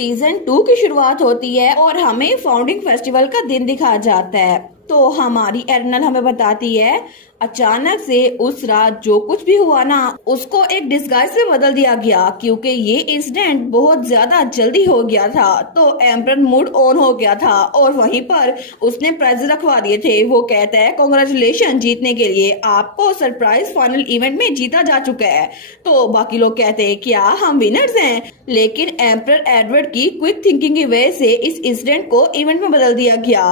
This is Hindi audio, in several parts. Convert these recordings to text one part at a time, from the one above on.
सीजन 2 की शुरुआत होती है और हमें फाउंडिंग फेस्टिवल का दिन दिखाया जाता है। तो हमारी एरनल हमें बताती है अचानक से उस रात जो कुछ भी हुआ ना उसको एक डिस्गाइज से बदल दिया गया, क्योंकि ये इंसिडेंट बहुत ज्यादा जल्दी हो गया था। तो एम्परर मूड ऑन हो गया था और वहीं पर उसने प्राइज रखवा दिए थे। वो कहता है कांग्रेचुलेशन जीतने के लिए, आपको सरप्राइज फाइनल इवेंट में जीता जा चुका है। तो बाकी लोग कहते हैं क्या हम विनर्स हैं, लेकिन एम्परर एडवर्ड की क्विक थिंकिंग की वजह से इस इंसिडेंट को इवेंट में बदल दिया गया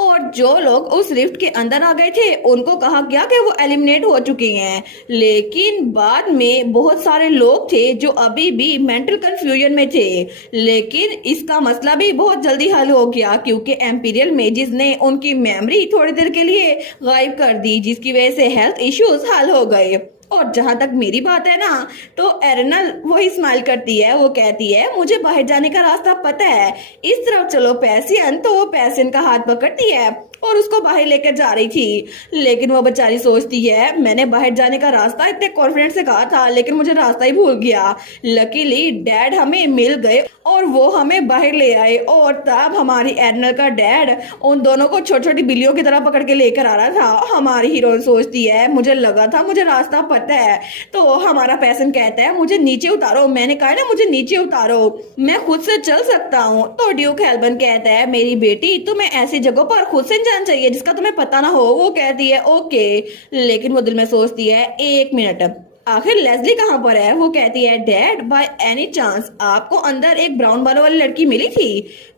और जो लोग उस रिफ्ट के अंदर आ गए थे उनको कहा गया कि वो एलिमिनेट हो चुके हैं। लेकिन बाद में बहुत सारे लोग थे जो अभी भी मेंटल कंफ्यूजन में थे, लेकिन इसका मसला भी बहुत जल्दी हल हो गया क्योंकि एम्पीरियल मेजिस ने उनकी मेमोरी थोड़ी देर के लिए गायब कर दी, जिसकी वजह से हेल्थ इश्यूज हल हो गए। और जहां तक मेरी बात है ना, तो एरनल वही स्माइल करती है। वो कहती है मुझे बाहर जाने का रास्ता पता है, इस तरफ चलो पैसियन। तो वो पैसियन का हाथ पकड़ती है और उसको बाहर लेकर जा रही थी, लेकिन वो बेचारी सोचती है मैंने बाहर जाने का रास्ता इतने कॉन्फिडेंस से कहा था लेकिन मुझे रास्ता ही भूल गया। लकीली डैड हमें मिल गए और वो हमें बाहर ले आए और तब हमारी एरनल का डैड उन दोनों को छोटी छोटी बिल्लियों की तरह पकड़ के लेकर आ रहा था। हमारी हीरोइन सोचती है मुझे लगा था मुझे रास्ता पता है। तो हमारा पैसन कहता है मुझे नीचे उतारो, मैंने कहा ना मुझे नीचे उतारो, मैं खुद से चल सकता हूँ। तो ड्यूक हेल्बन कहता है मेरी बेटी तुम्हें ऐसी जगहों पर खुद से चाहिए जिसका तुम्हें पता ना हो। वो कहती है ओके, लेकिन वो दिल में सोचती है 1 मिनट आखिर लेस्ली कहाँ पर है। वो कहती है डैड बाय एनी चांस आपको अंदर एक ब्राउन बालों वाली लड़की मिली थी।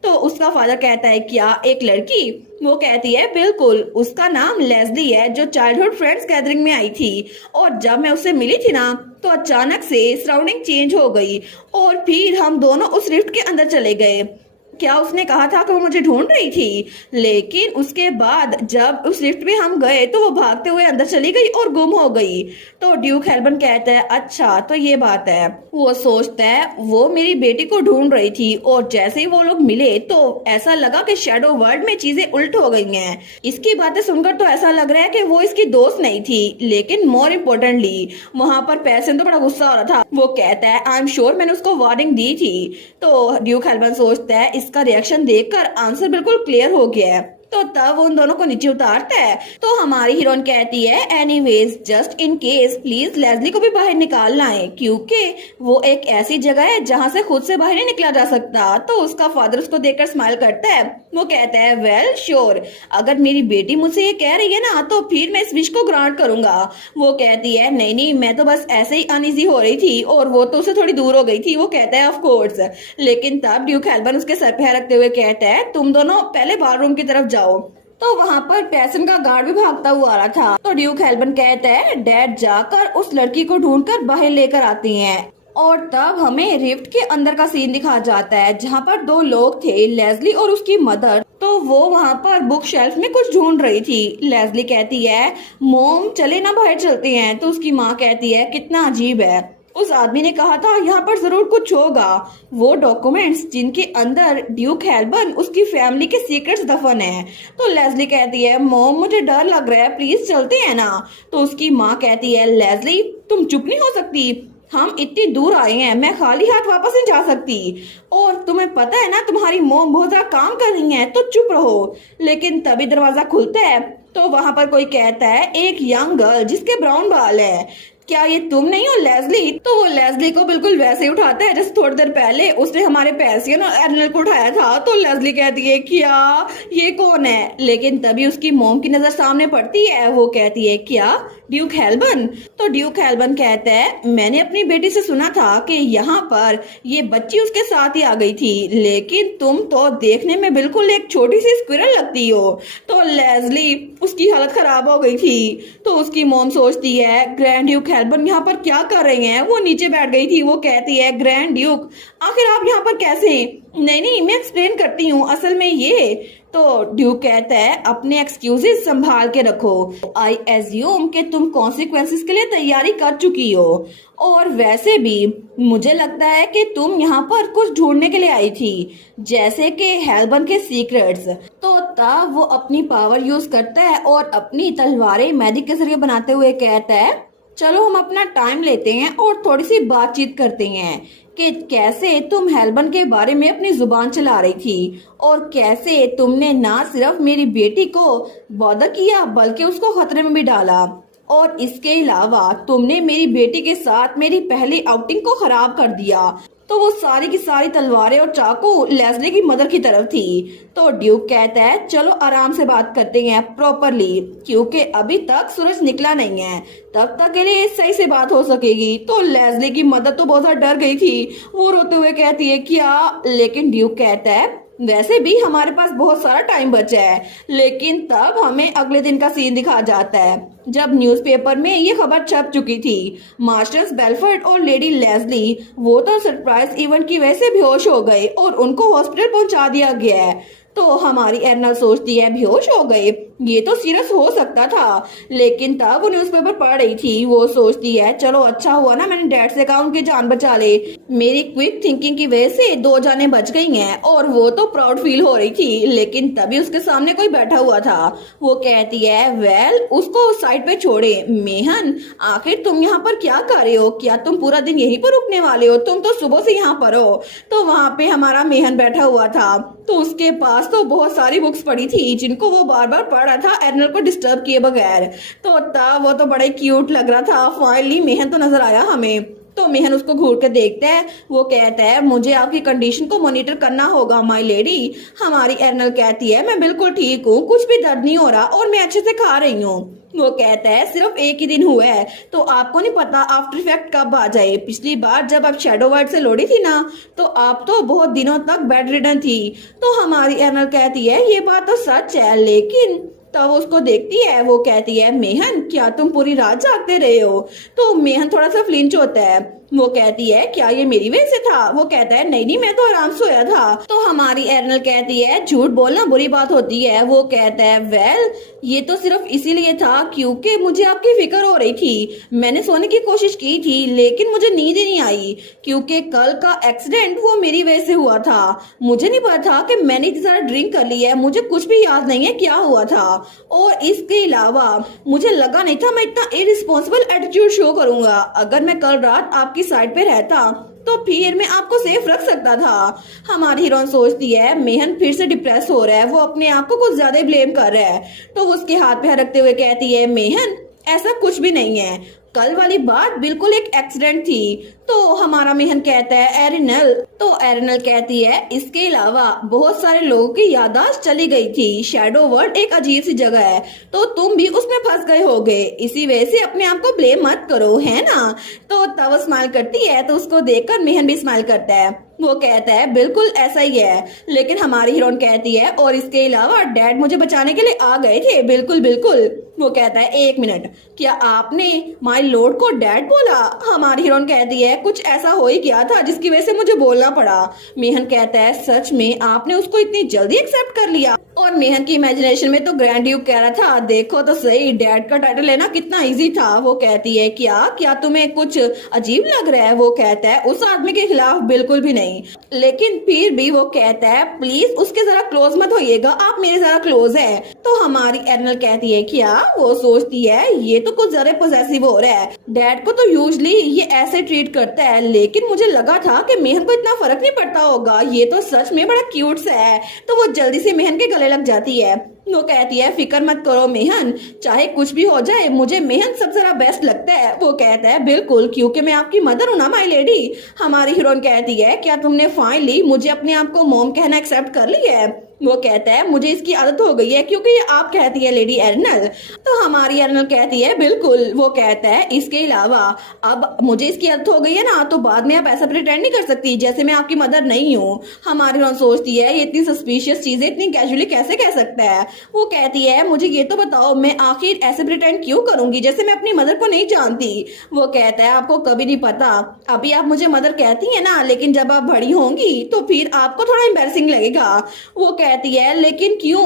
तो उसका फादर कहता है क्या एक लड़की। वो कहती है बिल्कुल, उसका नाम लेस्ली है जो चाइल्डहुड फ्रेंड्स गैदरिंग में आई थी और जब मैं उससे मिली थी ना तो अचानक से सराउंडिंग चेंज हो गई और फिर हम दोनों उस रिफ्ट के अंदर चले गए। क्या उसने कहा था कि वो मुझे ढूंढ रही थी, लेकिन उसके बाद जब उस लिफ्ट में हम गए तो वो भागते हुए अंदर चली गई और गुम हो गई। तो ड्यूक हेल्बन कहता है अच्छा तो ये बात है। वो सोचता है वो मेरी बेटी को ढूंढ रही थी और जैसे ही वो लोग मिले तो ऐसा लगा कि शैडो वर्ल्ड में चीजें उल्ट हो गई हैं। इसकी बातें सुनकर तो ऐसा लग रहा है कि वो इसकी दोस्त नहीं थी, लेकिन मोर इम्पोर्टेंटली वहां पर पैसन तो बड़ा गुस्सा हो रहा था। वो कहता है आई एम श्योर मैंने उसको वार्निंग दी थी। तो ड्यूक हेल्बन सोचता है इसका रिएक्शन देखकर आंसर बिल्कुल क्लियर हो गया है। तो तब उन दोनों को नीचे उतारता है। तो हमारी हीरोइन कहती है anyways just in case please Leslie को भी बाहर निकालना है, क्योंकि वो एक ऐसी जगह है जहां से खुद से बाहर नहीं निकला जा सकता। तो उसका फादर उसको देखकर स्माइल करता है। वो कहता है वेल श्योर, अगर मेरी बेटी मुझसे ये कह रही है ना तो फिर मैं इस विश को ग्रांट करूंगा। वो कहती है नहीं नहीं मैं तो बस ऐसे ही अनईजी हो रही थी और वो तो उससे थोड़ी दूर हो गई थी। वो कहता है ऑफ कोर्स, लेकिन तब ड्यूक हेल्बन उसके सर पे रखते हुए कहता है तुम दोनों पहले बाथरूम की तरफ जाओ। तो वहाँ पर पैसन का गार्ड भी भागता हुआ आ रहा था। तो ड्यूक हेल्बन कहता है डैड जाकर उस लड़की को ढूंढकर बाहर लेकर आती हैं। और तब हमें रिफ्ट के अंदर का सीन दिखाया जाता है जहाँ पर दो लोग थे, लेस्ली और उसकी मदर। तो वो वहाँ पर बुक शेल्फ में कुछ ढूंढ रही थी। लेस्ली कहती है मोम चले ना बाहर चलते हैं। तो उसकी माँ कहती है कितना अजीब है, उस आदमी ने कहा था यहाँ पर जरूर कुछ होगा। वो डॉक्यूमेंट्स जिनके अंदर ड्यूक हेल्बन उसकी फैमिली के सीक्रेट्स दफन है। तो लेस्ली कहती है मोम मुझे डर लग रहा है प्लीज चलते हैं ना। तो उसकी माँ कहती है लेस्ली तुम चुप नहीं हो सकती, हम इतनी दूर आए हैं, मैं खाली हाथ वापस नहीं जा सकती और तुम्हें पता है ना तुम्हारी मोम बहुत ज्यादा काम कर रही है तो चुप रहो। लेकिन तभी दरवाजा खुलता है तो वहां पर कोई कहता है एक यंग गर्ल जिसके ब्राउन बाल है, क्या ये तुम नहीं हो लेस्ली। तो वो लेस्ली को बिल्कुल वैसे ही उठाता है जैसे थोड़ी देर पहले उसने हमारे पैसियन और एरनल को उठाया था। तो लेस्ली कहती है क्या ये कौन है, लेकिन तभी उसकी मोम की नजर सामने पड़ती है। वो कहती है क्या ड्यूक हेल्बन। तो ड्यूक हेल्बन कहता है मैंने अपनी बेटी से सुना था कि यहाँ पर ये बच्ची उसके साथ ही आ गई थी, लेकिन तुम तो देखने में बिल्कुल एक छोटी सी स्क्विरल लगती हो। तो लेस्ली उसकी हालत खराब हो गई थी। तो उसकी मोम सोचती है ग्रैंड ड्यूक हेल्बन यहाँ पर क्या कर रही हैं। वो नीचे बैठ गई थी। वो कहती है ग्रैंड ड्यूक आखिर आप यहाँ पर कैसे। नहीं नहीं मैं एक्सप्लेन करती हूँ, असल में ये। तो ड्यूक कहता है अपने एक्सक्यूजेस संभाल के रखो, आई एज्यूम कि तुम कॉन्सिक्वेंसेस के लिए तैयारी कर चुकी हो और वैसे भी मुझे लगता है कि तुम यहाँ पर कुछ ढूंढने के लिए आई थी जैसे कि हेल्बन के सीक्रेट्स। तो तब वो अपनी पावर यूज करता है और अपनी तलवारें मैजिक के जरिए बनाते हुए कहता है चलो हम अपना टाइम लेते हैं और थोड़ी सी बातचीत करते हैं कि कैसे तुम हेल्बन के बारे में अपनी जुबान चला रही थी और कैसे तुमने ना सिर्फ मेरी बेटी को बॉदर किया बल्कि उसको खतरे में भी डाला, और इसके अलावा तुमने मेरी बेटी के साथ मेरी पहली आउटिंग को खराब कर दिया। तो वो सारी की सारी तलवारें और चाकू लेस्ली की मदर की तरफ थी। तो ड्यूक कहता है चलो आराम से बात करते हैं प्रॉपरली, क्योंकि अभी तक सूरज निकला नहीं है, तब तक के लिए सही से बात हो सकेगी। तो लेस्ली की मदर तो बहुत ज्यादा डर गई थी, वो रोते हुए कहती है क्या, लेकिन ड्यूक कहता है वैसे भी हमारे पास बहुत सारा टाइम बचा है। लेकिन तब हमें अगले दिन का सीन दिखाया जाता है जब न्यूज़पेपर में ये खबर छप चुकी थी। मास्टर्स बेलफोर्ड और लेडी लेस्ली वो तो सरप्राइज इवेंट की वजह से बेहोश हो गए और उनको हॉस्पिटल पहुंचा दिया गया है। तो हमारी एर्नल सोचती है बेहोश हो गए, ये तो सीरियस हो सकता था, लेकिन तब वो न्यूज़पेपर पढ़ रही थी। वो सोचती है चलो अच्छा हुआ ना मैंने डैड से कहा उनकी जान बचा ले, मेरी क्विक थिंकिंग की वजह से 2 जानें बच गई हैं। और वो तो प्राउड फील हो रही थी, लेकिन तभी उसके सामने कोई बैठा हुआ था। वो कहती है वेल उसको साइड पे छोड़े। मेहन आखिर तुम यहाँ पर क्या कर रहे हो, क्या तुम पूरा दिन यहीं पर रुकने वाले हो, तुम तो सुबह से यहाँ पर हो। तो वहाँ पे हमारा मेहन बैठा हुआ था, तो उसके पास तो बहुत सारी बुक्स पड़ी थी जिनको वो बार बार पढ़ रहा था एर्नल को डिस्टर्ब किए बगैर। तो तब वो तो बड़े क्यूट लग रहा था। फाइनली मेहन तो नजर आया हमें। तो मेहन उसको घूर के देखता है, वो कहता है मुझे आपकी कंडीशन को मॉनिटर करना होगा माय लेडी। हमारी एर्नल कहती है मैं बिल्कुल ठीक हूँ, कुछ भी दर्द नहीं हो रहा और मैं अच्छे से खा रही हूँ। वो कहता है सिर्फ एक ही दिन हुआ है, तो आपको नहीं पता आफ्टर इफेक्ट कब आ जाए। पिछली बार जब आप शैडो वर्ल्ड से लौड़ी थी ना, तो आप तो बहुत दिनों तक बेड रिडन थी। तो हमारी एर्नल कहती है ये बात तो सच है, लेकिन तब उसको देखती है, वो कहती है मेहन क्या तुम पूरी रात जागते रहे हो। तो मेहन थोड़ा सा फ्लिंच होता है। वो कहती है क्या ये मेरी वजह से था। वो कहता है नहीं नहीं मैं तो आराम सोया था। तो हमारी एर्नल कहती है झूठ बोलना बुरी बात होती है। वो कहता है वेल ये तो सिर्फ इसीलिए था क्योंकि मुझे आपकी फिक्र हो रही थी। मैंने सोने की कोशिश की थी लेकिन मुझे नींद ही नहीं आई, क्योंकि कल का एक्सीडेंट वो मेरी वजह से हुआ था। मुझे नहीं पता था कि मैंने इतनी सारा ड्रिंक कर ली है, मुझे कुछ भी याद नहीं है क्या हुआ था। और इसके अलावा मुझे लगा नहीं था मैं इतना इररिस्पॉन्सिबल एटीट्यूड शो करूंगा। अगर मैं कल रात आपकी साइड पे रहता तो फिर मैं आपको सेफ रख सकता था। हमारी हीरोइन सोचती है मेहन फिर से डिप्रेस हो रहा है, वो अपने आप को कुछ ज्यादा ब्लेम कर रहा है। तो वो उसके हाथ पे रखते हुए कहती है मेहन ऐसा कुछ भी नहीं है, कल वाली बात बिल्कुल एक एक्सीडेंट थी। तो हमारा मेहन कहता है एरिनल। तो एरिनल कहती है इसके अलावा बहुत सारे लोगों की याददाश्त चली गई थी। शैडो वर्ल्ड एक अजीब सी जगह है, तो तुम भी उसमें फंस गए होगे, इसी वजह से अपने आप को ब्लेम मत करो, है ना। तो तब स्माइल करती है, तो उसको देखकर मेहन भी स्माइल करता है। वो कहता है बिल्कुल ऐसा ही है, लेकिन हमारी हीरोइन कहती है और इसके अलावा डैड मुझे बचाने के लिए आ गए थे। बिल्कुल बिल्कुल। वो कहता है एक मिनट, क्या आपने माय लॉर्ड को डैड बोला। हमारी हीरोइन कहती है कुछ ऐसा हो ही गया था जिसकी वजह से मुझे बोलना पड़ा। मेहन कहता है सच में आपने उसको इतनी जल्दी एक्सेप्ट कर लिया। और मेहन की इमेजिनेशन में तो ग्रैंड ड्यूक कह रहा था देखो तो सही डैड का टाइटल लेना कितना इजी था। वो कहती है क्या तुम्हें कुछ अजीब लग रहा है। वो कहता है उस आदमी के खिलाफ बिल्कुल भी नहीं, लेकिन फिर भी वो कहता है प्लीज उसके जरा क्लोज मत होइएगा, आप मेरे जरा क्लोज है। तो हमारी एर्नल कहती है क्या। वो सोचती है ये तो कुछ ज्यादा पॉसेसिव हो रहा है, डैड को तो यूजुअली ये ऐसे ट्रीट करता है, लेकिन मुझे लगा था कि मेहन को इतना फर्क नहीं पड़ता होगा, ये तो सच में बड़ा क्यूट सा है। तो वो जल्दी से मेहन के गले लग जाती है। वो कहती है फिक्र मत करो मेहन, चाहे कुछ भी हो जाए मुझे मेहन सबसे ज्यादा बेस्ट लगता है। वो कहता है बिल्कुल, क्योंकि मैं आपकी मदर हूँ ना माय लेडी। हमारी हीरोइन कहती है क्या तुमने फाइनली मुझे अपने आप को मॉम कहना एक्सेप्ट कर लिया है। वो कहता है मुझे इसकी आदत हो गई है क्योंकि ये आप कहती है लेडी एर्नल। तो हमारी एर्नल कहती है बिल्कुल। वो कहता है इसके अलावा अब मुझे इसकी आदत हो गई है ना, तो बाद में आप ऐसा प्रिटेंड नहीं कर सकती जैसे मैं आपकी मदर नहीं हूँ। हमारी हीरोइन सोचती है ये इतनी सस्पिशियस चीजें इतनी कैजुअली कैसे कह सकता है। वो कहती है मुझे ये तो बताओ मैं आखिर ऐसे प्रिटेंड क्यों करूंगी जैसे मैं अपनी मदर को नहीं जानती। वो कहता है आपको कभी नहीं पता, अभी आप मुझे मदर कहती है ना, लेकिन जब आप बड़ी होंगी तो फिर आपको थोड़ा एम्बैरसिंग लगेगा। वो कहती है लेकिन क्यों।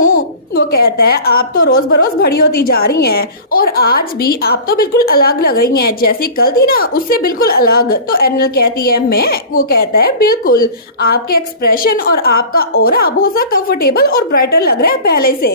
वो कहता है आप तो रोज बरोज बड़ी होती जा रही हैं और आज भी आप तो बिल्कुल अलग लग रही हैं, जैसी कल थी ना उससे बिल्कुल अलग। तो एर्नल कहती है मैं। वो कहता है बिल्कुल, आपके एक्सप्रेशन और आपका ऑरा बहुत ज्यादा कंफर्टेबल और ब्राइटर लग रहा है पहले से।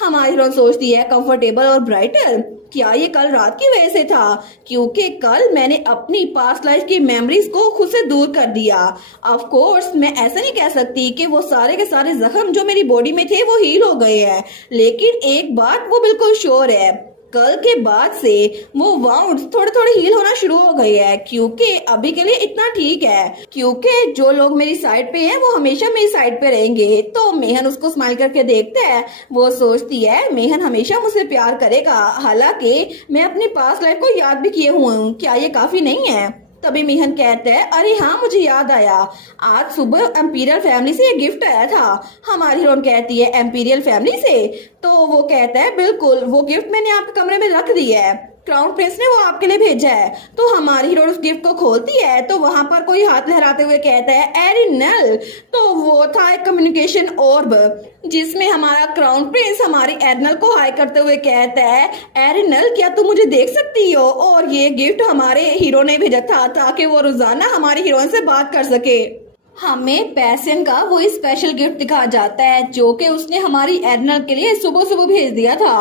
हमारी हीरोइन सोचती है कंफर्टेबल और ब्राइटर, क्या ये कल रात की वजह से था? क्योंकि कल मैंने अपनी पास्ट लाइफ की मेमोरीज को खुद से दूर कर दिया। ऑफ कोर्स मैं ऐसा नहीं कह सकती कि वो सारे के सारे जख्म जो मेरी बॉडी में थे वो हील हो गए हैं, लेकिन एक बात वो बिल्कुल श्योर है, कल के बाद से वो वाउंड्स थोड़े थोड़े हील होना शुरू हो गई है। क्योंकि अभी के लिए इतना ठीक है, क्योंकि जो लोग मेरी साइड पे हैं वो हमेशा मेरी साइड पे रहेंगे। तो मेहन उसको स्माइल करके देखता है। वो सोचती है मेहन हमेशा मुझसे प्यार करेगा, हालांकि मैं अपनी पास्ट लाइफ को याद भी किए हुआ हूँ। क्या ये काफी नहीं है? तभी मेहन कहता है, अरे हाँ मुझे याद आया, आज सुबह एम्पीरियल फैमिली से एक गिफ्ट आया था। हमारी हीरोइन कहती है, एम्पीरियल फैमिली से? तो वो कहता है, बिल्कुल, वो गिफ्ट मैंने आपके कमरे में रख दी है, क्राउन प्रिंस ने वो आपके लिए भेजा है। तो हमारी हीरोइन उस गिफ्ट को खोलती है तो वहां पर कोई हाथ लहराते हुए कहता है, एरिनल। तो वो था एक कम्युनिकेशन ऑर्ब जिसमें हमारा क्राउन प्रिंस हमारी एरिनल को हाई करते हुए कहता है, एरिनल क्या तुम मुझे देख सकती हो? और ये गिफ्ट हमारे हीरो ने भेजा था ताकि वो रोजाना हमारी हीरोइन से बात कर सके। हमें पैसियन का वो स्पेशल गिफ्ट दिखाया जाता है जो कि उसने हमारी एरिनल के लिए सुबह सुबह भेज दिया था,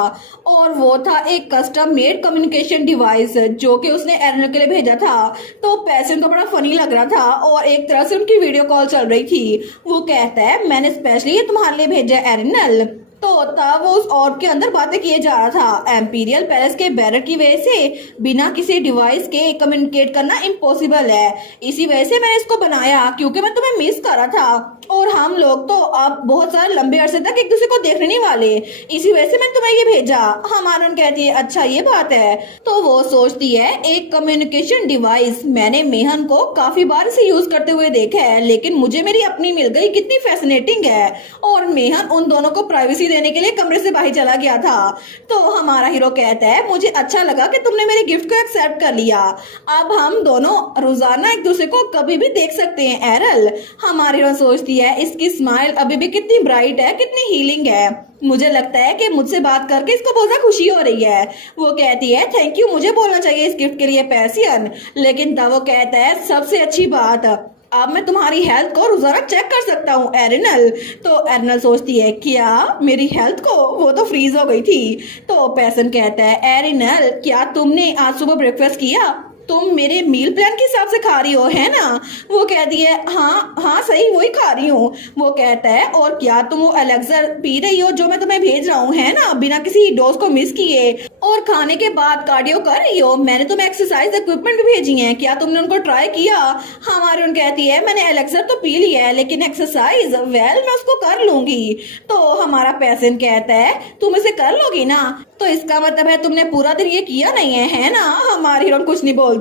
और वो था एक कस्टम मेड कम्युनिकेशन डिवाइस जो कि उसने एरिनल के लिए भेजा था। तो पैसियन को बड़ा फनी लग रहा था और एक तरह से उनकी वीडियो कॉल चल रही थी। वो कहता है, मैंने स्पेशली ये तुम्हारे लिए भेजा एरिनल। तो तब वो उस ऑर्ब के अंदर बातें किए जा रहा था। एम्पीरियल पैलेस के बैरर की वजह से बिना किसी डिवाइस के कम्युनिकेट करना इम्पॉसिबल है, इसी वजह से मैंने इसको बनाया क्योंकि मैं तुम्हें मिस कर रहा था और हम लोग तो अब बहुत सारे लंबे अरसे तक एक दूसरे को देखने नहीं वाले, इसी वजह से मैंने तुम्हें ये भेजा। हमारन कहती है, अच्छा ये बात है। तो वो सोचती है, एक कम्युनिकेशन डिवाइस मैंने मेहन को काफी बार इसे यूज करते हुए देखा है, लेकिन मुझे मेरी अपनी मिल गई, कितनी फैसिनेटिंग है। और मेहन उन दोनों को प्राइवेसी देने के लिए कमरे से बाहर चला गया था। तो हमारा हीरो कहता है, मुझे अच्छा लगा कि तुमने मेरे गिफ्ट को एक्सेप्ट कर लिया, अब हम दोनों रोजाना एक दूसरे को कभी भी देख सकते हैं एरल। हमारी हीरो सोचती है, इसकी स्माइल अभी भी कितनी ब्राइट है, कितनी हीलिंग है, मुझे लगता है कि मुझसे बात करके इसको बहुत ज्यादा खुशी हो रही है। वो कहती है, थैंक यू, मुझे बोलना चाहिए इस गिफ्ट के लिए पैसियन। लेकिन तब वो कहता है, सबसे अच्छी बात, अब मैं तुम्हारी हेल्थ को रोजाना चेक कर सकता हूँ एरिनल। तो एरिनल सोचती है, क्या मेरी हेल्थ को? वो तो फ्रीज हो गई थी। तो पैसन कहता है, एरिनल क्या तुमने आज सुबह ब्रेकफास्ट किया? तुम मेरे मील प्लान के हिसाब से खा रही हो, है ना? वो कहती है, हाँ हाँ सही वही खा रही हूँ। वो कहता है, और क्या तुम वो एलेक्सर पी रही हो जो मैं तुम्हें भेज रहा हूँ, है ना, बिना किसी डोज को मिस किए? और खाने के बाद कार्डियो कर रही हो? मैंने तुम्हें एक्सरसाइज इक्विपमेंट भी भेजी हैं, क्या तुमने उनको ट्राई किया? हमारी उन कहती है, मैंने एलेक्सर तो पी लिया है लेकिन एक्सरसाइज वेल मैं उसको कर लूंगी। तो हमारा पेशेंट कहता है, तुम इसे कर लोगी ना? तो इसका मतलब है तुमने पूरा दिन ये किया नहीं है ना? हमारी हीरोइन कुछ नहीं बोलती।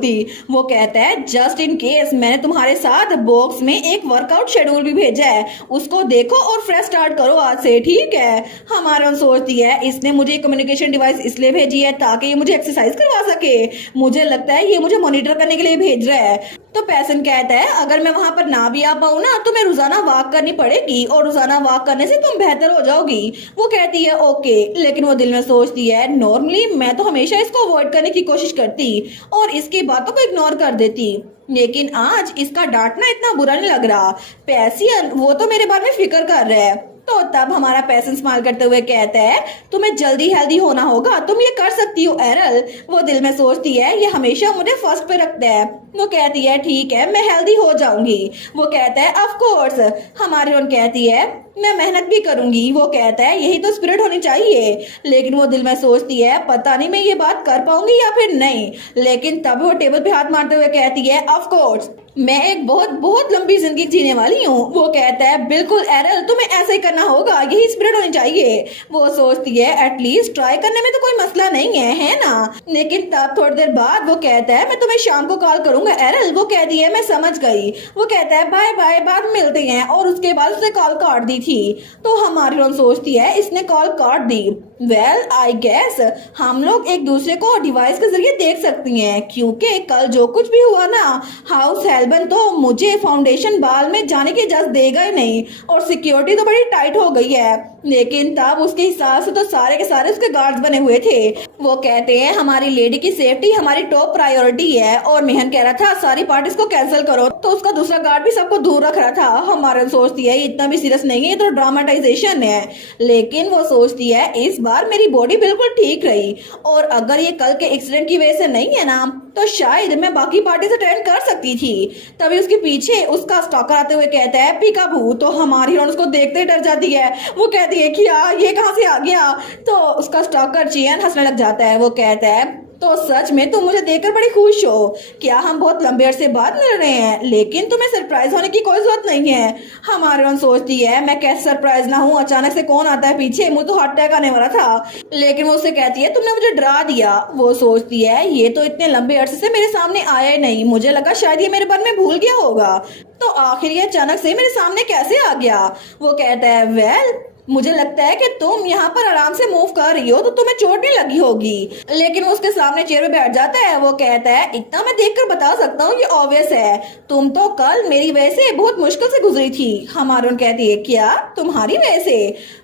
वो कहता है, जस्ट इन केस मैंने तुम्हारे साथ बॉक्स में एक वर्कआउट शेड्यूल भी भेजा है, उसको देखो और फ्रेश स्टार्ट करो आज से, ठीक है? हमारी सोचती है, इसने मुझे कम्युनिकेशन डिवाइस इसलिए भेजी है ताकि ये मुझे एक्सरसाइज करवा सके, मुझे लगता है ये मुझे मॉनिटर करने के लिए भेज रहा है। तो पैसन कहता है, अगर मैं वहां पर ना भी आ पाऊँ ना तो मैं रोजाना वॉक करनी पड़ेगी और रोजाना वॉक करने से तुम बेहतर हो जाओगी। वो कहती है, ओके, लेकिन वो दिल में सोचती है, नॉर्मली मैं तो हमेशा इसको अवॉइड करने की कोशिश करती और इसकी बातों को इग्नोर कर देती, लेकिन आज इसका डांटना इतना बुरा नहीं लग रहा। पैसियन वो तो मेरे बारे में फिक्र कर रहा है। तो तब हमारा पैसन स्माइल करते हुए कहता है, तुम्हें जल्दी हेल्दी होना होगा, तुम ये कर सकती हो एरल। वो दिल में सोचती है, ये हमेशा मुझे फर्स्ट पे रखता है। वो कहती है, ठीक है मैं हेल्दी हो जाऊंगी। वो कहता है, ऑफ कोर्स। हमारी हीरोइन कहती है, मैं मेहनत भी करूंगी। वो कहता है, यही तो स्पिरिट होनी चाहिए। लेकिन वो दिल में सोचती है, पता नहीं मैं ये बात कर पाऊंगी या फिर नहीं। लेकिन तब वो टेबल पे हाथ मारते हुए कहती है, ऑफ कोर्स मैं एक बहुत बहुत लंबी जिंदगी जीने वाली हूँ। वो कहता है, बिल्कुल एरल, तुम्हें ऐसे ही करना होगा, यही स्पिरिट होनी चाहिए। वो सोचती है, एटलीस्ट ट्राई करने में तो कोई मसला नहीं है ना? लेकिन तब थोड़ी देर बाद वो कहता है, मैं तुम्हें शाम को कॉल करूंगा एरल। वो कहती है, मैं समझ गई। वो कहता है, बाय बाय, बाद में मिलते हैं। और उसके बाद उसने कॉल काट दी थी। तो हमारी हीरोइन सोचती है, इसने कॉल काट दी, वेल आई गेस हम लोग एक दूसरे को डिवाइस के जरिए देख सकती हैं, क्योंकि कल जो कुछ भी हुआ ना, हाउस हेल्बन तो मुझे फाउंडेशन बाल में जाने की इजाजत देगा ही नहीं और सिक्योरिटी तो बड़ी टाइट हो गई है। लेकिन तब उसके हिसाब से तो सारे के सारे उसके गार्ड्स बने हुए थे। वो कहते हैं, हमारी लेडी की सेफ्टी हमारी टॉप प्रायोरिटी है। और मेहन कह रहा था, सारी पार्टीज को कैंसिल करो, तो उसका दूसरा गार्ड भी सबको दूर रख रहा था। हमारे सोचती है, इतना भी सीरियस नहीं है, ये तो ड्रामेटाइजेशन है। लेकिन वो सोचती है, इस बार मेरी बॉडी बिल्कुल ठीक रही, और अगर ये कल के एक्सीडेंट की वजह से नहीं है ना, तो शायद मैं बाकी पार्टी से अटेंड कर सकती थी। तभी उसके पीछे उसका स्टॉकर आते हुए कहता है पीकाबू। तो हमारी हीरोइन उसको देखते ही डर जाती है। वो कहती है कि यार ये कहाँ से आ गया। तो उसका स्टॉकर चियन हंसने लग जाता है। वो कहता है तो सच में तुम मुझे देखकर बड़ी खुश हो। क्या हम बहुत लंबे अरसे बाद मिल रहे हैं, लेकिन तुम्हें सरप्राइज होने की कोई जरूरत नहीं है। हमारी हीरोइन सोचती है मैं कैसे सरप्राइज ना हूँ, अचानक से कौन आता है पीछे, मुझे तो हार्ट अटैक आने वाला था। लेकिन वो उससे कहती है तुमने मुझे डरा दिया। वो सोचती है ये तो इतने लंबे अरसे से मेरे सामने आया ही नहीं, मुझे लगा शायद ये मेरे बारे में भूल गया होगा, तो आखिर ये अचानक से मेरे सामने कैसे आ गया। वो कहता है वेल मुझे लगता है कि तुम यहाँ पर आराम से मूव कर रही हो तो तुम्हें चोट नहीं लगी होगी। लेकिन वो उसके सामने चेयर पे बैठ जाता है। वो कहता है इतना मैं देखकर बता सकता हूँ, ये ऑब्वियस है, तुम तो कल मेरी वजह से बहुत मुश्किल से गुजरी थी। हमारून कहती है क्या तुम्हारी वजह से।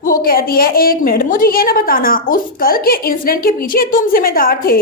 वो कहती है एक मिनट, मुझे ये ना बताना उस कल के इंसिडेंट के पीछे तुम जिम्मेदार थे।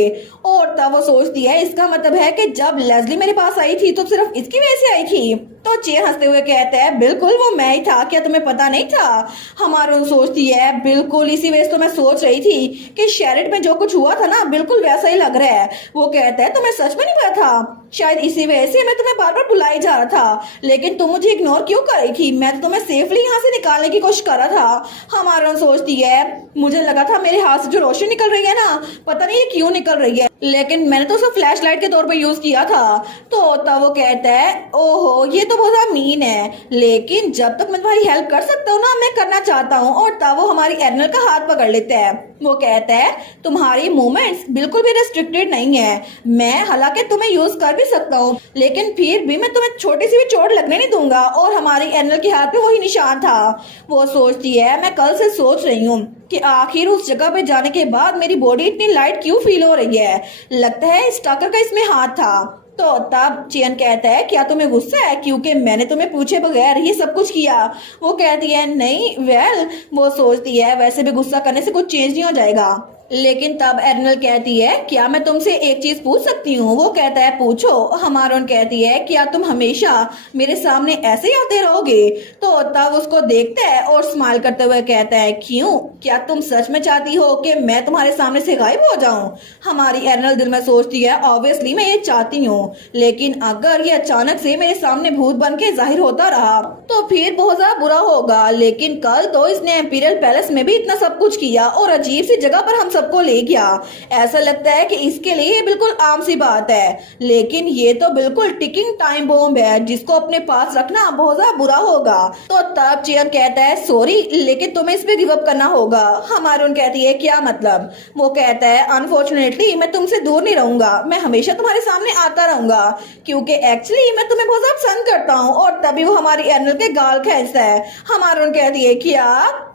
और तब वो सोचती है इसका मतलब है कि जब लेस्ली मेरे पास आई थी तो सिर्फ इसकी वजह से आई थी। तो चेयर हंसते हुए कहता है बिल्कुल वो मैं ही था, क्या तुम्हें पता नहीं था। हमारून सोचती है बिल्कुल इसी वजह से तो मैं सोच रही थी कि शेरिट में जो कुछ हुआ था ना बिल्कुल वैसा ही लग रहा है। वो कहता है तुम्हें सच में नहीं पता था, शायद इसी वजह से मैं तुम्हें बार बार बुलाई जा रहा था, लेकिन तुम मुझे इग्नोर क्यों कर रही थी। मैं तो तुम्हें सेफली यहाँ से निकालने की कोशिश कर रहा था। हमारून सोचती है मुझे लगा था मेरे हाथ से जो रोशनी निकल रही है ना, पता नहीं ये क्यों निकल रही है, लेकिन मैंने तो उसे फ्लैश लाइट के तौर पर यूज किया था। तो तब वो कहता है ओहो ये तो बहुत मीन है, लेकिन जब तक मैं तुम्हारी हेल्प कर सकता हूँ ना मैं करना चाहता हूँ। और तब वो हमारी एर्नल का हाथ पकड़ लेता है। वो कहता है तुम्हारी मूवमेंट्स बिल्कुल भी रेस्ट्रिक्टेड नहीं है, मैं हालांकि तुम्हें यूज कर भी सकता हूँ, लेकिन फिर भी मैं तुम्हें छोटी सी भी चोट लगने नहीं दूंगा। और हमारी एर्नल के हाथ पे वही निशान था। वो सोचती है मैं कल से सोच रही हूँ कि आखिर उस जगह पे जाने के बाद मेरी बॉडी इतनी लाइट क्यों फील हो रही है, लगता है स्टॉकर का इसमें हाथ था। तो तब चियन कहता है क्या तुम्हें गुस्सा है क्योंकि मैंने तुम्हें पूछे बगैर ये सब कुछ किया। वो कहती है नहीं वेल। वो सोचती है वैसे भी गुस्सा करने से कुछ चेंज नहीं हो जाएगा। लेकिन तब एर्नल कहती है क्या मैं तुमसे एक चीज पूछ सकती हूँ। वो कहता है पूछो। हमारून कहती है क्या तुम हमेशा मेरे सामने ऐसे ही आते रहोगे। तो तब उसको देखता है और स्माइल करते हुए कहता है क्यों, क्या तुम सच में चाहती हो कि मैं तुम्हारे सामने से गायब हो जाऊं। हमारी एर्नल दिल में सोचती है ऑब्वियसली मैं ये चाहती हूँ, लेकिन अगर ये अचानक से मेरे सामने भूत बन के जाहिर होता रहा तो फिर बहुत ज्यादा बुरा होगा। लेकिन कल तो इसने एम्पीरियल पैलेस में भी इतना सब कुछ किया और अजीब सी जगह पर हम सबको ले गया, ऐसा लगता है कि इसके लिए ये बिल्कुल आम सी बात है, लेकिन ये तो बिल्कुल टिकिंग टाइम बॉम्ब है जिसको अपने पास रखना बहुत ज्यादा बुरा होगा। तो तब चियन कहता है सॉरी लेकिन तुम्हें इस पे गिव अप करना होगा। हमारून कहती है क्या मतलब। वो कहता है अनफॉर्चुनेटली मैं तुमसे दूर नहीं रहूंगा, मैं हमेशा तुम्हारे सामने आता रहूंगा क्योंकि एक्चुअली मैं तुम्हें बहुत ज्यादा पसंद करता हूँ। और तभी वो हमारी एर्नल के गाल खींचता है। हमारून कहती है क्या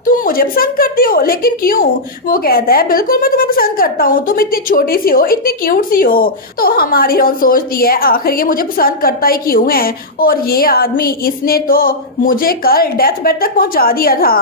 तुम मुझे पसंद करती हो, लेकिन क्यों। वो कहता है बिल्कुल मैं तुम्हें पसंद करता हूँ, तुम इतनी छोटी सी हो, इतनी क्यूट सी हो। तो हमारी हीरोइन सोचती है आखिर ये मुझे पसंद करता ही क्यों है, और ये आदमी इसने तो मुझे कल डेथ बेड तक पहुंचा दिया था।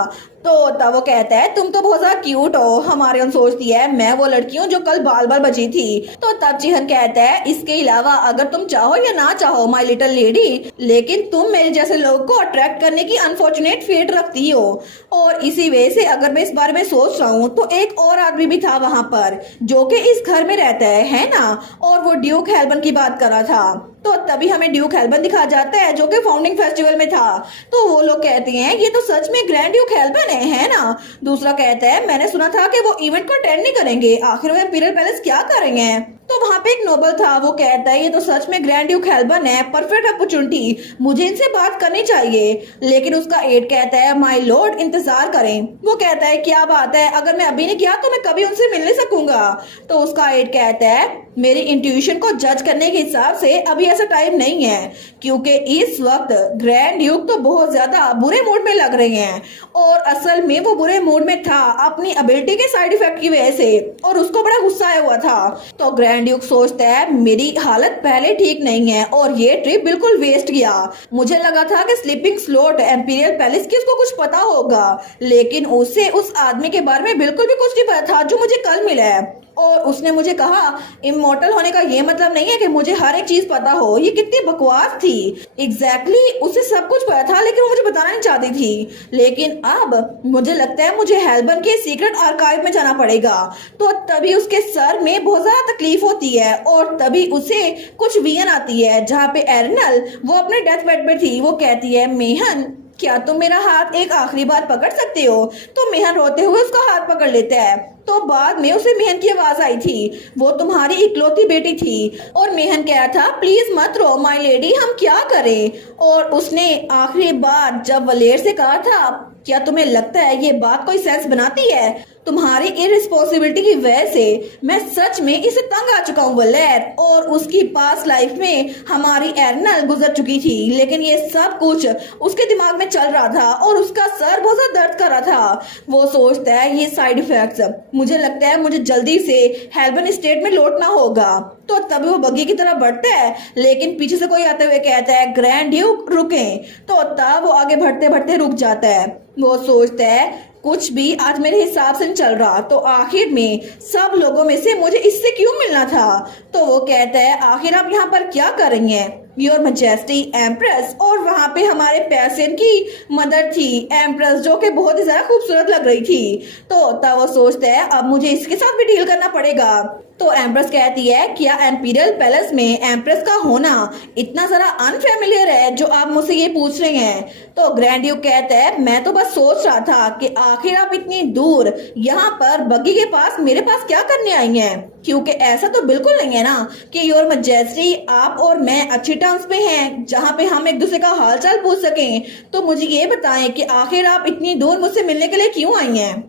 तो तब वो कहता है तुम तो बहुत ज्यादा क्यूट हो। हमारी हम सोचती है मैं वो लड़की हूँ जो कल बाल बाल बची थी। तो तब चिहन कहता है इसके अलावा अगर तुम चाहो या ना चाहो माय लिटिल लेडी, लेकिन तुम मेरे जैसे लोग को अट्रैक्ट करने की अनफॉर्चुनेट फेट रखती हो। और इसी वजह से अगर मैं इस बारे में सोच रहा हूँ तो एक और आदमी भी था वहाँ पर जो कि इस घर में रहता है ना, और वो ड्यूक हेल्बन की बात कर रहा था। तो तभी हमें ड्यूक हेल्बन दिखा जाता है जो कि फाउंडिंग फेस्टिवल में था। तो वो लोग कहते हैं ये तो सच में ग्रैंड ड्यूक हेल्बन है ना। दूसरा कहता है मैंने सुना था कि वो इवेंट को अटेंड नहीं करेंगे, आखिर वो इंपीरियल पैलेस क्या करेंगे। तो वहाँ पे एक नोबल था, वो कहता है ये तो सच में ग्रैंड ड्यूक हेल्बन है, परफेक्ट अपॉर्चुनिटी, मुझे इनसे बात करनी चाहिए। लेकिन उसका एड कहता है माय लॉर्ड इंतजार करें। वो कहता है क्या बात है, अगर मैं अभी नहीं किया तो मैं कभी उनसे मिल नहीं सकूंगा। तो उसका एड कहता है मेरी इंट्यूशन को जज करने के हिसाब से अभी ऐसा टाइम नहीं है, क्योंकि इस वक्त ग्रैंड ड्यूक तो बहुत ज्यादा बुरे मूड में लग रहे हैं, और असल में वो बुरे मूड में था अपनी एबिलिटी के साइड इफेक्ट की वजह से, और उसको बड़ा गुस्सा आया हुआ था। तो ग्रैंड ड्यूक सोचता है मेरी हालत पहले ठीक नहीं है और ये ट्रिप बिल्कुल वेस्ट गया। मुझे लगा था कि स्लीपिंग स्लॉट एम्पीरियल पैलेस की उसको कुछ पता होगा, लेकिन उसे उस आदमी के बारे में बिल्कुल भी कुछ नहीं पता था जो मुझे कल मिला है। और उसने मुझे कहा इमॉर्टल होने का ये मतलब नहीं है कि मुझे हर एक चीज पता हो। ये कितनी बकवास थी। एग्जैक्टली उसे सब कुछ पता था लेकिन वो मुझे बताना नहीं चाहती थी। लेकिन अब मुझे लगता है मुझे हेल्बन के सीक्रेट आर्काइव में जाना पड़ेगा। तो तभी उसके सर में बहुत ज्यादा तकलीफ होती है और तभी उसे कुछ विजन आती है जहाँ पे एरनल वो अपने डेथ बेड पे थी। वो कहती है मेहन क्या तुम मेरा हाथ एक आखिरी बार पकड़ सकते हो। तो मेहन रोते हुए उसका हाथ पकड़ लेता है। तो बाद में उसे मेहन की आवाज आई थी, वो तुम्हारी इकलौती बेटी थी। और मेहन कह था प्लीज मत रो माय लेडी, हम क्या करें। और उसने आखिरी बार जब वलेर से कहा था क्या तुम्हें लगता है ये बात कोई सेंस बनाती है। तुम्हारी इरिस्पॉन्सिबिलिटी की वजह से मैं सच में इसे तंग आ चुका हूँ वलेर। और उसकी पास्ट लाइफ में हमारी एरनल गुजर चुकी थी लेकिन ये सब कुछ उसके दिमाग में चल रहा था और उसका सर बहुत ज्यादा दर्द कर रहा था। वो सोचता है ये साइड इफेक्ट्स, मुझे लगता है मुझे जल्दी से हेल्बन स्टेट में लौटना होगा। तो तभी वो बग्गी की तरफ बढ़ता है लेकिन पीछे से कोई आते हुए कहता है ग्रैंड ड्यूक रुकें। तो तब वो आगे बढ़ते बढ़ते रुक जाता है। वो सोचता है कुछ भी आज मेरे हिसाब से नहीं चल रहा। तो आखिर में सब लोगों में से मुझे इससे क्यों मिलना था। तो वो कहता है आखिर आप यहाँ पर क्या कर रही हैं योर मैजेस्टी एम्प्रेस। और वहाँ पे हमारे पेशेंट की मदर थी एम्प्रेस जो कि बहुत ही ज्यादा खूबसूरत लग रही थी। तो तब वो सोचता है अब मुझे इसके साथ भी डील करना पड़ेगा। तो एम्प्रेस कहती है क्या एम्पीरियल पैलेस में एम्प्रेस का होना इतना जरा अनफेमिलियर है जो आप मुझसे ये पूछ रहे हैं। तो ग्रैंड ड्यूक कहता है मैं तो बस सोच रहा था कि आखिर आप इतनी दूर यहाँ पर बग्गी के पास मेरे पास क्या करने आई हैं। क्योंकि ऐसा तो बिल्कुल नहीं है ना कि योर मैजेस्टी आप और मैं अच्छी टर्म्स पे हैं जहाँ पे हम एक दूसरे का हालचाल पूछ सकें। तो मुझे ये बताएं कि आखिर आप इतनी दूर मुझसे मिलने के लिए क्यों आई हैं।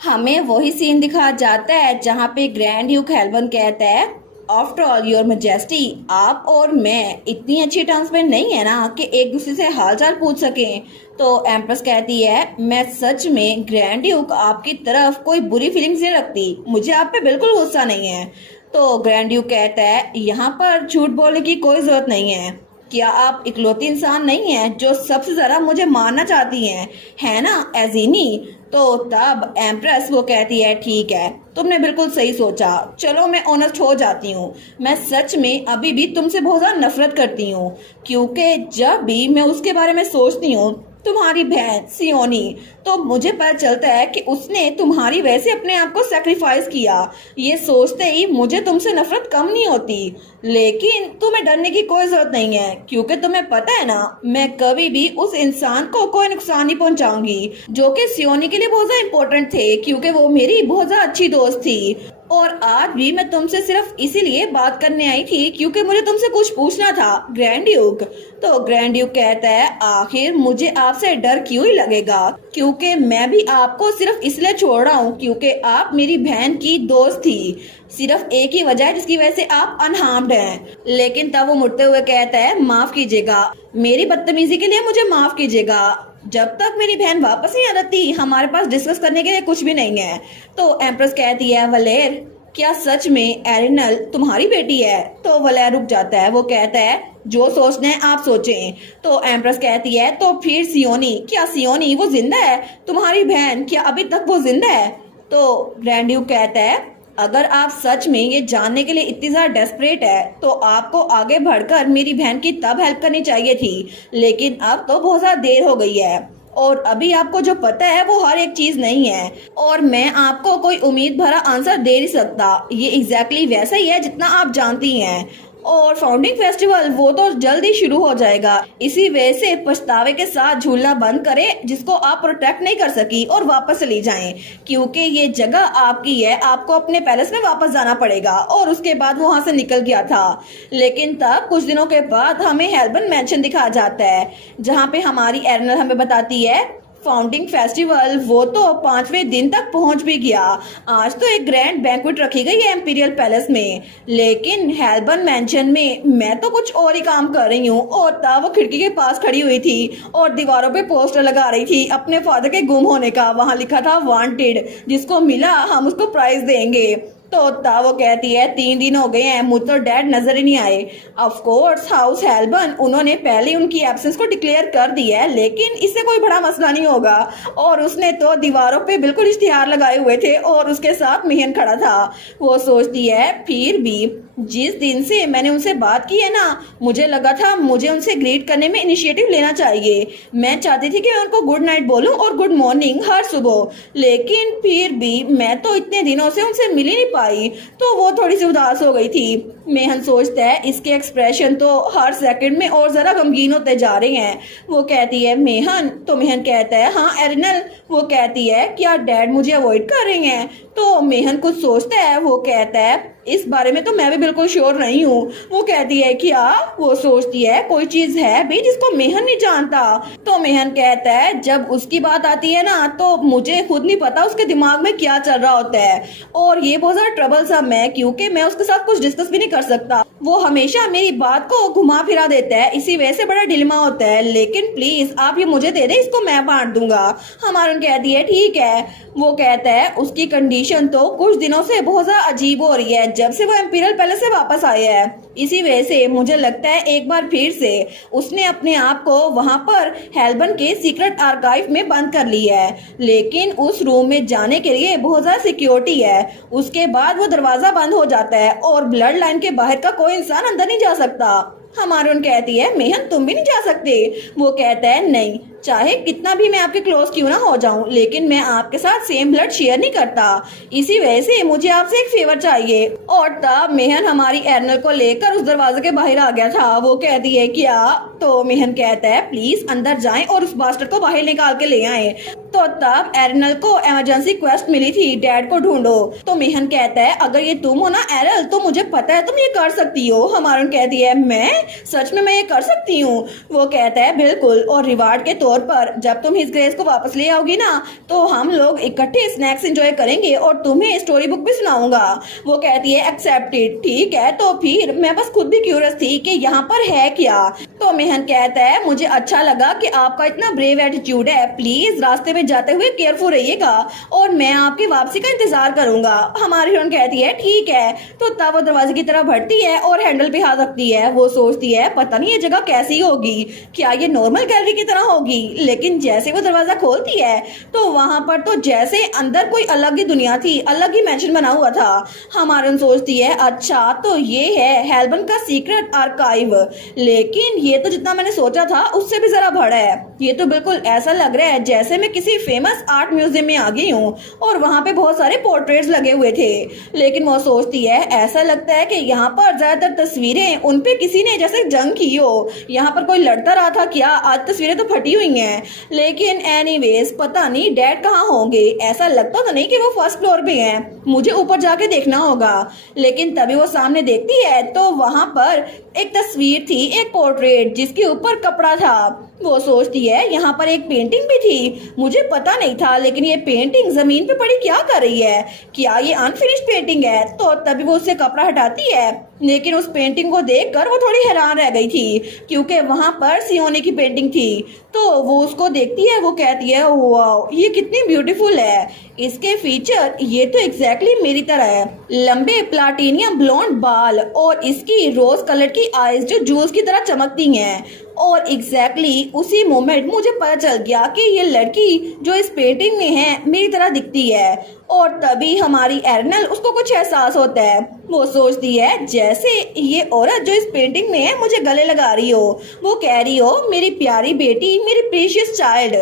हमें वही सीन दिखाया जाता है जहाँ पे ग्रैंड ड्यूक हेल्बन कहता है आफ्टर ऑल योर मैजेस्टी आप और मैं इतनी अच्छी टर्म्स में नहीं है ना कि एक दूसरे से हालचाल पूछ सकें। तो एम्प्रेस कहती है मैं सच में ग्रैंड ड्यूक आपकी तरफ कोई बुरी फीलिंग्स नहीं रखती, मुझे आप पे बिल्कुल गुस्सा नहीं है। तो ग्रैंड ड्यूक कहता है यहाँ पर झूठ बोलने की कोई जरूरत नहीं है। क्या आप इकलौती इंसान नहीं हैं जो सबसे ज्यादा मुझे मारना चाहती हैं, है ना एजीनी। तो तब एम्प्रेस वो कहती है ठीक है तुमने बिल्कुल सही सोचा, चलो मैं ऑनेस्ट हो जाती हूँ। मैं सच में अभी भी तुमसे बहुत ज्यादा नफरत करती हूँ क्योंकि जब भी मैं उसके बारे में सोचती हूँ तुम्हारी बहन सियोनी तो मुझे पता चलता है कि उसने तुम्हारी वजह से अपने आप को सैक्रिफाइस किया। ये सोचते ही मुझे तुमसे नफरत कम नहीं होती। लेकिन तुम्हें डरने की कोई जरूरत नहीं है क्योंकि तुम्हें पता है ना मैं कभी भी उस इंसान को कोई नुकसान नहीं पहुंचाऊंगी जो कि सियोनी के लिए बहुत ज्यादा इम्पोर्टेंट थे क्योंकि वो मेरी बहुत ज्यादा अच्छी दोस्त थी। और आज भी मैं तुमसे सिर्फ इसीलिए बात करने आई थी क्योंकि मुझे तुमसे कुछ पूछना था ग्रैंड ड्यूक। तो ग्रैंड ड्यूक कहता है आखिर मुझे आपसे डर क्यों ही लगेगा क्योंकि मैं भी आपको सिर्फ इसलिए छोड़ रहा हूँ क्योंकि आप मेरी बहन की दोस्त थी। सिर्फ एक ही वजह है जिसकी वजह से आप अनहार्म्ड हैं। लेकिन तब वो मुड़ते हुए कहता है माफ कीजिएगा, मेरी बदतमीजी के लिए मुझे माफ कीजिएगा। जब तक मेरी बहन वापस नहीं आ जाती हमारे पास डिस्कस करने के लिए कुछ भी नहीं है। तो एम्प्रेस कहती है वलेर क्या सच में एरिनल तुम्हारी बेटी है। तो वलेर रुक जाता है। वो कहता है जो सोचना है आप सोचें। तो एम्प्रेस कहती है तो फिर सियोनी, क्या सियोनी वो जिंदा है, तुम्हारी बहन क्या अभी तक वो जिंदा है। तो ग्रैंड ड्यूक कहता है अगर आप सच में ये जानने के लिए इतनी ज्यादा डेस्परेट है तो आपको आगे बढ़कर मेरी बहन की तब हेल्प करनी चाहिए थी। लेकिन अब तो बहुत ज्यादा देर हो गई है और अभी आपको जो पता है वो हर एक चीज नहीं है और मैं आपको कोई उम्मीद भरा आंसर दे नहीं सकता। ये एग्जैक्टली वैसा ही है जितना आप जानती हैं। और फाउंडिंग फेस्टिवल वो तो जल्द ही शुरू हो जाएगा। इसी वजह से पछतावे के साथ झूलना बंद करें जिसको आप प्रोटेक्ट नहीं कर सकी और वापस चली जाएं क्योंकि ये जगह आपकी है। आपको अपने पैलेस में वापस जाना पड़ेगा। और उसके बाद वहां से निकल गया था। लेकिन तब कुछ दिनों के बाद हमें हेल्बन मैंशन दिखाया जाता है जहाँ पे हमारी एरनल हमें बताती है फाउंडिंग फेस्टिवल वो तो 5वें दिन तक पहुंच भी गया। आज तो एक ग्रैंड बैंक्वेट रखी गई है इंपीरियल पैलेस में, लेकिन हेल्बन मैंशन में मैं तो कुछ और ही काम कर रही हूँ। और तब वो खिड़की के पास खड़ी हुई थी और दीवारों पे पोस्टर लगा रही थी अपने फादर के गुम होने का। वहां लिखा था वांटेड, जिसको मिला हम उसको प्राइज देंगे। तो तब वो कहती है 3 दिन हो गए हैं, मुझ तो डैड नजर ही नहीं आए। ऑफ कोर्स हाउस हेल्बन उन्होंने पहले उनकी एब्सेंस को डिक्लेयर कर दिया है, लेकिन इससे कोई बड़ा मसला नहीं होगा। और उसने तो दीवारों पे बिल्कुल इश्तिहार लगाए हुए थे और उसके साथ मेहन खड़ा था। वो सोचती है फिर भी जिस दिन से मैंने उनसे बात की है ना, मुझे लगा था मुझे उनसे ग्रीट करने में इनिशिएटिव लेना चाहिए। मैं चाहती थी कि मैं उनको गुड नाइट बोलूं और गुड मॉर्निंग हर सुबह, लेकिन फिर भी मैं तो इतने दिनों से उनसे मिल ही नहीं पाई, तो वो थोड़ी सी उदास हो गई थी। मेहन सोचता है इसके एक्सप्रेशन तो हर सेकंड में और जरा गमगीन होते जा रहे हैं। वो कहती है मेहन, तो मेहन कहता है हाँ एरिनल। वो कहती है क्या डैड मुझे अवॉइड कर रहे हैं? तो मेहन कुछ सोचता है, वो कहता है इस बारे में तो मैं भी बिल्कुल श्योर नहीं हूँ। वो कहती है क्या? वो सोचती है कोई चीज है भी जिसको मेहन नहीं जानता। तो मेहन कहता है जब उसकी बात आती है ना तो मुझे खुद नहीं पता उसके दिमाग में क्या चल रहा होता है, और ये बहुत ज्यादा ट्रबल सा है क्योंकि मैं उसके साथ कुछ डिस्कस भी नहीं कर सकता। वो हमेशा मेरी बात को घुमा फिरा देता है, इसी वजह से बड़ा डिलेमा होता है। लेकिन प्लीज आप ये मुझे दे दे, इसको मैं बांट दूंगा। हमारन कहती है ठीक है। वो कहता है उसकी कंडीशन तो कुछ दिनों से बहुत ज्यादा अजीब हो रही है जब से वो एम्पीरियल पैलेस से वापस आया है। इसी वजह से मुझे लगता है एक बार फिर से उसने अपने आप को वहां पर हेल्बन के सीक्रेट आर्काइव में बंद कर लिया है, लेकिन उस रूम में जाने के लिए बहुत ज्यादा सिक्योरिटी है। उसके बाद वो दरवाजा बंद हो जाता है और ब्लड लाइन के बाहर का कोई इंसान अंदर नहीं जा सकता। हमारून कहती है मेहन तुम भी नहीं जा सकते। वो कहता है नहीं, चाहे कितना भी मैं आपके क्लोज क्यों ना हो जाऊं, लेकिन मैं आपके साथ सेम ब्लड शेयर नहीं करता। इसी वजह से मुझे आपसे एक फेवर चाहिए। और तब मेहन हमारी एरनल को लेकर उस दरवाजे के बाहर आ गया था। वो कहती है क्या? तो मेहन कहता है प्लीज अंदर जाएं और उस बास्टर्ड को बाहर निकाल के ले आए। तो तब एरनल को इमरजेंसी क्वेस्ट मिली थी डैड को ढूंढो। तो मेहन कहता है अगर ये तुम हो ना एरल, तो मुझे पता है तुम ये कर सकती हो। हमारून कहती है मैं सच में मैं ये कर सकती हूँ? वो कहता है बिल्कुल, और रिवार्ड के तौर पर जब तुम हिज ग्रेस को वापस ले आओगी ना तो हम लोग इकट्ठे स्नैक्स एंजॉय करेंगे और तुम्हें स्टोरी बुक भी सुनाऊंगा। वो कहती है एक्सेप्टेड। ठीक है, तो फिर मैं बस खुद भी क्यूरियस थी कि यहाँ पर है क्या। तो मेहन कहता है मुझे अच्छा लगा कि आपका इतना ब्रेव एटीट्यूड है, प्लीज रास्ते में जाते हुए केयरफुल रहिएगा और मैं आपकी वापसी का इंतजार करूंगा। हमारी हीरोइन कहती है ठीक है। तो तब वो दरवाजे की तरफ बढ़ती है और हैंडल पे हाथ रखती है। वो सोचती है पता नहीं ये जगह कैसी होगी, क्या ये नॉर्मल गैलरी की तरह होगी। लेकिन जैसे वो दरवाजा खोलती है तो वहां पर तो जैसे अंदर कोई अलग ही दुनिया थी, अलग ही मैंशन बना हुआ था। हमारन सोचती है अच्छा तो ये है हेल्बन का सीक्रेट आर्काइव, लेकिन ये तो जितना मैंने सोचा था उससे भी जरा बड़ा है। ये तो बिल्कुल ऐसा लग रहा है जैसे मैं किसी फेमस आर्ट म्यूजियम में आ गई हूँ और वहाँ पे बहुत सारे पोर्ट्रेट्स लगे हुए थे। लेकिन वो सोचती है ऐसा लगता है कि यहाँ पर ज्यादातर तस्वीरें उनपे किसी ने जैसे जंग की हो, यहाँ पर कोई लड़ता रहा था क्या, आज तस्वीरें तो फटी हुई हैं। लेकिन एनीवेज पता नहीं डैड कहाँ होंगे, ऐसा लगता तो नहीं कि वो फर्स्ट फ्लोर पे हैं, मुझे ऊपर जाके देखना होगा। लेकिन तभी वो सामने देखती है तो वहां पर एक तस्वीर थी, एक पोर्ट्रेट जिसके ऊपर कपड़ा था। वो सोचती है यहाँ पर एक पेंटिंग भी थी, मुझे पता नहीं था, लेकिन ये पेंटिंग जमीन पे पड़ी क्या कर रही है, क्या ये अनफिनिश्ड पेंटिंग है। तो तभी वो उससे कपड़ा हटाती है, लेकिन उस पेंटिंग को देखकर वो थोड़ी हैरान रह गई थी क्योंकि वहां पर सियोनी की पेंटिंग थी। तो वो उसको देखती है, वो कहती है वाओ ये कितनी ब्यूटीफुल है, इसके फीचर ये तो एग्जैक्टली मेरी तरह है, लंबे प्लाटिनियम ब्लॉन्ड बाल और इसकी रोज कलर की आईज जो जूल्स की तरह चमकती हैं। और एग्जैक्टली उसी मोमेंट मुझे पता चल गया कि ये लड़की जो इस पेंटिंग में है मेरी तरह दिखती है। और तभी हमारी एरनल उसको कुछ एहसास होता है। वो सोचती है जैसे ये औरत जो इस पेंटिंग में है मुझे गले लगा रही हो, वो कह रही हो मेरी प्यारी बेटी, मेरी प्रीशियस चाइल्ड।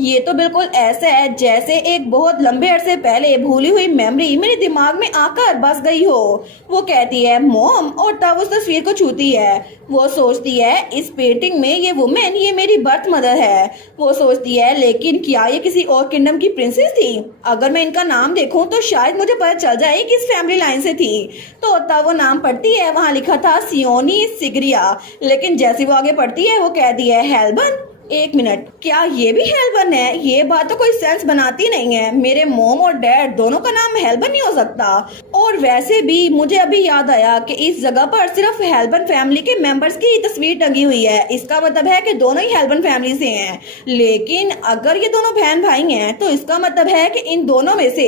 ये तो बिल्कुल ऐसा है जैसे एक बहुत लंबे अरसे पहले भूली हुई मेमोरी मेरे दिमाग में आकर बस गई हो। वो कहती है मॉम, और तब उस तस्वीर को छूती है। वो सोचती है इस पेंटिंग में ये वुमेन ये मेरी बर्थ मदर है। वो सोचती है लेकिन क्या ये किसी और किंगडम की प्रिंसेस थी, अगर मैं इनका नाम देखूं तो शायद मुझे पता चल जाए कि इस फैमिली लाइन से थी। तो तब वो नाम पढ़ती है, वहां लिखा था सियोनी सिगरिया। लेकिन जैसे वो आगे पढ़ती है वो कहती है हेल्बन। एक मिनट, क्या ये भी हेल्बन है? ये बात तो कोई सेंस बनाती नहीं है। मेरे मॉम और डैड दोनों का नाम हेल्बन नहीं हो सकता। और वैसे भी मुझे अभी याद आया कि इस जगह पर सिर्फ हेल्बन फैमिली के मेंबर्स की तस्वीर टंगी हुई है। इसका मतलब है कि दोनों ही हेल्बन फैमिली से हैं। लेकिन अगर ये दोनों बहन भाई हैं तो इसका मतलब है कि इन दोनों में से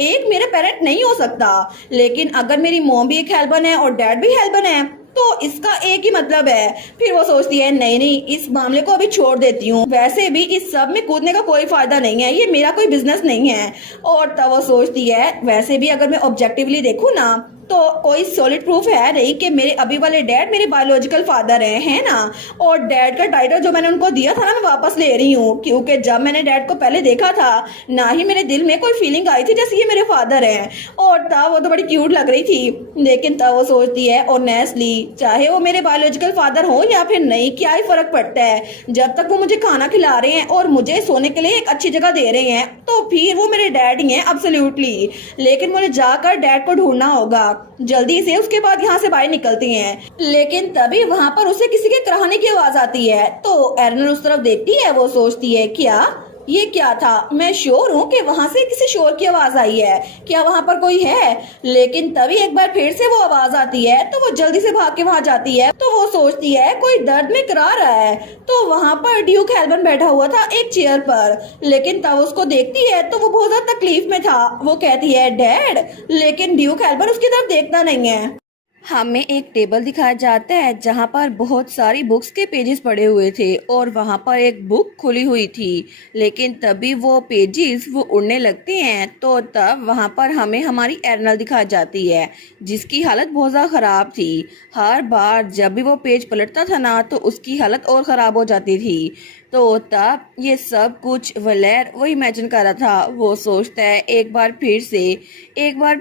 एक मेरे पेरेंट नहीं हो सकता। लेकिन अगर मेरी मॉम भी एक हेल्बन है और डैड भी हेल्बन है तो इसका एक ही मतलब है। फिर वो सोचती है नहीं नहीं, इस मामले को अभी छोड़ देती हूँ। वैसे भी इस सब में कूदने का कोई फायदा नहीं है, ये मेरा कोई बिजनेस नहीं है। और तब वो सोचती है वैसे भी अगर मैं ऑब्जेक्टिवली देखूँ ना तो कोई सॉलिड प्रूफ है नहीं कि मेरे अभी वाले डैड मेरे बायोलॉजिकल फादर है ना। और डैड का टाइटल जो मैंने उनको दिया था ना, मैं वापस ले रही हूँ, क्योंकि जब मैंने डैड को पहले देखा था ना ही मेरे दिल में कोई फीलिंग आई थी जैसे ये मेरे फादर हैं। और तब वो तो बड़ी क्यूट लग रही थी। लेकिन तब वो सोचती है ऑनेस्टली, चाहे वो मेरे बायोलॉजिकल फादर हो या फिर नहीं, क्या ही फर्क पड़ता है, जब तक वो मुझे खाना खिला रहे हैं और मुझे सोने के लिए एक अच्छी जगह दे रहे हैं तो फिर वो मेरे डैड ही हैं एब्सोल्युटली। लेकिन मुझे जाकर डैड को ढूंढना होगा जल्दी से, उसके बाद यहाँ से बाहर निकलती हैं। लेकिन तभी वहां पर उसे किसी के कराहने की आवाज आती है। तो एरनल उस तरफ देखती है। वो सोचती है क्या ये क्या था? मैं श्योर हूँ कि वहां से किसी शोर की आवाज आई है। क्या वहां पर कोई है? लेकिन तभी एक बार फिर से वो आवाज आती है तो वो जल्दी से भाग के वहां जाती है। तो वो सोचती है कोई दर्द में करा रहा है। तो वहां पर ड्यूक हेल्बन बैठा हुआ था एक चेयर पर। लेकिन तब उसको देखती है तो वो बहुत ज्यादा तकलीफ में था। वो कहती है डैड, लेकिन ड्यूक हेल्बन उसकी तरफ देखता नहीं है। हमें एक टेबल दिखाया जाता है जहाँ पर बहुत सारी बुक्स के पेजेस पड़े हुए थे और वहाँ पर एक बुक खुली हुई थी। लेकिन तभी वो पेजेस वो उड़ने लगते हैं तो तब वहाँ पर हमें हमारी एरनल दिखाई जाती है जिसकी हालत बहुत ज़्यादा ख़राब थी। हर बार जब भी वो पेज पलटता था ना तो उसकी हालत और ख़राब हो जाती थी। तो तब ये सब कुछ वलेर वो इमेजिन कर रहा था। वो सोचता है एक बार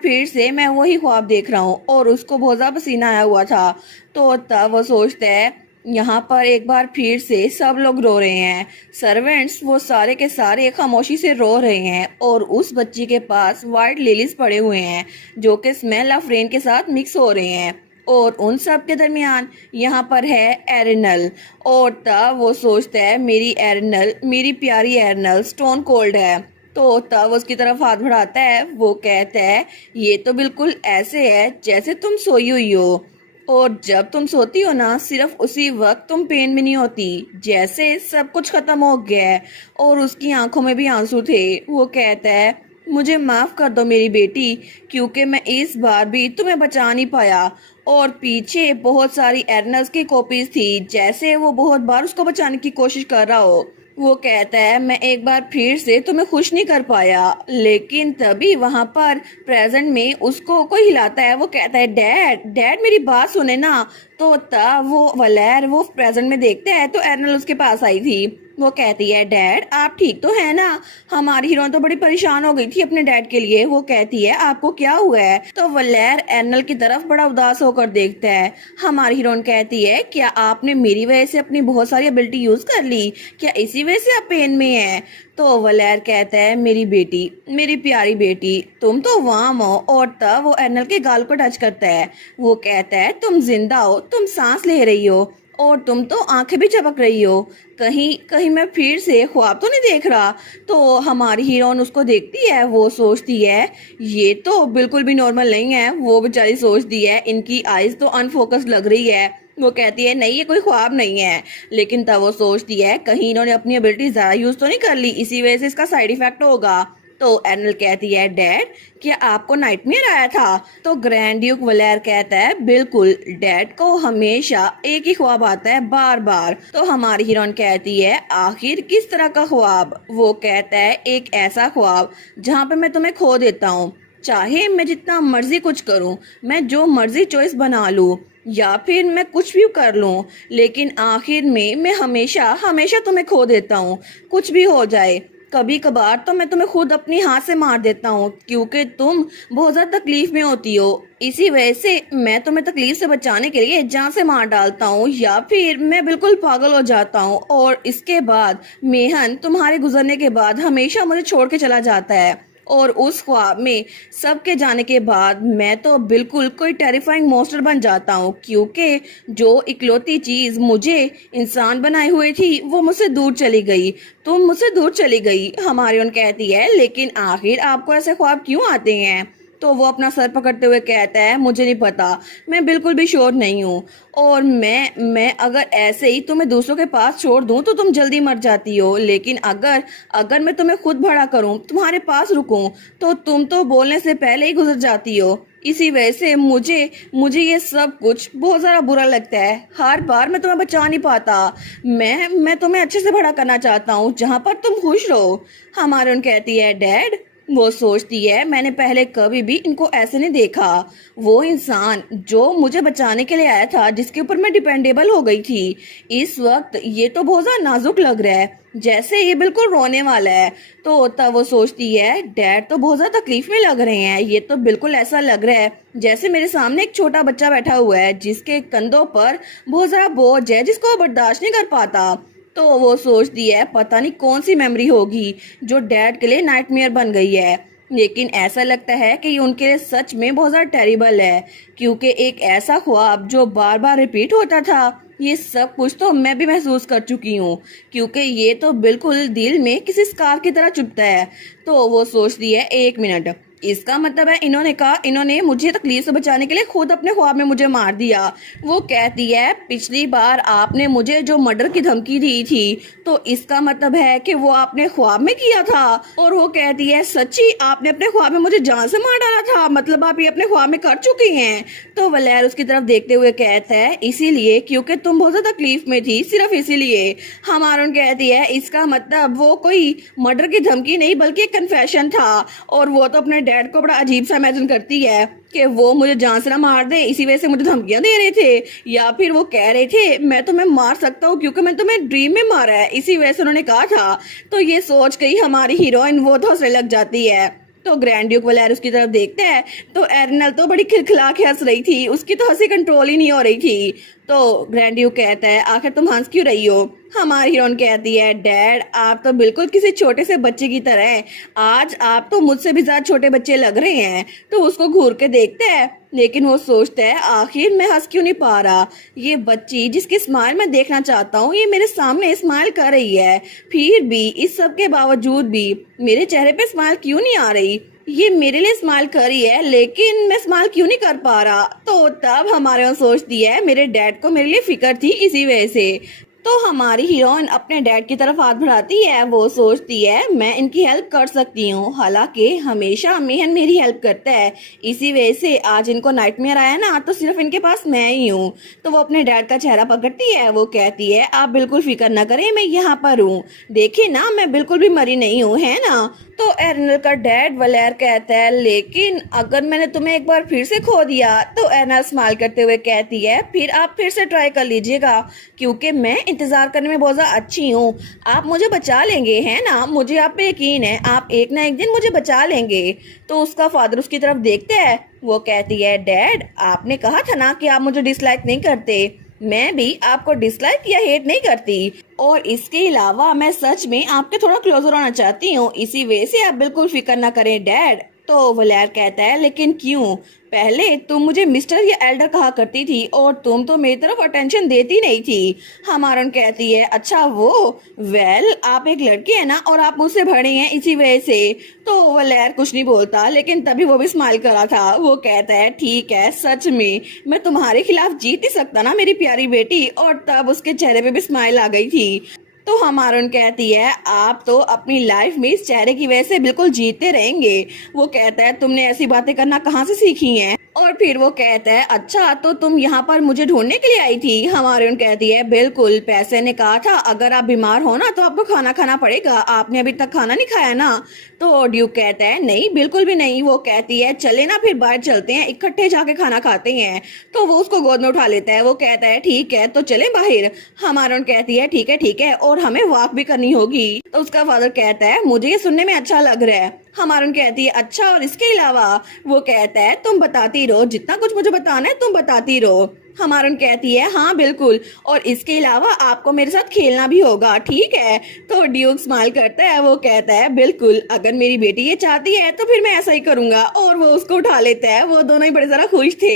फिर से मैं वही ख्वाब देख रहा हूँ और उसको बहुत ज़्यादा पसीना आया हुआ था। तो तब वो सोचता है यहाँ पर एक बार फिर से सब लोग रो रहे हैं। सर्वेंट्स वो सारे के सारे खामोशी से रो रहे हैं और उस बच्ची के पास वाइट लिलीज पड़े हुए हैं जो कि स्मेल ऑफ रेन के साथ मिक्स हो रहे हैं। और उन सब के दरमियान यहाँ पर है एरनल। और तब वो सोचता है मेरी एरनल, मेरी प्यारी एरनल स्टोन कोल्ड है। तो तब उसकी तरफ हाथ बढ़ाता है। वो कहता है ये तो बिल्कुल ऐसे है जैसे तुम सोई हुई हो और जब तुम सोती हो ना सिर्फ उसी वक्त तुम पेन में नहीं होती, जैसे सब कुछ खत्म हो गया है। और उसकी आंखों में भी आंसू थे। वो कहता है मुझे माफ कर दो मेरी बेटी, क्योंकि मैं इस बार भी तुम्हें बचा नहीं पाया। और पीछे बहुत सारी एरनल्स की कॉपीज थी जैसे वो बहुत बार उसको बचाने की कोशिश कर रहा हो। वो कहता है मैं एक बार फिर से तुम्हें खुश नहीं कर पाया। लेकिन तभी वहां पर प्रेजेंट में उसको कोई हिलाता है। वो कहता है डैड, डैड मेरी बात सुने ना। तो तब वो वलेर वो प्रेजेंट में देखता है तो एरनल उसके पास आई थी। वो कहती है डैड आप ठीक तो है ना? हमारी हीरोइन तो बड़ी परेशान हो गई थी अपने डैड के लिए। वो कहती है आपको क्या हुआ है? तो वलेर एरनल की तरफ बड़ा उदास होकर देखता है। हमारी हीरोइन कहती है क्या आपने मेरी वजह से अपनी बहुत सारी एबिलिटी यूज कर ली? क्या इसी वजह से आप पेन में हैं? तो वलेर कहता है मेरी बेटी, मेरी प्यारी बेटी, तुम तो वाम हो। और तब वो एरनल के गाल को टच करता है। वो कहता है तुम जिंदा हो, तुम सांस ले रही हो और तुम तो आंखें भी झपक रही हो। कहीं कहीं मैं फिर से ख्वाब तो नहीं देख रहा? तो हमारी हीरोइन उसको देखती है। वो सोचती है ये तो बिल्कुल भी नॉर्मल नहीं है। वो बेचारी सोचती है इनकी आईज तो अनफोकस्ड लग रही है। वो कहती है नहीं ये कोई ख्वाब नहीं है। लेकिन तब वो सोचती है कहीं इन्होंने अपनी एबिलिटी ज़्यादा यूज़ तो नहीं कर ली, इसी वजह से इसका साइड इफेक्ट होगा। तो एरनल कहती है डैड क्या आपको नाइटमेयर आया था? तो ग्रैंड ड्यूक वलेर कहता है बिल्कुल, डैड को हमेशा एक ही ख्वाब आता है बार बार। तो हमारी हीरोइन कहती है आखिर किस तरह का ख्वाब? वो कहता है एक ऐसा ख्वाब जहाँ पे मैं तुम्हें खो देता हूँ। चाहे मैं जितना मर्जी कुछ करूँ, मैं जो मर्जी चॉइस बना लूँ या फिर मैं कुछ भी कर लूँ, लेकिन आखिर में मैं हमेशा हमेशा तुम्हें खो देता हूँ। कुछ भी हो जाए, कभी कभार तो मैं तुम्हें खुद अपनी हाथ से मार देता हूँ क्योंकि तुम बहुत ज़्यादा तकलीफ में होती हो। इसी वजह से मैं तुम्हें तकलीफ से बचाने के लिए जान से मार डालता हूँ या फिर मैं बिल्कुल पागल हो जाता हूँ। और इसके बाद मेहन तुम्हारे गुजरने के बाद हमेशा मुझे छोड़ के चला जाता है। और उस ख्वाब में सबके जाने के बाद मैं तो बिल्कुल कोई टेरिफाइंग मॉन्स्टर बन जाता हूँ, क्योंकि जो इकलौती चीज मुझे इंसान बनाए हुए थी वो मुझसे दूर चली गई। तुम मुझसे दूर चली गई, हमारी कहती है। लेकिन आखिर आपको ऐसे ख्वाब क्यों आते हैं? तो वो अपना सर पकड़ते हुए कहता है, मुझे नहीं पता, मैं बिल्कुल भी श्योर नहीं हूँ। और मैं अगर ऐसे ही तुम्हें दूसरों के पास छोड़ दूं तो तुम जल्दी मर जाती हो, लेकिन अगर अगर मैं तुम्हें खुद खड़ा करूं, तुम्हारे पास रुकूं, तो तुम तो बोलने से पहले ही गुजर जाती हो। इसी वजह से मुझे मुझे ये सब कुछ बहुत ज़्यादा बुरा लगता है। हर बार मैं तुम्हें बचा नहीं पाता। मैं तुम्हें अच्छे से बड़ा करना चाहता हूँ जहाँ पर तुम खुश रहो। हमारे कहती है, डैड। वो सोचती है, मैंने पहले कभी भी इनको ऐसे नहीं देखा। वो इंसान जो मुझे बचाने के लिए आया था, जिसके ऊपर मैं डिपेंडेबल हो गई थी, इस वक्त ये तो बहुत ज्यादा नाजुक लग रहा है, जैसे ये बिल्कुल रोने वाला है। तो तब वो सोचती है, डैड तो बहुत ज्यादा तकलीफ में लग रहे हैं। ये तो बिल्कुल ऐसा लग रहा है जैसे मेरे सामने एक छोटा बच्चा बैठा हुआ है, जिसके कंधों पर बहुत ज्यादा बोझ है, जिसको वो बर्दाश्त नहीं कर पाता। तो वो सोचती है, पता नहीं कौन सी मेमोरी होगी जो डैड के लिए नाइटमेयर बन गई है। लेकिन ऐसा लगता है कि ये उनके लिए सच में बहुत ज़्यादा टेरिबल है, क्योंकि एक ऐसा ख्वाब जो बार बार रिपीट होता था, ये सब कुछ तो मैं भी महसूस कर चुकी हूँ, क्योंकि ये तो बिल्कुल दिल में किसी स्कार की तरह चुभता है। तो वो सोचती है, एक मिनट, इसका मतलब है इन्होंने मुझे तकलीफ से बचाने के लिए खुद अपने ख्वाब में मुझे मार दिया। वो कहती है, पिछली बार आपने मुझे जो मर्डर की धमकी दी थी, तो इसका मतलब है कि वो आपने ख्वाब में किया था। और वो कहती है, सच्ची आपने अपने ख्वाब में मुझे जान से मार डाला था? मतलब आप ये अपने ख्वाब में कर चुकी हैं? तो वलैर उसकी तरफ देखते हुए कहता है, इसीलिए क्योंकि तुम बहुत ज्यादा तकलीफ में थी, सिर्फ इसीलिए। हमारून कहती है, इसका मतलब वो कोई मर्डर की धमकी नहीं बल्कि एक कन्फेशन था। और वो तो अपने डैड को बड़ा अजीब सा इमेजिन करती है कि वो मुझे जान से ना मार दे, इसी वजह से मुझे धमकियां दे रहे थे, या फिर वो कह रहे थे मैं तुम्हें मार सकता हूँ क्योंकि मैं तुम्हें ड्रीम में मारा है, इसी वजह से उन्होंने कहा था। तो ये सोच के ही हमारी हीरोइन वो तो हंसने लग जाती है। तो ग्रैंड ड्यूक वलैर उसकी तरफ देखते हैं तो एर्नल तो बड़ी खिलखिला के हंस रही थी, उसकी तो हंसी कंट्रोल ही नहीं हो रही थी। तो ग्रैंड ड्यूक कहता है, आखिर तुम हंस क्यों रही हो? हमारी हीरोइन कहती है, डैड आप तो बिल्कुल किसी छोटे से बच्चे की तरह हैं, आज आप तो मुझसे भी ज्यादा छोटे बच्चे लग रहे हैं। तो उसको घूर के देखते हैं, लेकिन वो सोचता है, आखिर मैं हंस क्यों नहीं पा रहा? ये बच्ची जिसकी स्माइल मैं देखना चाहता हूँ, ये मेरे सामने स्माइल कर रही है, फिर भी इस सब के बावजूद भी मेरे चेहरे पे स्माइल क्यों नहीं आ रही? ये मेरे लिए स्माइल कर रही है, लेकिन मैं स्माइल क्यों नहीं कर पा रहा? तो तब हमारे यहाँ सोचती है, मेरे डैड को मेरे लिए फिक्र थी, इसी वजह से। तो हमारी हीरोइन अपने डैड की तरफ हाथ बढ़ाती है, वो सोचती है मैं इनकी हेल्प कर सकती हूँ, हालांकि हमेशा मेहन मेरी हेल्प करता है, इसी वजह से आज इनको नाइटमेयर आया ना, तो सिर्फ इनके पास मैं ही हूँ। तो वो अपने डैड का चेहरा पकड़ती है, वो कहती है, आप बिल्कुल फिक्र ना करें, मैं यहाँ पर हूँ, देखिए ना मैं बिल्कुल भी मरी नहीं हूँ, है ना? तो एर्नल का डैड वलैर कहता है, लेकिन अगर मैंने तुम्हें एक बार फिर से खो दिया? तो एर्नल स्माइल करते हुए कहती है, फिर आप फिर से ट्राई कर लीजिएगा, क्योंकि मैं इंतजार करने में बहुत ज्यादा अच्छी हूँ, आप मुझे बचा लेंगे, है ना? मुझे आप पे यकीन है, आप एक ना एक दिन मुझे बचा लेंगे। तो उसका फादर उसकी तरफ देखते है, वो कहती है, डैड आपने कहा था ना कि आप मुझे डिसलाइक नहीं करते, मैं भी आपको डिसलाइक या हेट नहीं करती, और इसके अलावा मैं सच में आपके थोड़ा क्लोजर होना चाहती हूँ, इसी वजह से आप बिल्कुल फिक्र ना करें डैड। तो वलैर कहता है, लेकिन क्यों? पहले तुम मुझे मिस्टर या एल्डर कहा करती थी और तुम तो मेरी तरफ अटेंशन देती नहीं थी। हमारन कहती है, अच्छा वो, वेल आप एक लड़की है ना और आप मुझसे बड़े हैं, इसी वजह से। तो वलैर कुछ नहीं बोलता, लेकिन तभी वो भी स्माइल करा था, वो कहता है, ठीक है, सच में मैं तुम्हारे खिलाफ जीत ही सकता ना मेरी प्यारी बेटी, और तब उसके चेहरे पे भी स्माइल आ गई थी। तो हमारून कहती है, आप तो अपनी लाइफ में इस चेहरे की वजह से बिल्कुल जीते रहेंगे। वो कहता है, तुमने ऐसी बातें करना कहाँ से सीखी हैं? और फिर वो कहता है, अच्छा तो तुम यहाँ पर मुझे ढूंढने के लिए आई थी? हमारून कहती है, बिल्कुल, पैसे ने कहा था अगर आप बीमार हो ना तो आपको खाना खाना पड़ेगा, आपने अभी तक खाना नहीं खाया ना? तो ड्यूक कहता है, नहीं बिल्कुल भी नहीं। वो कहती है, चले ना फिर बाहर चलते हैं, इकट्ठे जाके खाना खाते हैं। तो वो उसको गोद में उठा लेता है, वो कहता है, ठीक है तो चले बाहर। हमारून कहती है, ठीक है, और हमें वॉक भी करनी होगी। तो उसका फादर कहता है, मुझे ये सुनने में अच्छा लग रहा है। हमारून कहती है, अच्छा और इसके अलावा? वो कहता है, तुम बताती रहो, जितना कुछ मुझे बताना है तुम बताती रहो। हमारन कहती है हाँ बिल्कुल, और इसके अलावा आपको मेरे साथ खेलना भी होगा, ठीक है। तो ड्यूक स्माइल करता है, वो कहता है बिल्कुल, अगर मेरी बेटी ये चाहती है तो फिर मैं ऐसा ही करूंगा, और वो उसको उठा लेता है। वो दोनों ही बड़े जरा खुश थे।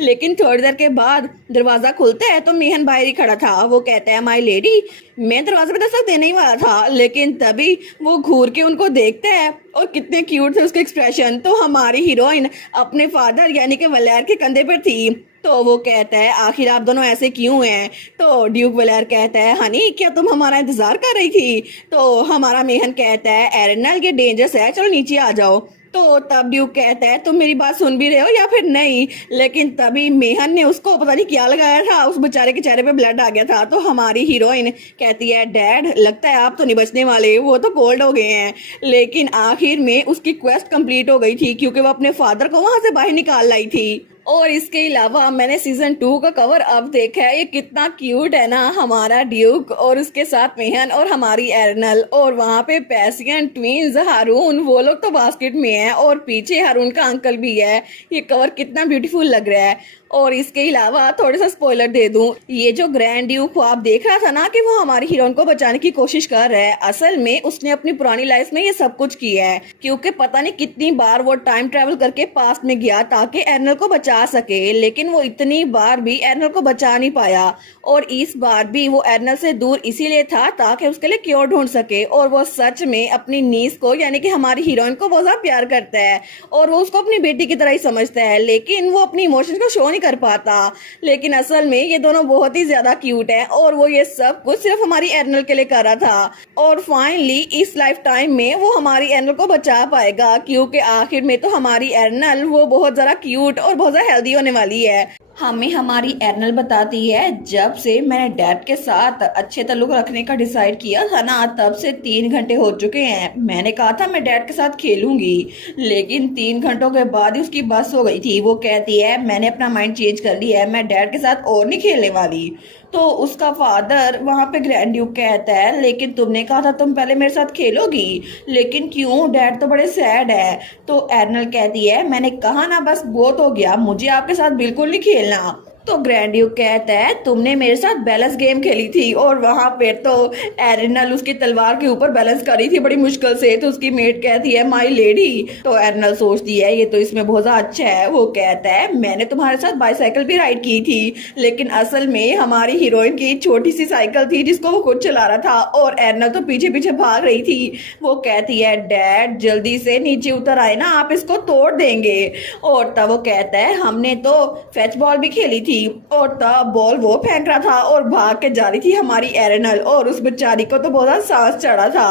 लेकिन थोड़ी देर के बाद दरवाजा खुलता है तो मेहन बाहर ही खड़ा था। वो कहता है माई लेडी, मैं दरवाजे पे दस्तक देने ही वाला था, लेकिन तभी वो घूर के उनको देखता है, और कितने क्यूट थे उसके एक्सप्रेशन। तो हमारी हीरोइन अपने फादर यानी कि वलैर के कंधे पर थी। तो वो कहता है आखिर आप दोनों ऐसे क्यों हैं? तो ड्यूक वलैर कहता है हनी, क्या तुम हमारा इंतजार कर रही थी? तो हमारा मेहन कहता है एरनल, ये डेंजरस है, चलो नीचे आ जाओ। तो तब ड्यूक कहता है तुम मेरी बात सुन भी रहे हो या फिर नहीं? लेकिन तभी मेहन ने उसको पता नहीं क्या लगाया था, उस बेचारे के चेहरे पे ब्लड आ गया था। तो हमारी हीरोइन कहती है डैड, लगता है आप तो नहीं बचने वाले, वो तो कोल्ड हो गए हैं। लेकिन आखिर में उसकी क्वेस्ट कंप्लीट हो गई थी, क्योंकि वो अपने फादर को वहां से बाहर निकाल लाई थी। और इसके अलावा मैंने सीजन 2 का कवर अब देखा है, ये कितना क्यूट है ना, हमारा ड्यूक और उसके साथ मेहन और हमारी एरनल, और वहाँ पे पैसियन ट्विंस हारून, वो लोग तो बास्केट में है, और पीछे हारून का अंकल भी है। ये कवर कितना ब्यूटीफुल लग रहा है। और इसके अलावा थोड़ा सा स्पॉइलर दे दूं, ये जो ग्रैंड ड्यूक को आप देख रहा था ना कि वो हमारी हीरोइन को बचाने की कोशिश कर रहा है, असल में उसने अपनी पुरानी लाइफ में ये सब कुछ किया है, क्योंकि पता नहीं कितनी बार वो टाइम ट्रेवल करके पास्ट में गया ताकि एर्नल को बचा सके, लेकिन वो इतनी बार भी एर्नल को बचा नहीं पाया। और इस बार भी वो एर्नल से दूर इसीलिए था ताकि उसके लिए क्योर ढूंढ सके। और वो सच में अपनी नीस को यानी कि हमारी हीरोइन को बहुत ज्यादा प्यार करता है, और वो उसको अपनी बेटी की तरह ही समझता है, लेकिन वो अपनी इमोशंस को शो नहीं कर पाता। लेकिन असल में ये दोनों बहुत ही ज्यादा क्यूट हैं, और वो ये सब कुछ सिर्फ हमारी एर्नल के लिए कर रहा था। और फाइनली इस लाइफ टाइम में वो हमारी एर्नल को बचा पाएगा, क्योंकि आखिर में तो हमारी एर्नल वो बहुत ज्यादा क्यूट और बहुत ज्यादा हेल्दी होने वाली है। हमें हमारी एर्नल बताती है जब से मैंने डैड के साथ अच्छे ताल्लुक रखने का डिसाइड किया था ना, तब से 3 घंटे हो चुके हैं। मैंने कहा था मैं डैड के साथ खेलूंगी, लेकिन 3 घंटों के बाद ही उसकी बस हो गई थी। वो कहती है मैंने अपना माइंड चेंज कर लिया है, मैं डैड के साथ और नहीं खेलने वाली। तो उसका फादर वहां पे ग्रैंड ड्यूक कहता है लेकिन तुमने कहा था तुम पहले मेरे साथ खेलोगी, लेकिन क्यों? डैड तो बड़े सैड है। तो एर्नल कहती है मैंने कहा ना, बस बहुत हो गया, मुझे आपके साथ बिल्कुल नहीं खेलना। तो ग्रैंड ड्यूक कहता है तुमने मेरे साथ बैलेंस गेम खेली थी, और वहां पे तो एर्नल उसकी तलवार के ऊपर बैलेंस कर रही थी बड़ी मुश्किल से। तो उसकी मेट कहती है माई लेडी। तो एर्नल सोचती है ये तो इसमें बहुत ज्यादा अच्छा है। वो कहता है मैंने तुम्हारे साथ बाईसाइकिल भी राइड की थी, लेकिन असल में हमारी हीरोइन की छोटी सी साइकिल थी जिसको वो खुद चला रहा था, और एर्नल तो पीछे पीछे भाग रही थी। वो कहती है डैड जल्दी से नीचे उतर आए ना, आप इसको तोड़ देंगे। और तब वो कहता है हमने तो फेच बॉल भी खेली थी, और तब बॉल वो फेंक रहा था और भाग के जा रही थी हमारी एरेनल, और उस बेचारी को तो बहुत सांस चढ़ा था।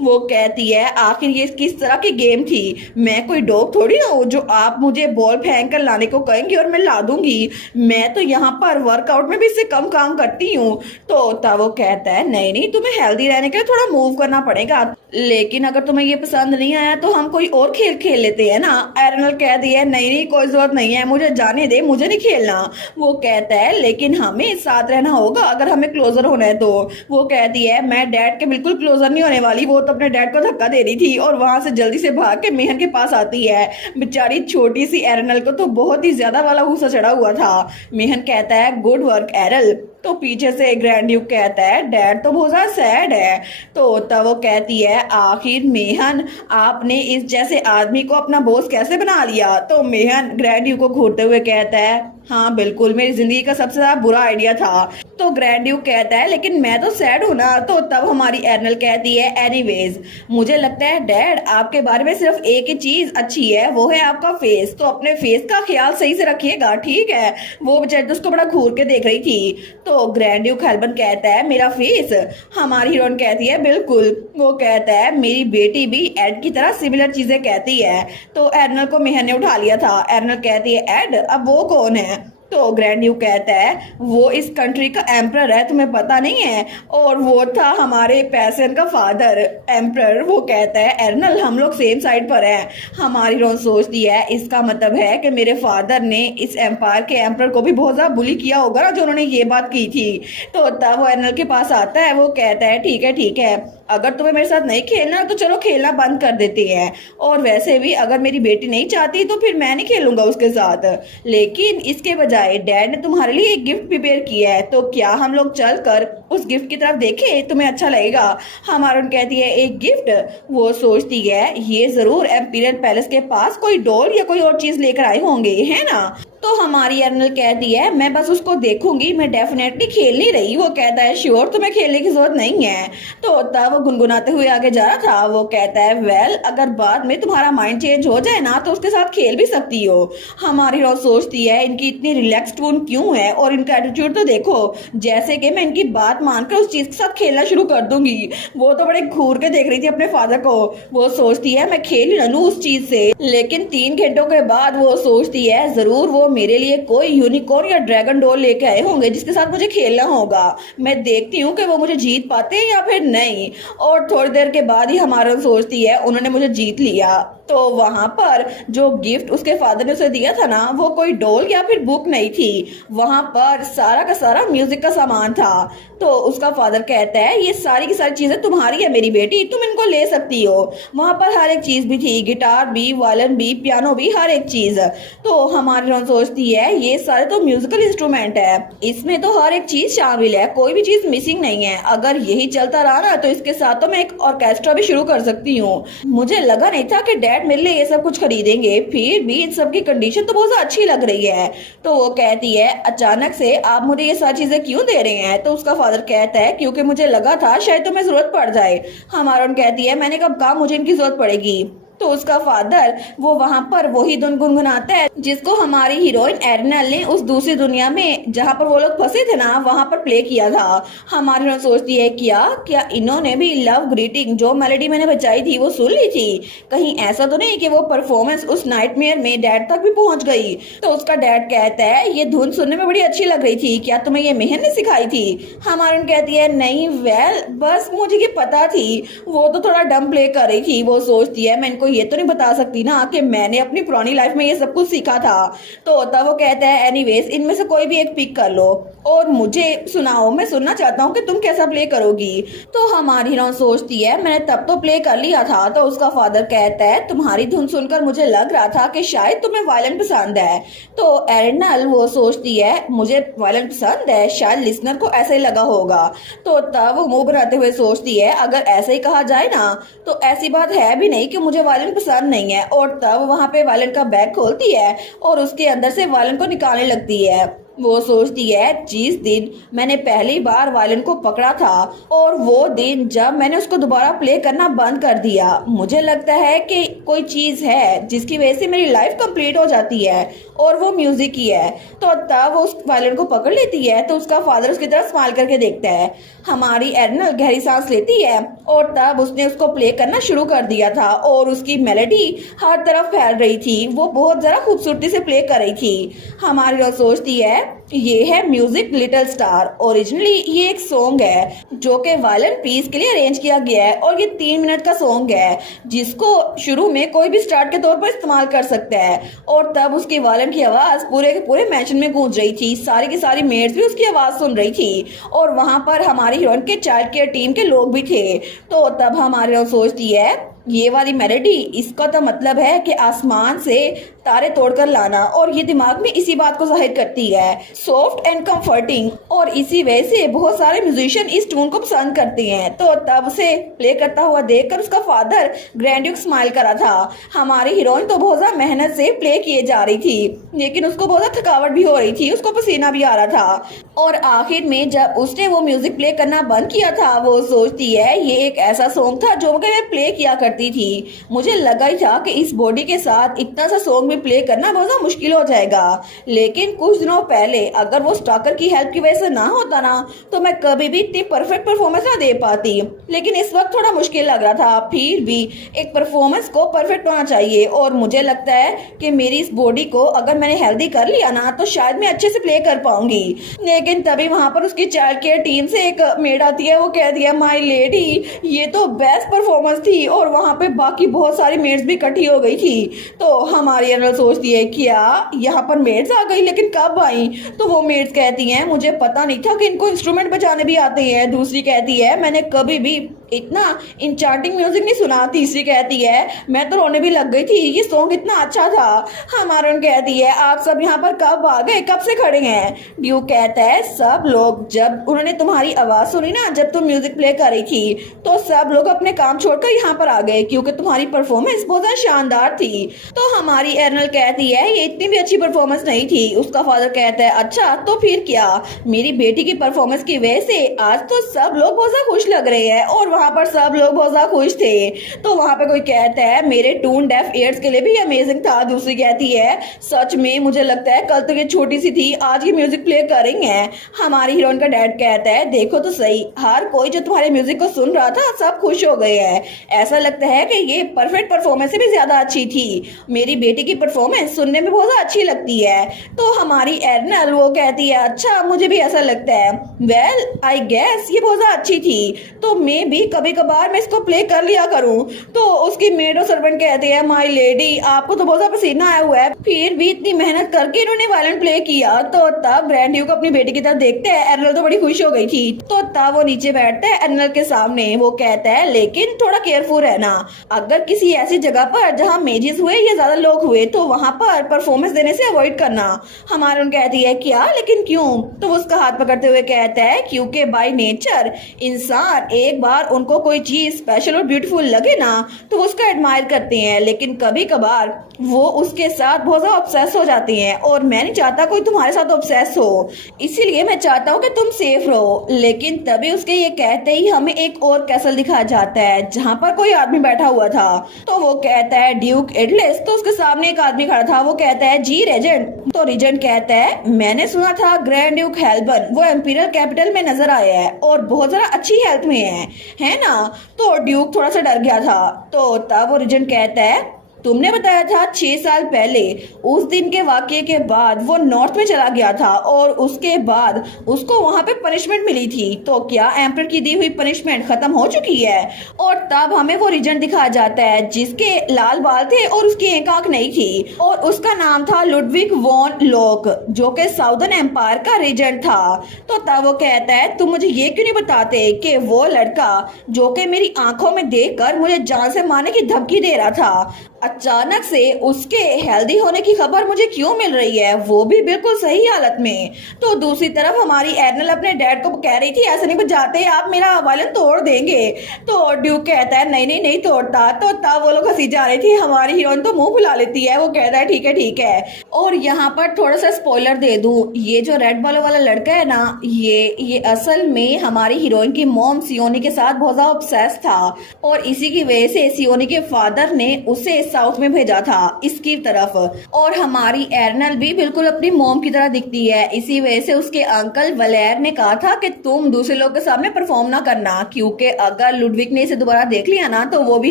वो कहती है आखिर ये किस तरह की गेम थी? मैं कोई डॉग थोड़ी ना हूँ जो आप मुझे बॉल फेंक कर लाने को कहेंगे और मैं ला दूंगी। मैं तो यहाँ पर वर्कआउट में भी इससे कम काम करती हूँ। तो तब वो कहता है नहीं नहीं, तुम्हें हेल्दी रहने के लिए थोड़ा मूव करना पड़ेगा, लेकिन अगर तुम्हें ये पसंद नहीं आया तो हम कोई और खेल खेल लेते हैं ना। एरेनल कहती है नहीं नहीं, कोई जरूरत नहीं है, मुझे जाने दे, मुझे नहीं खेलना। वो कहता है लेकिन हमें साथ रहना होगा अगर हमें क्लोजर होना है तो। वो कहती है मैं डैड के बिल्कुल क्लोजर नहीं होने वाली। वो तो अपने डैड को धक्का दे रही थी, और वहां से जल्दी से भाग के मेहन के पास आती है। बेचारी छोटी सी एरेनल को तो बहुत ही ज्यादा वाला गुस्सा चढ़ा हुआ था। मेहन कहता है गुड वर्क एरल। तो पीछे से ग्रैंड ड्यूक कहता है डैड तो बहुत ज्यादा सैड है। तो तब वो कहती है आखिर मेहन आपने इस जैसे आदमी को अपना बॉस कैसे बना लिया? तो मेहन ग्रैंड ड्यूक को घूरते हुए कहता है हाँ बिल्कुल, मेरी जिंदगी का सबसे ज्यादा बुरा आइडिया था। तो ग्रैंड ड्यूक कहता है लेकिन मैं तो सैड हूं ना। तो तब हमारी एर्नल कहती है एनीवेज, मुझे लगता है डैड आपके बारे में सिर्फ एक ही चीज अच्छी है, वो है आपका फेस। तो अपने फेस का ख्याल सही से रखिएगा, ठीक है? वो बेचारी उसको बड़ा घूर के देख रही थी। तो ग्रैंड ड्यूक हेल्बन कहता है मेरा फेस? हमारी हीरोइन कहती है बिल्कुल। वो कहता है मेरी बेटी भी एड की तरह सिमिलर चीजें कहती है। तो एर्नल को मेहन ने उठा लिया था। एर्नल कहती है एड, अब वो कौन है? तो ग्रैंड ड्यूक कहता है वो इस कंट्री का एम्परर है, तुम्हें पता नहीं है? और वो था हमारे पैसन का फादर एम्परर। वो कहता है एर्नल हम लोग सेम साइड पर हैं। हमारी रोन सोचती है इसका मतलब है कि मेरे फादर ने इस एम्पायर के एम्परर को भी बहुत ज्यादा बुली किया होगा ना, जो उन्होंने ये बात की थी। तो तब वो एर्नल के पास आता है। वो कहता है ठीक है अगर तुम्हें मेरे साथ नहीं खेलना तो चलो खेलना बंद कर देते हैं, और वैसे भी अगर मेरी बेटी नहीं चाहती तो फिर मैं नहीं खेलूंगा उसके साथ। लेकिन इसके बजाय डैड ने तुम्हारे लिए एक गिफ्ट प्रिपेयर किया है, तो क्या हम लोग चल कर उस गिफ्ट की तरफ देखें, तुम्हें अच्छा लगेगा। हमारून कहती है एक गिफ्ट। वो सोचती है ये जरूर एम्पीरियल पैलेस के पास कोई डॉल या कोई और चीज लेकर आए होंगे, है ना। तो हमारी अर्नल कहती है मैं बस उसको देखूंगी, मैं डेफिनेटली खेल नहीं रही। वो कहता है श्योर, तुम्हें खेलने की जरूरत नहीं है। तो तब वो गुनगुनाते हुए आगे जा रहा था। वो कहता है वेल, अगर बाद में तुम्हारा माइंड चेंज हो जाए ना तो उसके साथ खेल भी सकती हो। हमारी रोज सोचती है इनकी इतनी रिलैक्स टोन क्यों है, और इनका एटीट्यूड तो देखो, जैसे कि मैं इनकी बात मानकर उस चीज के साथ खेलना शुरू कर दूंगी। वो तो बड़े घूर के देख रही थी अपने फादर को। वो सोचती है मैं खेल ही ना लूं उस चीज से। लेकिन 3 घंटों के बाद वो सोचती है जरूर वो मेरे लिए कोई यूनिकॉर्न या ड्रैगन डॉल लेके आए होंगे जिसके साथ मुझे खेलना होगा। मैं देखती हूँ कि वो मुझे जीत पाते हैं या फिर नहीं। और थोड़ी देर के बाद ही हमारा सोचती है उन्होंने मुझे जीत लिया। तो वहां पर जो गिफ्ट उसके फादर ने उसे दिया था ना, वो कोई डॉल या फिर बुक नहीं थी, वहां पर सारा का सारा म्यूजिक का सामान था। तो उसका फादर कहता है ये सारी की सारी चीजें तुम्हारी है मेरी बेटी, तुम इनको ले सकती हो। वहां पर हर एक चीज भी थी, गिटार भी, वायलिन भी, पियानो भी, हर एक चीज। तो हमारी रोन सोचती है ये सारे तो म्यूजिकल इंस्ट्रूमेंट है, इसमें तो हर एक चीज शामिल है, कोई भी चीज मिसिंग नहीं है। अगर यही चलता रहा ना तो इसके साथ तो मैं एक ऑर्केस्ट्रा भी शुरू कर सकती हूँ। मुझे लगा नहीं था कि डैड मेरे लिए ये सब कुछ खरीदेंगे, फिर भी इन सब की कंडीशन तो बहुत अच्छी लग रही है। तो वो कहती है अचानक से आप मुझे ये सारी चीजें क्यों दे रहे हैं। तो उसका फादर कहता है क्योंकि मुझे लगा था शायद तुम्हें जरूरत पड़ जाए। हमारा कहती है मैंने कब कहा मुझे इनकी जरूरत पड़ेगी। तो उसका फादर वो वहां पर वही धुन गुनगुनाता है जिसको हमारी हीरोइन एर्नल ने उस दूसरी दुनिया में जहां पर वो लोग फंसे थे ना वहां पर प्ले किया था। हमारी हीरोइन सोचती है क्या इन्होंने भी लव ग्रीटिंग जो मेलोडी मैंने बजाई थी वो सुन ली थी। कहीं ऐसा तो नहीं कि वो परफॉर्मेंस उस नाइटमेयर में डैड तक भी पहुंच गई। तो उसका डैड कहता है ये धुन सुनने में बड़ी अच्छी लग रही थी, क्या तुम्हें ये मेहर ने सिखाई थी। हमारी कहती है नहीं वेल बस मुझे ये पता थी, वो तो थोड़ा डम प्ले कर रही थी। वो सोचती है मैं इनको ये तो नहीं बता सकती ना कि मैंने अपनी पुरानी लाइफ में ये सब कुछ सीखा था। तो तब वो कहता है एनीवेज इनमें से कोई भी एक पिक कर लो और मुझे सुनाओ, मैं सुनना चाहता हूँ कि तुम कैसा प्ले करोगी। तो हमारी हीरोइन सोचती है मैंने तब तो प्ले कर लिया था। तो उसका फादर कहता है तुम्हारी धुन सुनकर मुझे लग रहा था कि शायद तुम्हें वायलिन पसंद है। तो एर्नल वो सोचती है मुझे वायलिन पसंद है, शायद लिसनर को ऐसा ही लगा होगा। तो तब वो मुंह बनाते हुए सोचती है अगर ऐसे ही कहा जाए ना तो ऐसी बात है भी नहीं कि मुझे वायलिन पसंद नहीं है। और तब वहां पे वायलिन का बैग खोलती है और उसके अंदर से वायलिन को निकालने लगती है। वो सोचती है जिस दिन मैंने पहली बार वायलिन को पकड़ा था और वो दिन जब मैंने उसको दोबारा प्ले करना बंद कर दिया, मुझे लगता है कि कोई चीज है जिसकी वजह से मेरी लाइफ कंप्लीट हो जाती है और वो म्यूजिक ही है। तो तब वो उस वायलिन को पकड़ लेती है। तो उसका फादर उसकी तरफ स्माइल करके देखता है। हमारी एर्नल गहरी सांस लेती है और तब उसने उसको प्ले करना शुरू कर दिया था और उसकी मेलोडी हर तरफ फैल रही थी, वो बहुत जरा खूबसूरती से प्ले कर रही थी। हमारी और सोचती है ये है म्यूजिक लिटिल स्टार। ओरिजिनली ये एक सॉन्ग है जो कि वायलिन पीस के लिए अरेंज किया गया है और ये 3 मिनट का सॉन्ग है जिसको शुरू में कोई भी स्टार्ट के तौर पर इस्तेमाल कर सकता है। और तब उसकी वायलिन की आवाज पूरे के पूरे मैंशन में गूंज रही थी, सारी की सारी मेड्स भी उसकी आवाज सुन रही थी और वहां पर हमारी हीरोइन के चाइल्ड केयर टीम के लोग भी थे। तो तब हमारी हीरोइन सोचती है ये वाली मेलोडी, इसका तो मतलब है कि आसमान से तारे तोड़कर लाना, और ये दिमाग में इसी बात को जाहिर करती है, सॉफ्ट एंड कंफर्टिंग। और इसी वजह से बहुत सारे म्यूजिशियन इस ट्यून को पसंद करते हैं। तो तब से प्ले करता हुआ देखकर उसका फादर ग्रैंड्यूक स्माइल करा था। हमारी हीरोइन तो बहुत ज्यादा मेहनत से प्ले किए जा रही थी लेकिन उसको बहुत ज्यादा थकावट भी हो रही थी, उसको पसीना भी आ रहा था। और आखिर में जब उसने वो म्यूजिक प्ले करना बंद किया था, वो सोचती है ये एक ऐसा सॉन्ग था जो मैं प्ले किया करती थी। मुझे लगा ही था कि इस बॉडी के साथ इतना सा सॉन्ग भी प्ले करना बहुत ज्यादा मुश्किल हो जाएगा। लेकिन कुछ दिनों पहले अगर वो स्टॉकर की हेल्प की वजह से ना होता ना तो मैं कभी भी इतनी परफेक्ट परफॉर्मेंस ना दे पाती। लेकिन इस वक्त थोड़ा मुश्किल लग रहा था, फिर भी एक परफॉर्मेंस को परफेक्ट होना चाहिए और मुझे लगता है कि मेरी इस बॉडी को अगर मैंने हेल्दी कर लिया ना तो शायद मैं अच्छे से प्ले कर पाऊंगी। लेकिन तभी वहां पर उसकी चाइल्ड केयर टीम से एक मेड आती है। वो कहती है माय लेडी ये तो बेस्ट परफॉर्मेंस थी, और वहां पे बाकी बहुत सारी मेड्स भी इकट्ठी हो गई थी। तो हमारी एनरल सोचती है क्या यहाँ पर मेड्स आ गई, लेकिन कब आई। तो वो मेड्स कहती हैं मुझे पता नहीं था कि इनको इंस्ट्रूमेंट बजाने भी आते हैं। दूसरी कहती है मैंने कभी भी इतना इंचार्टिंग म्यूजिक नहीं सुना। तीसरी कहती है मैं तो रोने भी लग गई थी, ये सॉन्ग इतना अच्छा था। हमारन कहती है आप सब यहाँ पर कब आ गए, कब से खड़े हैं। ड्यूक कहता है सब लोग जब उन्होंने तुम्हारी आवाज सुनी ना, जब तुम म्यूजिक प्ले कर रही थी, तो सब लोग अपने काम छोड़कर यहाँ पर आ गए क्योंकि तुम्हारी परफॉर्मेंस बहुत ज्यादा शानदार थी। तो हमारी एर्नल कहती है ये इतनी भी अच्छी परफॉर्मेंस नहीं थी। उसका फादर कहता है अच्छा तो फिर क्या, मेरी बेटी की परफॉर्मेंस की वजह से आज तो सब लोग बहुत ज्यादा खुश लग रहे हैं और वहाँ पर सब लोग बहुत ज्यादा खुश थे। तो वहाँ पे कोई कहता है मेरे टून डेफ ईयर्स के लिए भी अमेजिंग था। दूसरी कहती है सच में मुझे लगता है कल तो ये छोटी सी थी, आज ये म्यूजिक प्ले कर रही है। हमारी हीरोइन का डैड कहता है देखो तो सही, हर कोई जो तुम्हारे म्यूजिक को सुन रहा था सब खुश हो गए हैं। ऐसा लगता है कि ये परफेक्ट परफॉर्मेंस से भी ज्यादा अच्छी थी। मेरी बेटी की परफॉर्मेंस सुनने में बहुत अच्छी लगती है। तो हमारी एर्नल वो कहती है अच्छा मुझे भी ऐसा लगता है। वेल आई गेस ये बहुत ज्यादा अच्छी थी, तो मैं भी कभी कभार मैं इसको प्ले कर लिया करूं। तो उसकी मेड और सर्वेंट कहते हैं माय लेडी आपको तो बहुत ज्यादा पसीना आया हुआ है, फिर भी इतनी मेहनत करके इन्होंने वायलेंट प्ले किया। तो तब ग्रैंड ड्यूक अपनी बेटी की तरफ देखते हैं। एर्नल तो बड़ी खुश हो गई थी। तो तब वो नीचे बैठता है एर्नल के सामने। वो कहता है लेकिन थोड़ा केयरफुल रहना, अगर किसी ऐसी जगह पर जहाँ मेजिस हुए या ज्यादा लोग हुए तो वहां पर परफॉर्मेंस देने से अवॉइड करना। हमारे उन कहती है क्या लेकिन क्यों। तो उसका हाथ पकड़ते हुए कहता है क्योंकि बाय नेचर इंसान एक बार उनको कोई चीज स्पेशल और ब्यूटीफुल लगे ना तो उसका एडमायर करते हैं, लेकिन कभी कभार वो उसके साथ बहुत ज्यादा ऑब्सेस हो जाते हैं और मैं नहीं चाहता कोई तुम्हारे साथ ऑब्सेस हो, इसीलिए मैं चाहता हूँ कि तुम सेफ रहो। लेकिन तभी उसके ये कहते ही हमें एक और कैसल दिखाया जाता है जहाँ पर कोई आदमी बैठा हुआ था। तो वो कहता है ड्यूक एडलेस। तो उसके सामने एक आदमी खड़ा था। वो कहता है जी रेजेंट। तो रेजेंट कहता है मैंने सुना था ग्रैंड ड्यूक हेल्बन वो एम्पीरियल कैपिटल में नजर आया है और बहुत ज्यादा अच्छी हेल्थ में है ना। तो ड्यूक थोड़ा सा डर गया था। तो तब वो रेजेंट कहता है तुमने बताया था 6 साल पहले उस दिन के वाकये के बाद वो नॉर्थ में चला गया था और उसके बाद उसको वहां पे पनिशमेंट मिली थी, तो क्या एम्पर की दी हुई पनिशमेंट खत्म हो चुकी है। और तब हमें वो रीजन दिखाया जाता है जिसके लाल बाल थे और उसकी एक आंख नहीं थी और उसका नाम था लुडविग वॉन लोक जो कि साउदर्न एम्पायर का रीजेंट था। तो तब वो कहता है तुम मुझे ये क्यों नहीं बताते कि वो लड़का जो कि मेरी आंखों में देखकर मुझे जान से मारने की धमकी दे रहा था, अचानक से उसके हेल्दी होने की खबर मुझे क्यों मिल रही है, वो भी बिल्कुल सही हालत में। तो दूसरी तरफ हमारी एर्नल अपने डैड को कह रही थी ऐसे नहीं बजाते, आप मेरा वायलिन तोड़ देंगे। तो ड्यूक कहता है नहीं नहीं नहीं तोड़ता। तो तब वो लोग हंसी जा रही थी। हमारी हीरोइन तो मुंह फुला लेती है। वो कहता है ठीक है ठीक है। और यहाँ पर थोड़ा सा स्पॉइलर दे दूं, ये जो रेड बालों वाला लड़का है ना, ये असल में हमारी हीरोइन की मॉम सियोनी के साथ बहुत ज्यादा ऑब्सेस था और इसी की वजह से सियोनी के फादर ने उसे साउथ में भेजा था इसकी तरफ। और हमारी एर्नल भी बिल्कुल अपनी मॉम की तरह दिखती है, इसी वजह से उसके अंकल वलेर ने कहा था कि तुम दूसरे लोग के सामने परफॉर्म ना करना, क्योंकि अगर लुडविक ने इसे दोबारा देख लिया ना तो वो भी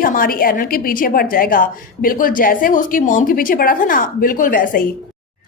हमारी एर्नल के पीछे पड़ जाएगा, बिल्कुल जैसे वो उसकी मॉम के पीछे पड़ा था ना, बिल्कुल वैसे ही।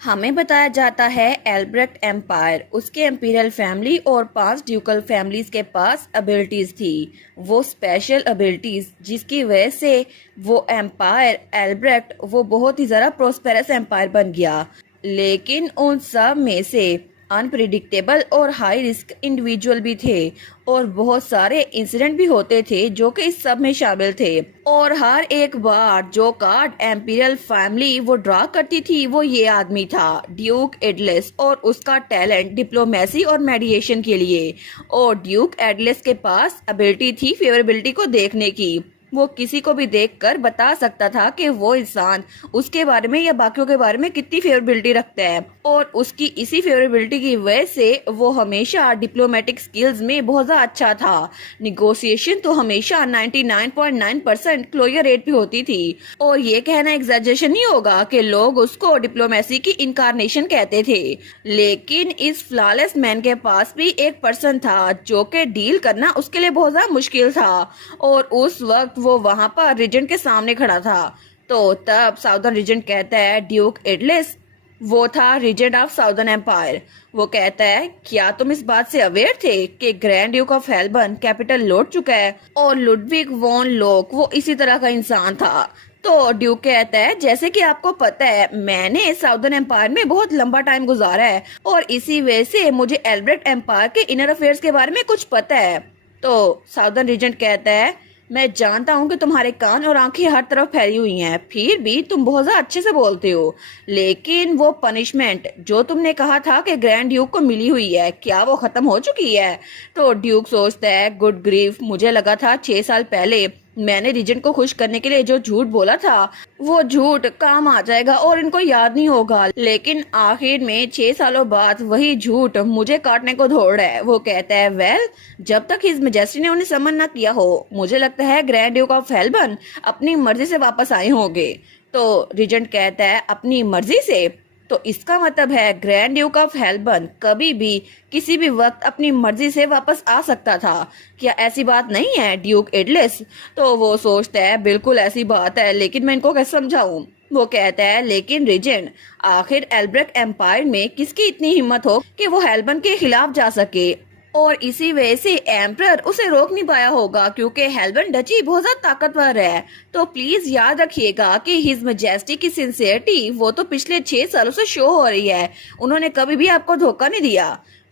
हमें बताया जाता है एल्ब्रेक्ट एम्पायर, उसके एम्पीरियल फैमिली और 5 ड्यूकल फैमिलीज के पास एबिलिटीज थी, वो स्पेशल एबिलिटीज जिसकी वजह से वो एम्पायर एल्ब्रेक्ट वो बहुत ही ज़्यादा प्रोस्पेरस एम्पायर बन गया। लेकिन उन सब में से अनप्रिडिक्टेबल और हाई रिस्क इंडिविजुअल भी थे और बहुत सारे इंसिडेंट भी होते थे जो कि इस सब में शामिल थे। और हर एक बार जो कार्ड एम्पीरियल फैमिली वो ड्रा करती थी वो ये आदमी था, ड्यूक एडलेस, और उसका टैलेंट डिप्लोमेसी और मेडिएशन के लिए। और ड्यूक एडलेस के पास एबिलिटी थी फेवरेबिलिटी को देखने की, वो किसी को भी देखकर बता सकता था कि वो इंसान उसके बारे में या बाकियों के बारे में कितनी फेवरेबिलिटी रखता है। और उसकी इसी फेवरेबिलिटी की वजह से वो हमेशा डिप्लोमेटिक स्किल्स में बहुत ज़्यादा अच्छा था। निगोशिएशन तो हमेशा 99.9% क्लोजर रेट पे होती थी। और ये कहना एग्जैजरेशन नहीं होगा कि लोग उसको डिप्लोमेसी की इनकारनेशन कहते थे। लेकिन इस फ्लॉलेस मैन के पास भी एक पर्सन था जो कि डील करना उसके लिए बहुत ज़्यादा मुश्किल था। और उस वक्त वो वहां पर रीजेंट के सामने खड़ा था। तो तब साउदर्न रीजेंट कहता है ड्यूक एडलेस वो था रीजेंट ऑफ साउदर्न एम्पायर। वो कहता है क्या तुम इस बात से अवेयर थे कि ग्रैंड ड्यूक ऑफ हेल्बन कैपिटल लौट चुका है और लुडविग वॉन लोक वो इसी तरह का इंसान था। तो ड्यूक कहता है जैसे कि आपको पता है मैंने साउदर्न एम्पायर में बहुत लंबा टाइम गुजारा है और इसी वजह से मुझे एल्ब्रेक्ट एम्पायर के इनर अफेयर्स के बारे में कुछ पता है। तो साउदर्न रीजेंट कहता है मैं जानता हूँ कि तुम्हारे कान और आंखें हर तरफ फैली हुई हैं, फिर भी तुम बहुत ज्यादा अच्छे से बोलते हो। लेकिन वो पनिशमेंट जो तुमने कहा था कि ग्रैंड ड्यूक को मिली हुई है, क्या वो खत्म हो चुकी है? तो ड्यूक सोचता है गुड ग्रीफ, मुझे लगा था 6 साल पहले मैंने रीजेंट को खुश करने के लिए जो झूठ बोला था वो झूठ काम आ जाएगा और इनको याद नहीं होगा, लेकिन आखिर में 6 सालों बाद वही झूठ मुझे काटने को दौड़ रहा है। वो कहता है वेल, जब तक हिज मेजेस्टी ने उन्हें समन ना किया हो, मुझे लगता है ग्रैंड ड्यूक ऑफ हेल्बर्न अपनी मर्जी से वापस आए होंगे। तो रीजेंट कहता है अपनी मर्जी से? तो इसका मतलब है ग्रैंड ड्यूक ऑफ हेल्बर्न कभी भी किसी भी वक्त अपनी मर्जी से वापस आ सकता था। क्या ऐसी बात नहीं है ड्यूक एडलिस? तो वो सोचता है बिल्कुल ऐसी बात है, लेकिन मैं इनको कैसे समझाऊं? वो कहता है लेकिन रीजेंट, आखिर एल्ब्रेक एम्पायर में किसकी इतनी हिम्मत हो कि वो हेल्बर्न के खिलाफ जा सके, और इसी वजह से एम्परर उसे रोक नहीं पाया होगा क्योंकि हेल्बर्न डची बहुत ज्यादा ताकतवर है। तो प्लीज याद रखिएगा कि हिज मैजेस्टी की सिंसियरिटी वो तो पिछले 6 सालों से शो हो रही है, उन्होंने कभी भी आपको धोखा नहीं दिया।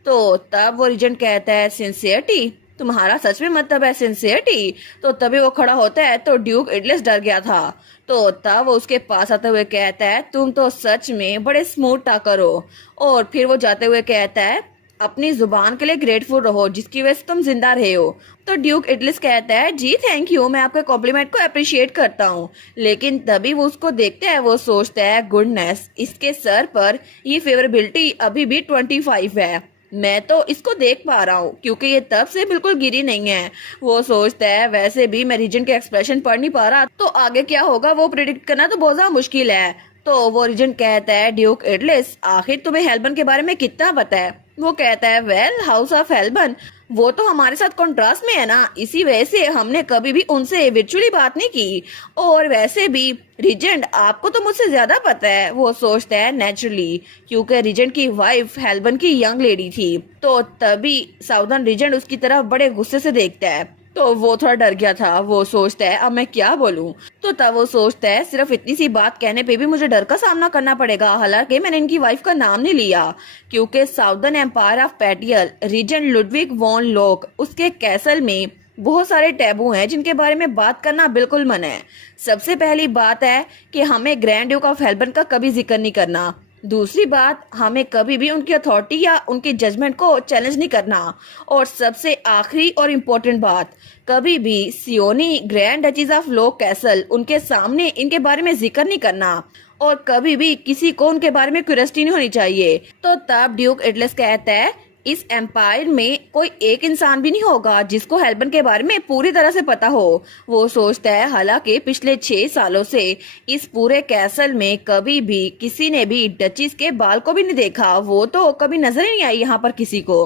तो तब वो रीजेंट कहता है सिंसियरिटी? तुम्हारा सच में मतलब है सिंसियरिटी? तो तभी वो खड़ा होता है तो ड्यूक एडलिस डर गया था। तो तब वो उसके पास आते हुए कहता है तुम तो सच में बड़े स्मूथ टाकर हो। और फिर वो जाते हुए कहता है अपनी जुबान के लिए ग्रेटफुल रहो जिसकी वजह से तुम जिंदा रहे हो। तो ड्यूक एडलिस कहता है जी थैंक यू, मैं आपके कॉम्प्लीमेंट को अप्रिशिएट करता हूँ। लेकिन तभी वो उसको देखता है, वो सोचता है गुडनेस, इसके सर पर ये फेवरेबिलिटी अभी भी 25 है, मैं तो इसको देख पा रहा हूँ क्योंकि ये तब से बिल्कुल गिरी नहीं है। वो सोचता है वैसे भी मैं रीजन के एक्सप्रेशन पढ़ नहीं पा रहा, तो आगे क्या होगा वो प्रिडिक्ट करना तो बहुत ज्यादा मुश्किल है। तो वो रीजन कहता है ड्यूक एडलिस, आखिर तुम्हें हेल्बर्न के बारे में कितना पता है? वो कहता है वेल, हाउस ऑफ हेल्बर्न वो तो हमारे साथ कॉन्ट्रास्ट में है ना, इसी वजह से हमने कभी भी उनसे वर्चुअली बात नहीं की। और वैसे भी रीजेंट आपको तो मुझसे ज्यादा पता है। वो सोचता है नेचुरली, क्योंकि रीजेंट की वाइफ हेल्बर्न की यंग लेडी थी। तो तभी साउदर्न रीजेंट उसकी तरफ बड़े गुस्से से देखता है, तो वो थोड़ा डर गया था। वो सोचता है अब मैं क्या बोलूं। तो तब वो सोचता है सिर्फ इतनी सी बात कहने पे भी मुझे डर का सामना करना पड़ेगा। हालांकि मैंने इनकी वाइफ का नाम नहीं लिया क्योंकि साउदर्न एम्पायर ऑफ पैटियल रीजन लुडविग वॉन लोक, उसके कैसल में बहुत सारे टैबू हैं जिनके बारे में बात करना बिल्कुल मना है। सबसे पहली बात है कि हमें ग्रैंड ड्यूक ऑफ हेल्बर्न का कभी जिक्र नहीं करना। दूसरी बात, हमें कभी भी उनकी अथॉरिटी या उनके जजमेंट को चैलेंज नहीं करना। और सबसे आखिरी और इम्पोर्टेंट बात, कभी भी सियोनी ग्रैंड डचीज ऑफ लोक कैसल उनके सामने इनके बारे में जिक्र नहीं करना, और कभी भी किसी को उनके बारे में क्यूरियोसिटी नहीं होनी चाहिए। तो तब ड्यूक एडलिस कहता है इस एम्पायर में कोई एक इंसान भी नहीं होगा जिसको हेल्बर्न के बारे में पूरी तरह से पता हो। वो सोचता है हालांकि पिछले 6 सालों से इस पूरे कैसल में कभी भी किसी ने भी डचीज के बाल को भी नहीं देखा, वो तो कभी नजर ही नहीं आई यहाँ पर किसी को।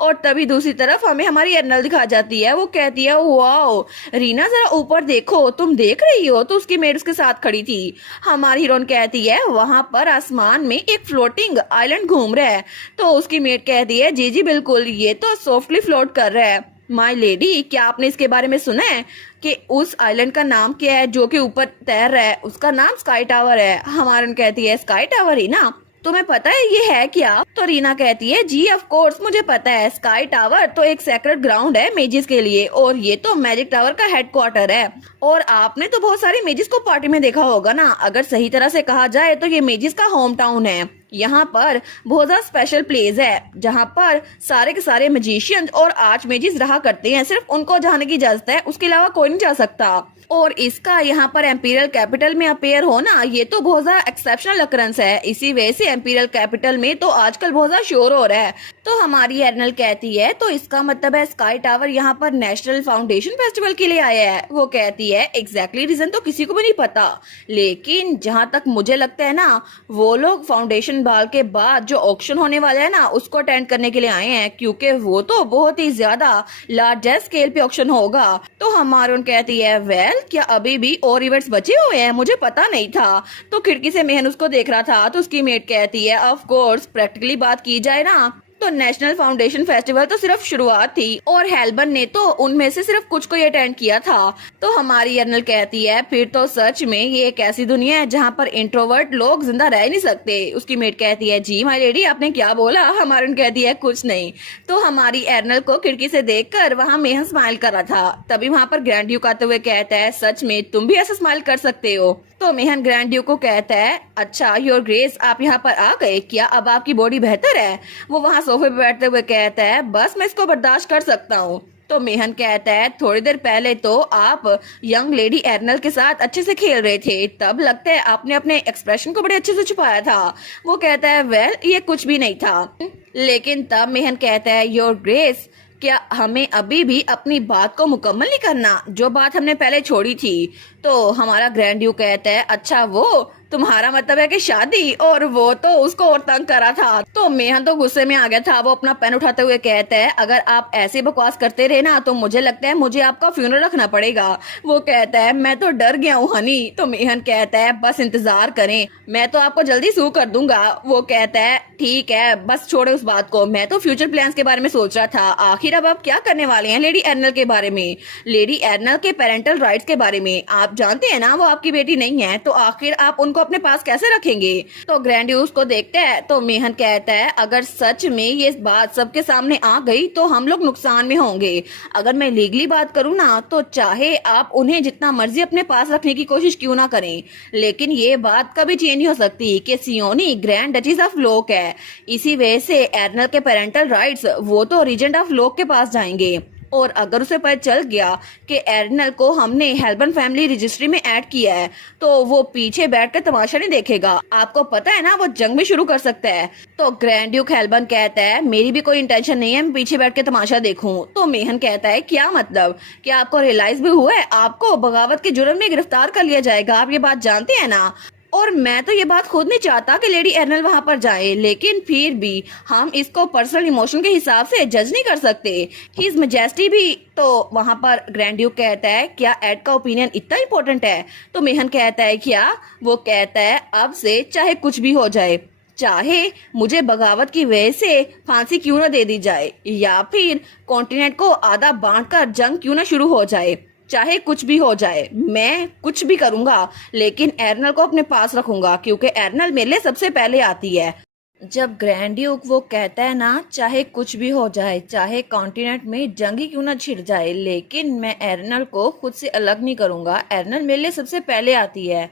और तभी दूसरी तरफ हमें हमारी एर्नल दिखा जाती है। वो कहती है वाओ रीना जरा ऊपर देखो, तुम देख रही हो? तो उसकी मेड उसके साथ खड़ी थी। हमारी हीरोइन कहती है वहां पर आसमान में एक फ्लोटिंग आइलैंड घूम रहा है। तो उसकी मेड कहती है जी जी बिल्कुल, ये तो सॉफ्टली फ्लोट कर रहा है। माय लेडी, क्या आपने इसके बारे में सुना है कि उस आइलैंड का नाम क्या है जो कि ऊपर तैर रहा है? उसका नाम स्काई टावर है। हमारी कहती है स्काई टावर ही ना, तुम्हें पता है ये है क्या? तो रीना कहती है जी ऑफ कोर्स मुझे पता है, स्काई टावर तो एक सेक्रेट ग्राउंड है मेजिस के लिए, और ये तो मैजिक टावर का हेडक्वार्टर है। और आपने तो बहुत सारे मेजिस को पार्टी में देखा होगा ना, अगर सही तरह से कहा जाए तो ये मेजिस का होम टाउन है। यहाँ पर बहुत ज्यादा स्पेशल प्लेस है जहाँ पर सारे के सारे मैजिशियंस और आर्च मेजिस रहा करते हैं, सिर्फ उनको जाने की इजाजत है, उसके अलावा कोई नहीं जा सकता। और इसका यहाँ पर एम्पीरियल कैपिटल में अपेयर होना ये तो बहुत ज्यादा एक्सेप्शनल अकरेंस है, इसी वजह से एम्पीरियल कैपिटल में तो आजकल बहुत ज्यादा शोर हो रहा है। तो हमारी एर्नल कहती है तो इसका मतलब है स्काई टावर यहाँ पर नेशनल फाउंडेशन फेस्टिवल के लिए आया है। वो कहती है एग्जैक्टली रीजन तो किसी को भी नहीं पता, लेकिन जहाँ तक मुझे लगता है ना वो लोग फाउंडेशन बाल के बाद जो ऑक्शन होने वाला है ना उसको अटेंड करने के लिए आए हैं, क्योंकि वो तो बहुत ही ज्यादा लार्जेस्ट स्केल पे ऑक्शन होगा। तो हमारी कहती है वेल क्या अभी भी और इवेंट्स बचे हुए हैं? मुझे पता नहीं था। तो खिड़की से मेहन उसको देख रहा था। तो उसकी मेट कहती है ऑफ कोर्स, प्रैक्टिकली बात की जाए ना तो नेशनल फाउंडेशन फेस्टिवल तो सिर्फ शुरुआत थी और हेल्बन ने तो उनमें से सिर्फ कुछ को ही अटेंड किया था। तो हमारी अर्नल कहती है फिर तो सच में ये एक ऐसी दुनिया है जहाँ पर इंट्रोवर्ट लोग जिंदा रह नहीं सकते। उसकी मेट कहती है जी माय लेडी आपने क्या बोला। हमारी कहती है कुछ नहीं। तो हमारी अर्नल को खिड़की से देखकर वहाँ मेहन स्माइल कर रहा था। तभी वहाँ पर ग्रैंड ड्यूक आते हुए कहता है सच में तुम भी ऐसा स्माइल कर सकते हो। तो मेहन ग्रैंड ड्यूक को कहता है अच्छा योर ग्रेस आप यहाँ पर आ गए, क्या अब आपकी बॉडी बेहतर है। वो वहाँ सोफे पे बैठते हुए कहता है बस मैं इसको बर्दाश्त कर सकता हूँ। तो मेहन कहता है थोड़ी देर पहले तो आप यंग लेडी अर्नल के साथ अच्छे से खेल रहे थे, तब लगता है आपने अपने एक्सप्रेशन को बड़े अच्छे से छुपाया था। वो कहता है वेल ये कुछ भी नहीं था। लेकिन तब मेहन कहता है योर ग्रेस क्या हमें अभी भी अपनी बात को मुकम्मल नहीं करना, जो बात हमने पहले छोड़ी थी। तो हमारा ग्रैंड ड्यूक कहता है अच्छा वो तुम्हारा मतलब है कि शादी, और वो तो उसको और तंग करा था। तो मेहन तो गुस्से में आ गया था। वो अपना पेन उठाते हुए कहता है अगर आप ऐसे बकवास करते रहे ना तो मुझे लगता है मुझे आपका फ्यूनरल रखना पड़ेगा। वो कहता है मैं तो डर गया हूँ हनी। तो मेहन कहता है बस इंतजार करें, मैं तो आपको जल्दी सू कर दूंगा। वो कहता है ठीक है बस छोड़े उस बात को, मैं तो फ्यूचर प्लान्स के बारे में सोच रहा था। आखिर अब आप क्या करने वाले हैं लेडी अर्नल के बारे में, लेडी अर्नल के पेरेंटल राइट्स के बारे में। आप जानते हैं ना वो आपकी बेटी नहीं है, तो आखिर आप उनको अपने पास कैसे रखेंगे। तो ग्रैंड ड्यूक को देखते हैं। तो मेहन कहता है अगर सच में ये बात सबके सामने आ गई तो हम लोग नुकसान में होंगे। अगर मैं लीगली बात करूँ ना तो चाहे आप उन्हें जितना मर्जी अपने पास रखने की कोशिश क्यों ना करें, लेकिन ये बात कभी चेंज नहीं हो सकती कि सियोनी ग्रैंड डचीज ऑफ लोक है। इसी वजह से अर्नल के पेरेंटल राइट्स वो तो रीजेंट ऑफ लोक के पास जाएंगे। और अगर उसे पता चल गया कि अर्नल को हमने हेल्बन फैमिली रजिस्ट्री में ऐड किया है तो वो पीछे बैठकर तमाशा नहीं देखेगा। आपको पता है ना वो जंग भी शुरू कर सकता है। तो ग्रैंड ड्यूक हेल्बन कहता है मेरी भी कोई इंटेंशन नहीं है मैं पीछे बैठ के तमाशा देखूं। तो मेहन कहता है क्या मतलब, क्या आपको रियलाइज भी हुआ है आपको बगावत के जुर्म में गिरफ्तार कर लिया जाएगा, आप ये बात जानते हैं ना। और मैं तो ये बात खुद नहीं चाहता कि लेडी अर्नल वहां पर जाए, लेकिन फिर भी हम इसको पर्सनल इमोशन के हिसाब से जज नहीं कर सकते। हिज मैजेस्टी भी। तो वहां पर ग्रैंड ड्यूक कहता है क्या एड का ओपिनियन इतना इम्पोर्टेंट है। तो मेहन कहता है क्या। वो कहता है अब से चाहे कुछ भी हो जाए, चाहे मुझे बगावत की वजह से फांसी क्यों न दे दी जाए या फिर कॉन्टिनेंट को आधा बांटकर जंग क्यों न शुरू हो जाए, चाहे कुछ भी हो जाए मैं कुछ भी करूंगा, लेकिन अर्नल को अपने पास रखूंगा क्योंकि अर्नल मेरे लिए सबसे पहले आती है। जब ग्रैंड ड्यूक वो कहता है ना चाहे कुछ भी हो जाए, चाहे कॉन्टिनेंट में जंग ही क्यों ना छिड़ जाए, लेकिन मैं अर्नल को खुद से अलग नहीं करूंगा, अर्नल मेरे लिए सबसे पहले आती है।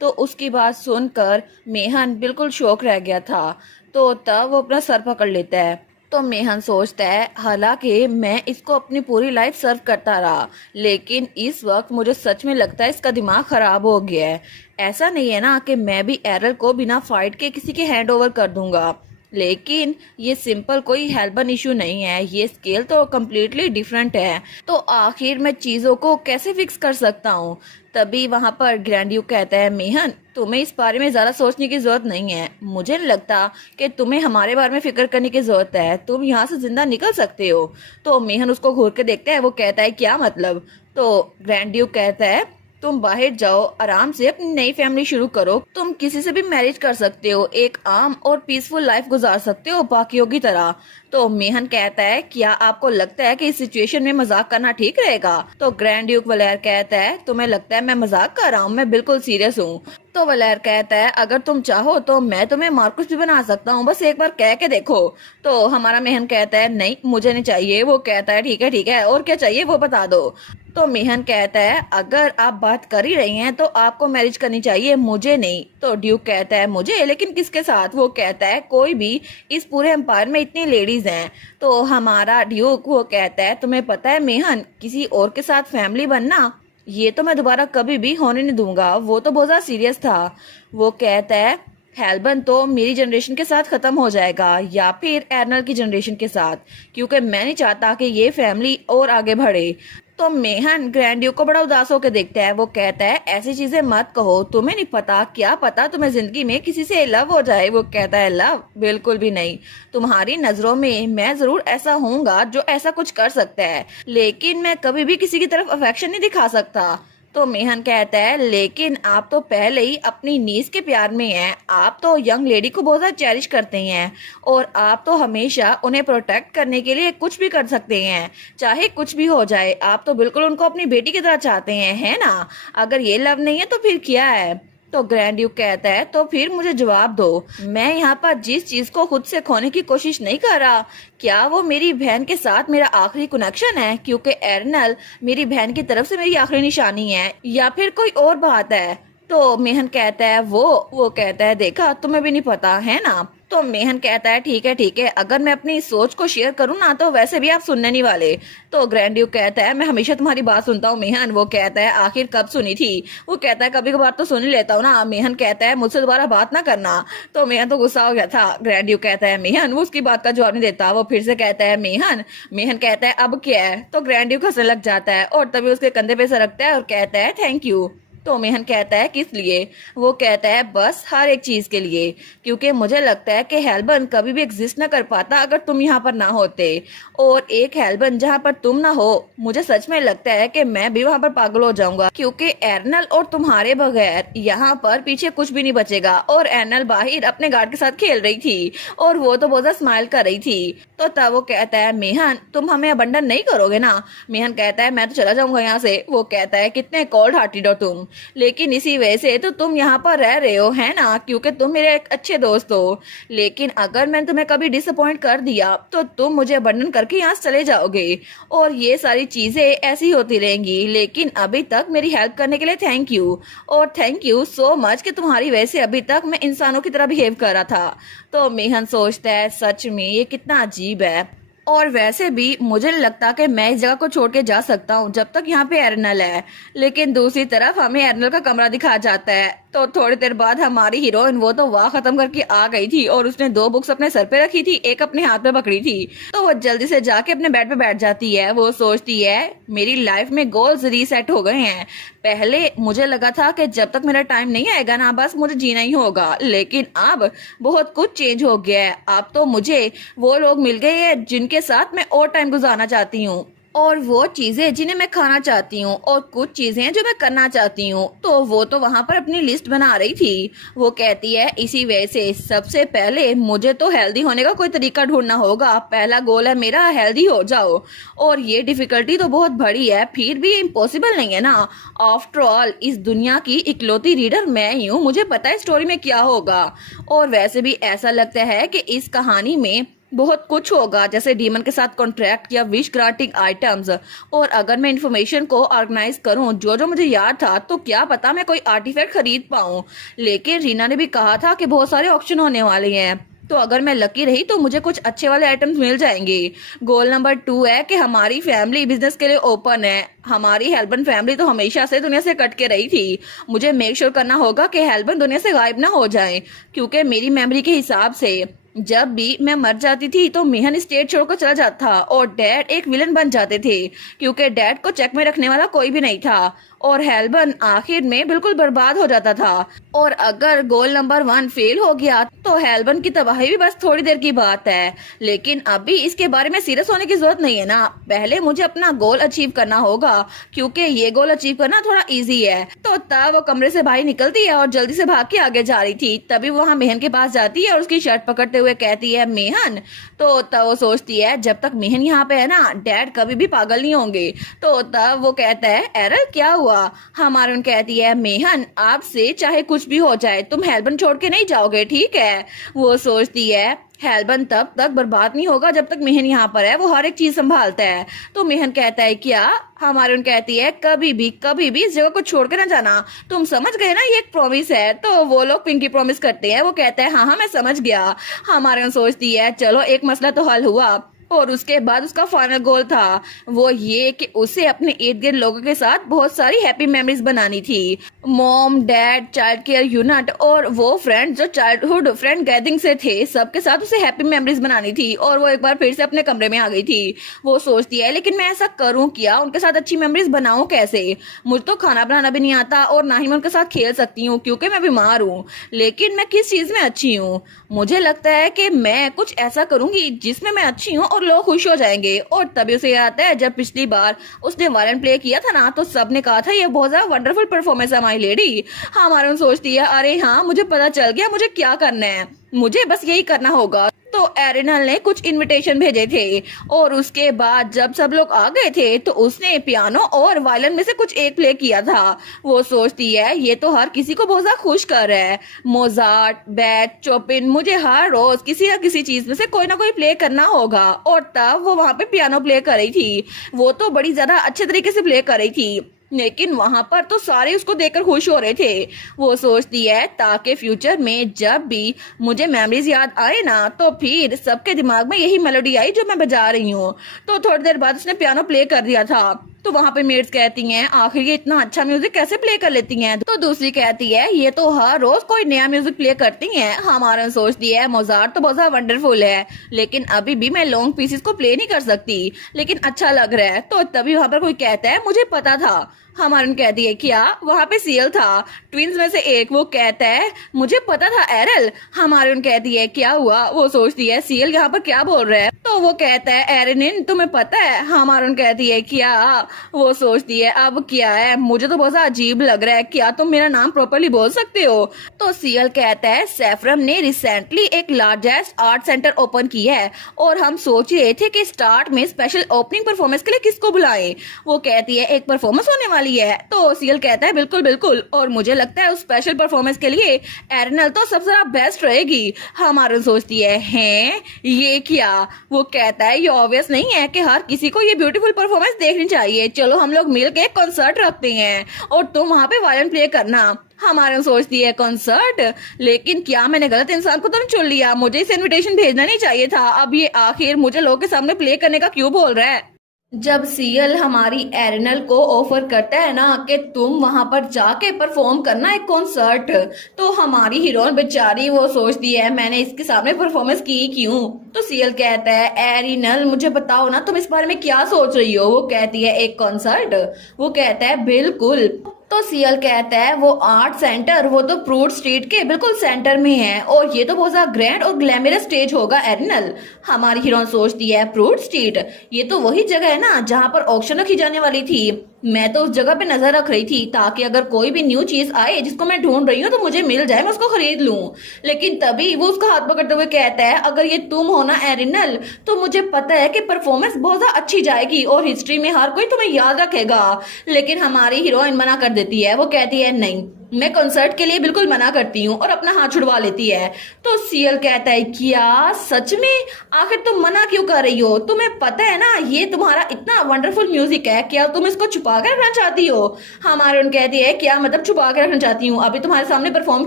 तो उसकी बात सुनकर मेहन बिल्कुल शौक रह गया था। तो तब वो अपना सर पकड़ लेता है। तो मेहन सोचता है हालांकि मैं इसको अपनी पूरी लाइफ सर्व करता रहा, लेकिन इस वक्त मुझे सच में लगता है इसका दिमाग खराब हो गया है। ऐसा नहीं है ना कि मैं भी एरल को बिना फाइट के किसी के हैंड ओवर कर दूंगा, लेकिन ये सिंपल कोई हेल्बन इशू नहीं है, ये स्केल तो कम्प्लीटली डिफरेंट है। तो आखिर मैं चीज़ों को कैसे फिक्स कर सकता हूँ। तभी वहाँ पर ग्रैंड ड्यूक कहता है मेहन तुम्हें इस बारे में ज़्यादा सोचने की ज़रूरत नहीं है, मुझे नहीं लगता कि तुम्हें हमारे बारे में फिक्र करने की ज़रूरत है, तुम यहाँ से जिंदा निकल सकते हो। तो मेहन उसको घूर के देखता है। वो कहता है क्या मतलब। तो ग्रैंड ड्यूक कहता है तुम बाहर जाओ, आराम से अपनी नई फैमिली शुरू करो, तुम किसी से भी मैरिज कर सकते हो, एक आम और पीसफुल लाइफ गुजार सकते हो बाकियों की तरह। तो मेहन कहता है क्या आपको लगता है कि इस सिचुएशन में मजाक करना ठीक रहेगा। तो ग्रैंड ड्यूक वलेर कहता है तुम्हें लगता है मैं मजाक कर रहा हूँ, मैं बिल्कुल सीरियस हूँ। तो वलेर कहता है अगर तुम चाहो तो मैं तुम्हें मार्कुस भी बना सकता हूँ, बस एक बार कह के देखो। तो हमारा मेहन कहता है नहीं मुझे नहीं चाहिए। वो कहता है ठीक है और क्या चाहिए वो बता दो। तो मेहन कहता है अगर आप बात कर ही रही हैं तो आपको मैरिज करनी चाहिए, मुझे नहीं। तो ड्यूक कहता है मुझे, लेकिन किसके साथ। वो कहता है कोई भी, इस पूरे एम्पायर में इतनी लेडीज हैं। तो हमारा ड्यूक वो कहता है तुम्हें पता है मेहन किसी और के साथ फैमिली बनना ये तो मैं दोबारा कभी भी होने नहीं दूंगा, वो तो बहुत ज्यादा सीरियस था। वो कहता है हेल्बन तो मेरी जनरेशन के साथ खत्म हो जाएगा या फिर अर्नल की जनरेशन के साथ, क्योंकि मैं नहीं चाहता कि ये फैमिली और आगे बढ़े। तो मेहन ग्रैंड ड्यूक को बड़ा उदास होकर देखता है। वो कहता है ऐसी चीजें मत कहो, तुम्हें नहीं पता, क्या पता तुम्हें जिंदगी में किसी से लव हो जाए। वो कहता है लव बिल्कुल भी नहीं, तुम्हारी नजरों में मैं जरूर ऐसा होऊंगा जो ऐसा कुछ कर सकता है, लेकिन मैं कभी भी किसी की तरफ अफेक्शन नहीं दिखा सकता। तो मेहन कहता है लेकिन आप तो पहले ही अपनी नीस के प्यार में हैं, आप तो यंग लेडी को बहुत ज़्यादा चेरिश करते हैं और आप तो हमेशा उन्हें प्रोटेक्ट करने के लिए कुछ भी कर सकते हैं, चाहे कुछ भी हो जाए। आप तो बिल्कुल उनको अपनी बेटी की तरह चाहते हैं, है ना? अगर ये लव नहीं है तो फिर क्या है? तो ग्रैंड ड्यूक कहता है तो फिर मुझे जवाब दो, मैं यहाँ पर जिस चीज को खुद से खोने की कोशिश नहीं कर रहा, क्या वो मेरी बहन के साथ मेरा आखिरी कनेक्शन है? क्योंकि एर्नल मेरी बहन की तरफ से मेरी आखिरी निशानी है, या फिर कोई और बात है? तो मेहन कहता है वो कहता है देखा तुम्हें भी नहीं पता है ना। तो मेहन कहता है ठीक है, अगर मैं अपनी सोच को शेयर करूँ ना तो वैसे भी आप सुनने नहीं वाले। तो ग्रैंड ड्यूक कहता है मैं हमेशा तुम्हारी बात सुनता हूँ मेहन। वो कहता है आखिर कब सुनी थी? वो कहता है कभी कभार तो सुन ही लेता हूँ ना। मेहन कहता है मुझसे दोबारा बात ना करना। तो मेहन तो गुस्सा हो गया था। ग्रैंड ड्यूक कहता है मेहन, वो उसकी बात का जवाब नहीं देता। वो फिर से कहता है मेहन। मेहन कहता है अब क्या है? तो ग्रैंड ड्यूक हंसने लग जाता है और तभी उसके कंधे पे सरकता है और कहता है थैंक यू। तो मेहन कहता है किस लिए? वो कहता है बस हर एक चीज के लिए, क्योंकि मुझे लगता है कि हेल्बन कभी भी एग्जिस्ट ना कर पाता अगर तुम यहाँ पर ना होते, और एक हेल्बन जहाँ पर तुम ना हो मुझे सच में लगता है कि मैं भी वहाँ पर पागल हो जाऊंगा, क्योंकि एर्नल और तुम्हारे बगैर यहाँ पर पीछे कुछ भी नहीं बचेगा। और एर्नल बाहर अपने गार्ड के साथ खेल रही थी और वो तो बहुत स्माइल कर रही थी। तो तब वो कहता है मेहन तुम हमें अबंडन नहीं करोगे ना? मेहन कहता है मैं तो चला जाऊंगा यहाँ से। वो कहता है कितने कोल्ड हार्टेड हो तुम, लेकिन इसी वजह से तो तुम यहाँ पर रह रहे हो, है ना? क्योंकि तुम मेरे एक अच्छे दोस्त हो। लेकिन अगर मैंने तुम्हें कभी डिसअपॉइंट कर दिया तो तुम मुझे अबंडन करके यहाँ से चले जाओगे और ये सारी चीजें ऐसी होती रहेंगी। लेकिन अभी तक मेरी हेल्प करने के लिए थैंक यू, और थैंक यू सो मच कि तुम्हारी वजह से अभी तक मैं इंसानों की तरह बिहेव कर रहा था। तो मेहन सोचता है सच में ये कितना अजीब है, और वैसे भी मुझे नहीं लगता कि मैं इस जगह को छोड़ के जा सकता हूँ जब तक यहाँ पे एर्नल है। लेकिन दूसरी तरफ हमें एर्नल का कमरा दिखाया जाता है। तो थोड़ी देर बाद हमारी हीरोइन वो तो वाह खत्म करके आ गई थी और उसने 2 बुक्स अपने सर पे रखी थी, एक अपने हाथ में पकड़ी थी। तो वो जल्दी से जाके अपने बेड पे बैठ जाती है। वो सोचती है मेरी लाइफ में गोल्स रीसेट हो गए हैं। पहले मुझे लगा था कि जब तक मेरा टाइम नहीं आएगा ना बस मुझे जीना ही होगा, लेकिन अब बहुत कुछ चेंज हो गया है। अब तो मुझे वो लोग मिल गए हैं जिनके साथ मैं और टाइम गुजारना चाहती हूँ, और वो चीजें जिन्हें मैं खाना चाहती हूँ, और कुछ चीजें जो मैं करना चाहती हूँ। तो वो तो वहाँ पर अपनी लिस्ट बना रही थी। वो कहती है इसी वजह से सबसे पहले मुझे तो हेल्दी होने का कोई तरीका ढूंढना होगा। पहला गोल है मेरा हेल्दी हो जाओ, और ये डिफिकल्टी तो बहुत बड़ी है, फिर भी इम्पॉसिबल नहीं है ना। आफ्टर ऑल इस दुनिया की इकलौती रीडर मैं ही हूँ, मुझे पता है स्टोरी में क्या होगा। और वैसे भी ऐसा लगता है कि इस कहानी में बहुत कुछ होगा, जैसे डीमन के साथ कॉन्ट्रैक्ट या विश ग्रांटिंग आइटम्स। और अगर मैं इन्फॉर्मेशन को ऑर्गेनाइज करूं जो जो मुझे याद था तो क्या पता मैं कोई आर्टिफैक्ट खरीद पाऊं। लेकिन रीना ने भी कहा था कि बहुत सारे ऑप्शन होने वाले हैं, तो अगर मैं लकी रही तो मुझे कुछ अच्छे वाले आइटम्स मिल जाएंगे। गोल नंबर 2 है कि हमारी फैमिली बिजनेस के लिए ओपन है। हमारी हेल्बन फैमिली तो हमेशा से दुनिया से कट के रही थी। मुझे मेक श्योर करना होगा कि हेल्बन दुनिया से गायब ना हो जाए, क्योंकि मेरी मेमोरी के हिसाब से जब भी मैं मर जाती थी तो मेहन स्टेट छोड़कर चला जाता था और डैड एक विलन बन जाते थे, क्योंकि डैड को चेक में रखने वाला कोई भी नहीं था, और हेल्बन आखिर में बिल्कुल बर्बाद हो जाता था। और अगर गोल नंबर 1 फेल हो गया तो हेल्बन की तबाही भी बस थोड़ी देर की बात है। लेकिन अभी इसके बारे में सीरियस होने की जरूरत नहीं है ना, पहले मुझे अपना गोल अचीव करना होगा, क्योंकि ये गोल अचीव करना थोड़ा इजी है। तो तब वो कमरे से बाहर निकलती है और जल्दी से भाग के आगे जा रही थी। तभी वहाँ मेहन के पास जाती है और उसकी शर्ट पकड़ते हुए कहती है मेहन। तो तब वो सोचती है जब तक मेहन यहाँ पे है ना डैड कभी भी पागल नहीं होंगे। तो तब वो कहता है एरल क्या हुआ? हमारी कहती है मेहन आपसे चाहे कुछ भी हो जाए तुम हेल्बन छोड़ के नहीं जाओगे, ठीक है? वो सोचती है हेल्बन तब तक बर्बाद नहीं होगा जब तक मेहन यहाँ पर है, वो हर एक चीज संभालता है। तो मेहन कहता है क्या? हमारी कहती है कभी भी इस जगह को छोड़ के ना जाना, तुम समझ गए ना, ये एक प्रॉमिस है। तो वो लोग पिंकी प्रॉमिस करते हैं। वो कहता है हाँ मैं समझ गया। हमारी सोचती है चलो एक मसला तो हल हुआ। और उसके बाद उसका फाइनल गोल था वो ये कि उसे अपने इर्द गिर्द लोगों के साथ बहुत सारी हैप्पी मेमोरीज बनानी थी। Mom, dad, child care unit और वो फ्रेंड जो चाइल्डहुड फ्रेंड गैदरिंग से थे, सबके साथ उसे हैप्पी मेमोरीज बनानी थी। और वो एक बार फिर से अपने कमरे में आ गई थी। वो सोचती है लेकिन मैं ऐसा करूं क्या, उनके साथ अच्छी मेमोरीज बनाऊं कैसे? मुझे तो खाना बनाना भी नहीं आता और ना ही मैं उनके साथ खेल सकती हूँ क्योंकि मैं बीमार हूँ। लेकिन मैं किस चीज में अच्छी हूँ? मुझे लगता है कि मैं कुछ ऐसा करूंगी जिसमें मैं अच्छी हूँ और और लोग खुश हो जाएंगे। और तभी उसे याद आता है जब पिछली बार उसने वायलिन प्ले किया था ना, तो सबने कहा था ये बहुत ज्यादा वंडरफुल परफॉर्मेंस है माई लेडी। हमारे सोचती है अरे हाँ, मुझे पता चल गया मुझे क्या करना है, मुझे बस यही करना होगा। तो एरिनल ने कुछ इनविटेशन भेजे थे और उसके बाद जब सब लोग आ गए थे तो उसने पियानो और वायलिन में से कुछ एक प्ले किया था। वो सोचती है ये तो हर किसी को बहुत ज्यादा खुश कर रहा है, मोजार्ट, बैच, चोपिन, मुझे हर रोज किसी ना किसी चीज में से कोई ना कोई प्ले करना होगा। और तब वो वहां पे पियानो प्ले कर रही थी, वो तो बड़ी ज्यादा अच्छे तरीके से प्ले कर रही थी, लेकिन वहां पर तो सारे उसको देखकर खुश हो रहे थे। वो सोचती है ताकि फ्यूचर में जब भी मुझे मेमोरीज याद आए ना, तो फिर सबके दिमाग में यही मेलोडी आई जो मैं बजा रही हूँ। तो थोड़ी देर बाद उसने पियानो प्ले कर दिया था। तो वहां पे मेड्स कहती हैं आखिर ये इतना अच्छा म्यूजिक कैसे प्ले कर लेती हैं। तो दूसरी कहती है ये तो हर रोज कोई नया म्यूजिक प्ले करती हैं। हमारा सोचती है मोजार्ट तो बहुत ज्यादा वंडरफुल है, लेकिन अभी भी मैं लॉन्ग पीसेस को प्ले नहीं कर सकती, लेकिन अच्छा लग रहा है। तो तभी वहां पर कोई कहता है मुझे पता था। हमारन कहती है क्या? वहां पे सीएल था, ट्विंस में से एक। वो कहता है मुझे पता था एरल। हमारन कहती है क्या हुआ? वो सोचती है सीएल यहाँ पर क्या बोल रहा है। तो वो कहता है एरिन तुम्हें पता है। हमारन कहती है क्या? वो सोचती है अब क्या है, मुझे तो बहुत अजीब लग रहा है, क्या तुम मेरा नाम प्रॉपरली बोल सकते हो? तो सीएल कहता है सेफ्रम ने रिसेंटली एक लार्जेस्ट आर्ट सेंटर ओपन किया है और हम सोच रहे थे कि स्टार्ट में स्पेशल ओपनिंग परफॉर्मेंस के लिए किसको बुलाएं। वो कहती है एक परफॉर्मेंस होने वाली है। तो सीएल कहता है बिल्कुल बिल्कुल, और मुझे लगता है उस स्पेशल परफॉर्मेंस के लिए एरिनल तो सबसे ज्यादा बेस्ट रहेगी। हमारा सोचती है हैं ये क्या? वो कहता है ये ऑब्वियस नहीं है कि हर किसी को ये ब्यूटीफुल परफॉर्मेंस देखनी चाहिए, चलो हम लोग मिल के कॉन्सर्ट रखते हैं और तुम वहां पे वायलिन प्ले करना। हमारे सोचती है कॉन्सर्ट, लेकिन क्या मैंने गलत इंसान को तो नहीं चुन लिया? मुझे इस इनविटेशन भेजना नहीं चाहिए था। अब ये आखिर मुझे लोगों के सामने प्ले करने का क्यों बोल रहा है? जब सीएल हमारी एरिनल को ऑफर करता है ना कि तुम वहां पर जाके परफॉर्म करना एक कॉन्सर्ट, तो हमारी हीरोइन बेचारी वो सोचती है मैंने इसके सामने परफॉर्मेंस की क्यों। तो सीएल कहता है एरिनल मुझे बताओ ना तुम इस बारे में क्या सोच रही हो। वो कहती है एक कॉन्सर्ट। वो कहता है बिल्कुल। तो सीएल कहता है वो आर्ट सेंटर वो तो प्रूड स्ट्रीट के बिल्कुल सेंटर में है और ये तो बहुत ज्यादा ग्रैंड और ग्लैमरस स्टेज होगा एरिनल। हमारी हीरोइन सोचती है प्रूड स्ट्रीट, ये तो वही जगह है ना जहाँ पर ऑक्शन रखी जाने वाली थी। मैं तो उस जगह पे नजर रख रही थी ताकि अगर कोई भी न्यू चीज आए जिसको मैं ढूंढ रही हूँ तो मुझे मिल जाए, मैं उसको खरीद लूं। लेकिन तभी वो उसका हाथ पकड़ते हुए कहता है अगर ये तुम हो ना एरिनल, तो मुझे पता है कि परफॉर्मेंस बहुत ज्यादा अच्छी जाएगी और हिस्ट्री में हर कोई तुम्हें याद रखेगा। लेकिन हमारी हीरोइन मना कर देती है। वो कहती है नहीं, मैं कॉन्सर्ट के लिए बिल्कुल मना करती हूँ और अपना हाथ छुड़वा लेती है। तो सीएल कहता है क्या सच में? आखिर तुम मना क्यों कर रही हो? तुम्हें पता है ना ये तुम्हारा इतना वंडरफुल म्यूजिक है, क्या तुम इसको छुपा कर रखना चाहती हो? हमारे उन कहती है क्या मतलब छुपा कर रखना चाहती हूँ? अभी तुम्हारे सामने परफॉर्म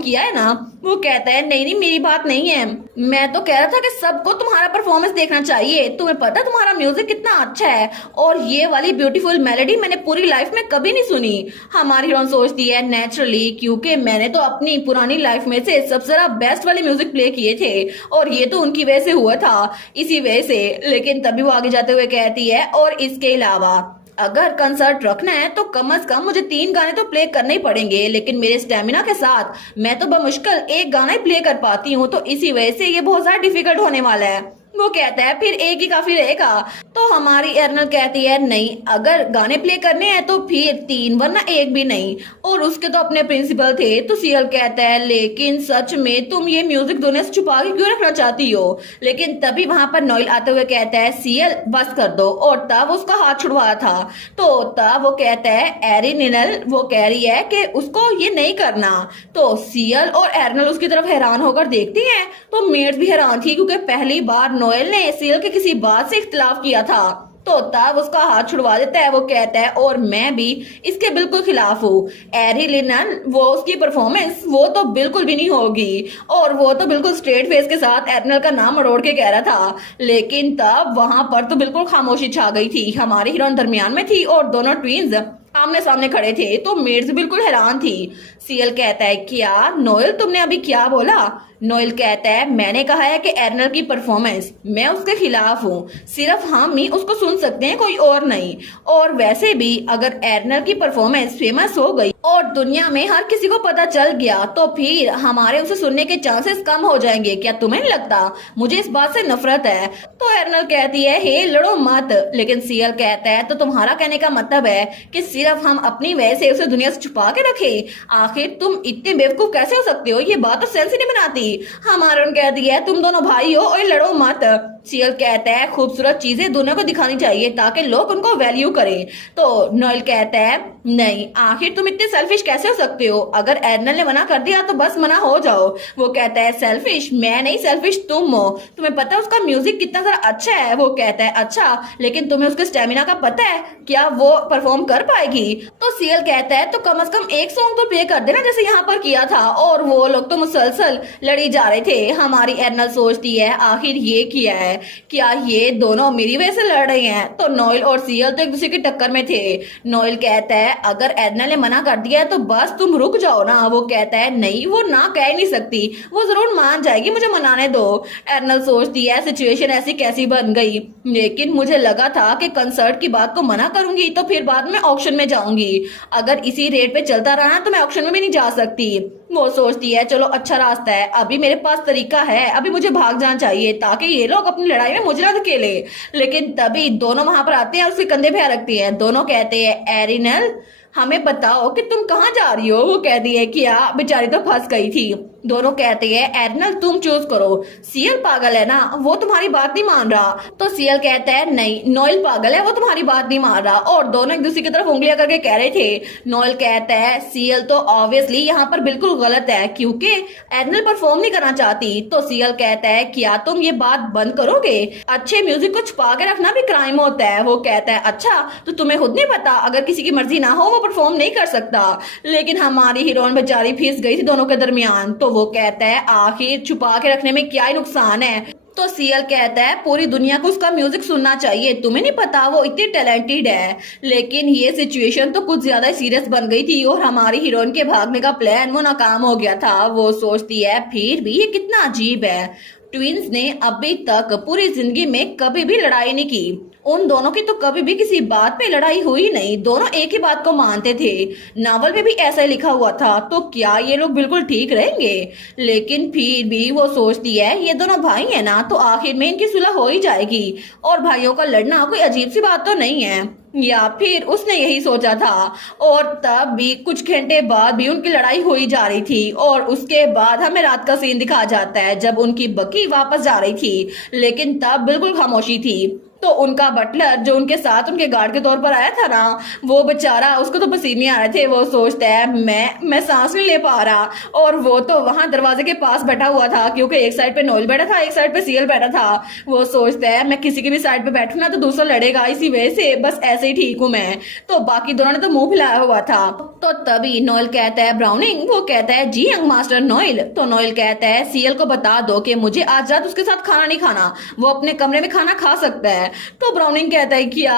किया है ना। वो कहता है नहीं नहीं मेरी बात नहीं है, मैं तो कह रहा था कि सबको तुम्हारा परफॉर्मेंस देखना चाहिए। तुम्हें पता तुम्हारा म्यूजिक कितना अच्छा है और ये वाली ब्यूटीफुल मेलोडी मैंने पूरी लाइफ में कभी नहीं सुनी। हमारी हीरोइन सोचती है नेचुरली, क्योंकि मैंने तो अपनी पुरानी लाइफ में से सबसे ज्यादा बेस्ट वाले म्यूजिक प्ले किए थे और ये तो उनकी वजह से हुआ था, इसी वजह से। लेकिन तभी वो आगे जाते हुए कहती है और इसके अलावा अगर कंसर्ट रखना है तो कम से कम मुझे 3 गाने तो प्ले करने ही पड़ेंगे, लेकिन मेरे स्टेमिना के साथ मैं तो बमुश्किल 1 गाना ही प्ले कर पाती हूँ, तो इसी वजह से ये बहुत ज्यादा डिफिकल्ट होने वाला है। वो कहता है फिर 1 ही काफी रहेगा। तो हमारी एरिनल कहती है नहीं, अगर गाने प्ले करने हैं तो फिर 3 वरना 1 भी नहीं, और उसके तो अपने प्रिंसिपल थे। तो सीएल कहता है लेकिन सच में तुम ये म्यूजिक दुनिया से छुपा के क्यों रखना चाहती हो? लेकिन तभी वहां पर नोएल आते हुए कहता है सीएल बस कर दो, और तब उसका हाथ छुड़वाया था। तो तब वो कहता है एरिनल वो कह रही है कि उसको ये नहीं करना। तो सीएल और एरिनल उसकी तरफ हैरान होकर देखती हैं। तो मेड भी हैरान थी क्योंकि पहली बार नोएल ने सीएल के किसी बात से इख्तिलाफ किया था। तो तब उसका हाथ छुड़वा देता है। वो कहता है और मैं भी इसके बिल्कुल खिलाफ हूँ। एरिनल वो उसकी परफॉर्मेंस वो तो बिल्कुल भी नहीं होगी, और वो तो बिल्कुल स्ट्रेट फेस के साथ एरिनल का नाम मरोड़ के कह रहा था। लेकिन तब वहां पर तो बिल्कुल खामोशी छा गई थी। हमारी हीरोइन दरमियान में थी और दोनों ट्विंस आमने सामने खड़े थे। तो मेड्स बिल्कुल हैरान थी। सीएल कहता है क्या नोएल तुमने अभी क्या बोला? नोएल कहता है मैंने कहा है कि एर्नल की परफॉर्मेंस मैं उसके खिलाफ हूँ, सिर्फ हम ही उसको सुन सकते हैं, कोई और नहीं। और वैसे भी अगर एर्नल की परफॉर्मेंस फेमस हो गई और दुनिया में हर किसी को पता चल गया तो फिर हमारे उसे सुनने के चांसेस कम हो जाएंगे। क्या तुम्हें नहीं लगता? मुझे इस बात से नफरत है। तो एर्नल कहती है हे लड़ो मत। लेकिन सीएल कहता है तो तुम्हारा कहने का मतलब है कि सिर्फ हम अपनी वजह से उसे दुनिया से छुपा के रखे? आखिर तुम इतने बेवकूफ कैसे हो सकते हो? ये बात तो सेंस ही नहीं बनाती। हमारा कहती है तुम दोनों भाई हो और लड़ो मत। सीएल कहता है खूबसूरत चीजें दुनिया को दिखानी चाहिए ताकि लोग उनको वैल्यू करें। तो नोएल कहता है नहीं, आखिर तुम इतने सेल्फिश कैसे हो सकते हो? अगर एर्नल ने मना कर दिया तो बस मना हो जाओ। वो कहता है सेल्फिश? मैं नहीं सेल्फिश, तुम हो। तुम्हें पता है उसका म्यूजिक कितना सारा अच्छा है? वो कहता है अच्छा, लेकिन तुम्हें उसके स्टेमिना का पता है? क्या वो परफॉर्म कर पाएगी? तो सीएल कहता है तो कम से कम एक सॉन्ग तो प्ले कर देना जैसे यहाँ पर किया था। और वो लोग तो मुसलसल लड़ी जा रहे थे। हमारी एर्नल सोचती है आखिर ये किया है, क्या ये दोनों मेरी वजह से लड़ रहे हैं? तो नोएल और सीएल तो एक दूसरे की टक्कर में थे। नोएल कहता है अगर एर्नल ने मना कर दिया है तो बस तुम रुक जाओ ना। वो कहता है नहीं, वो ना कह नहीं सकती, वो जरूर मान जाएगी, मुझे मनाने दो। एर्नल सोचती है सिचुएशन ऐसी कैसी बन गई, लेकिन मुझे लगा था कि कंसर्ट की बात को मना करूंगी तो फिर बाद में ऑक्शन में जाऊंगी। अगर इसी रेट पे चलता रहा तो मैं ऑक्शन में भी नहीं जा सकती। वो सोचती है चलो अच्छा रास्ता है, अभी मेरे पास तरीका है, अभी मुझे भाग जाना चाहिए ताकि ये लोग अपनी लड़ाई में मुझे ना धकेले। लेकिन तभी दोनों वहां पर आते हैं और उसके कंधे पे हाथ रखते हैं। दोनों कहते हैं एरिनल हमें बताओ कि तुम कहाँ जा रही हो? वो कहती है कि बेचारी तो फंस गई थी। दोनों कहते हैं एर्नल तुम चूज करो। सीएल पागल है ना, वो तुम्हारी बात नहीं मान रहा। तो सीएल कहता है नहीं, नोएल पागल है, वो तुम्हारी बात नहीं मान रहा। और दोनों एक दूसरे की तरफ उंगलियां करके कह रहे थे। नोएल कहता है सीएल तो ऑब्वियसली यहाँ पर बिल्कुल गलत है क्योंकि एर्नल परफॉर्म नहीं करना चाहती। तो सीएल कहता है क्या तुम ये बात बंद करोगे? अच्छे म्यूजिक को छुपा के रखना भी क्राइम होता है। वो कहता है अच्छा, तो तुम्हें खुद नहीं पता अगर किसी की मर्जी ना हो वो परफॉर्म नहीं कर सकता? लेकिन हमारी हीरोइन बेचारी फंस गई थी दोनों के दरमियान। तो वो कहता है आखिर छुपा के रखने में क्या ही नुकसान है? तो सीएल कहता है पूरी दुनिया को उसका म्यूजिक सुनना चाहिए, तुम्हें नहीं पता वो इतनी टैलेंटेड है। लेकिन ये सिचुएशन तो कुछ ज्यादा सीरियस बन गई थी और हमारी हीरोइन के भागने का प्लान वो नाकाम हो गया था। वो सोचती है फिर भी ये कितना अजीब है, ट्विंस ने अभी तक पूरी जिंदगी में कभी भी लड़ाई नहीं की। उन दोनों की तो कभी भी किसी बात पे लड़ाई हुई नहीं, दोनों एक ही बात को मानते थे। नावल में भी ऐसा ही लिखा हुआ था। तो क्या ये लोग बिल्कुल ठीक रहेंगे? लेकिन फिर भी वो सोचती है ये दोनों भाई है ना, तो आखिर में इनकी सुलह हो ही जाएगी और भाइयों का लड़ना कोई अजीब सी बात तो नहीं है। या फिर उसने यही सोचा था। और तब भी कुछ घंटे बाद भी उनकी लड़ाई हो ही जा रही थी। और उसके बाद हमें रात का सीन दिखा जाता है जब उनकी बकी वापस जा रही थी, लेकिन तब बिल्कुल खामोशी थी। तो उनका बटलर जो उनके साथ उनके गार्ड के तौर पर आया था ना, वो बेचारा उसको तो पसीने आ रहे थे। वो सोचता है मैं सांस नहीं ले पा रहा। और वो तो वहां दरवाजे के पास बैठा हुआ था क्योंकि एक साइड पे नोएल बैठा था, एक साइड पे सीएल बैठा था। वो सोचता है मैं किसी की भी साइड पे बैठू ना तो दूसरा लड़ेगा, इसी वजह से बस ऐसे ही ठीक हूं मैं। तो बाकी दोनों ने तो मुंह फैलाया हुआ था। तो तभी नोएल कहता है ब्राउनिंग, वो कहता है जी यंग मास्टर नोएल। तो नोएल कहता है सीएल को बता दो कि मुझे आज रात उसके साथ खाना नहीं खाना, वो अपने कमरे में खाना खा सकता है। तो ब्राउनिंग कहता है क्या?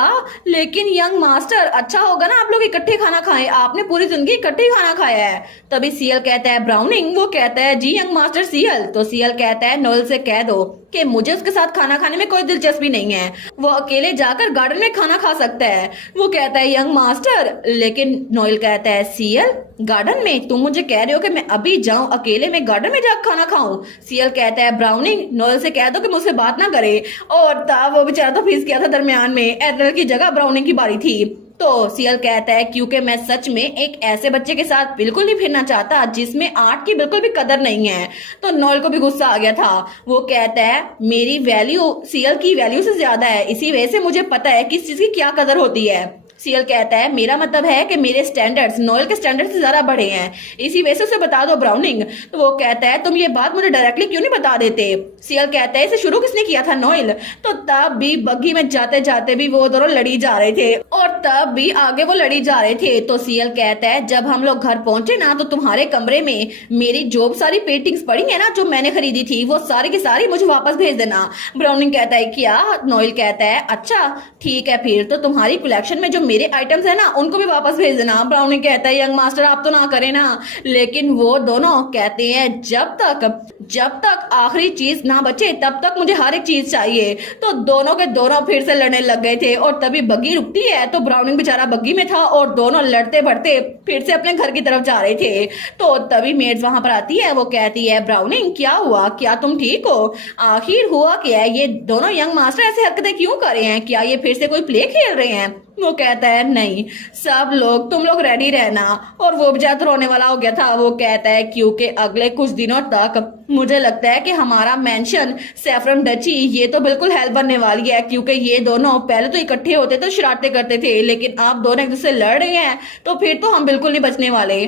लेकिन यंग मास्टर अच्छा होगा ना आप लोग इकट्ठे खाना खाएं, आपने पूरी जिंदगी इकट्ठे खाना खाया है। तभी सीएल कहता है ब्राउनिंग, वो कहता है जी यंग मास्टर सीएल। तो सीएल कहता है नोएल से कह दो कि मुझे उसके साथ खाना खाने में कोई दिलचस्पी नहीं है, वो अकेले जाकर गार्डन में खाना खा सकता है। वो कहता है यंग मास्टर। लेकिन नोएल कहता है सीएल गार्डन में? तुम मुझे कह रहे हो कि मैं अभी जाऊं अकेले में गार्डन में जाकर खाना खाऊं? सीएल कहता है ब्राउनिंग, नोएल से कह दो कि मुझसे बात ना करे। और तब वो बेचारा तो फंस गया था दरमियान में। एर्नल की जगह ब्राउनिंग की बारी थी। तो सीएल कहता है क्योंकि मैं सच में एक ऐसे बच्चे के साथ बिल्कुल नहीं फिरना चाहता जिसमें आर्ट की बिल्कुल भी कदर नहीं है। तो नोएल को भी गुस्सा आ गया था। वो कहता है मेरी वैल्यू सीएल की वैल्यू से ज्यादा है, इसी वजह से मुझे पता है किस चीज की क्या कदर होती है। सीएल कहता है मेरा मतलब है कि मेरे स्टैंडर्ड्स नोएल के स्टैंडर्ड से ज्यादा बड़े हैं, इसी वजह से उसे बता दो ब्राउनिंग। तो वो कहता है तुम ये बात मुझे डायरेक्टली क्यों नहीं बता देते? सीएल कहता है इसे शुरू किसने किया था? नोएल। तो तब भी बग्गी में जाते जाते भी वो दोनों लड़ी जा रहे थे और तब भी आगे वो लड़ी जा रहे थे। तो सीएल कहता है जब हम लोग घर पहुंचे ना तो तुम्हारे कमरे में मेरी जो सारी पेंटिंग्स पड़ी है ना जो मैंने खरीदी थी वो सारी की सारी मुझे वापस भेज देना। ब्राउनिंग कहता है क्या? नोएल कहता है अच्छा ठीक है, फिर तो तुम्हारी कलेक्शन में जो मेरे आइटम्स है ना उनको भी वापस भेज देना। ब्राउनिंग कहता है यंग मास्टर आप तो ना करें ना। लेकिन वो दोनों कहते हैं जब तक आखिरी चीज ना बचे तब तक मुझे हर एक चीज चाहिए। तो दोनों के दोनों फिर से लड़ने लग गए थे और तभी बग्गी रुकती है तो ब्राउनिंग बेचारा बग्गी में था और दोनों लड़ते बढ़ते फिर से अपने घर की तरफ जा रहे थे। तो तभी मेड्स वहां पर आती है, वो कहती है ब्राउनिंग क्या हुआ, क्या तुम ठीक हो, आखिर हुआ क्या है, ये दोनों यंग मास्टर ऐसे हरकतें क्यों कर रहे हैं, क्या ये फिर से कोई प्ले खेल रहे हैं। वो कहता है नहीं सब लोग तुम लोग रेडी रहना। और वो बेचारा रोने वाला हो गया था। वो कहता है क्योंकि अगले कुछ दिनों तक मुझे लगता है कि हमारा मेंशन सैफरन डची ये तो बिल्कुल हेल्प बनने वाली है, क्योंकि ये दोनों पहले तो इकट्ठे होते तो शरारतें करते थे, लेकिन आप दोनों एक दूसरे से लड़ रहे हैं तो फिर तो हम बिल्कुल नहीं बचने वाले।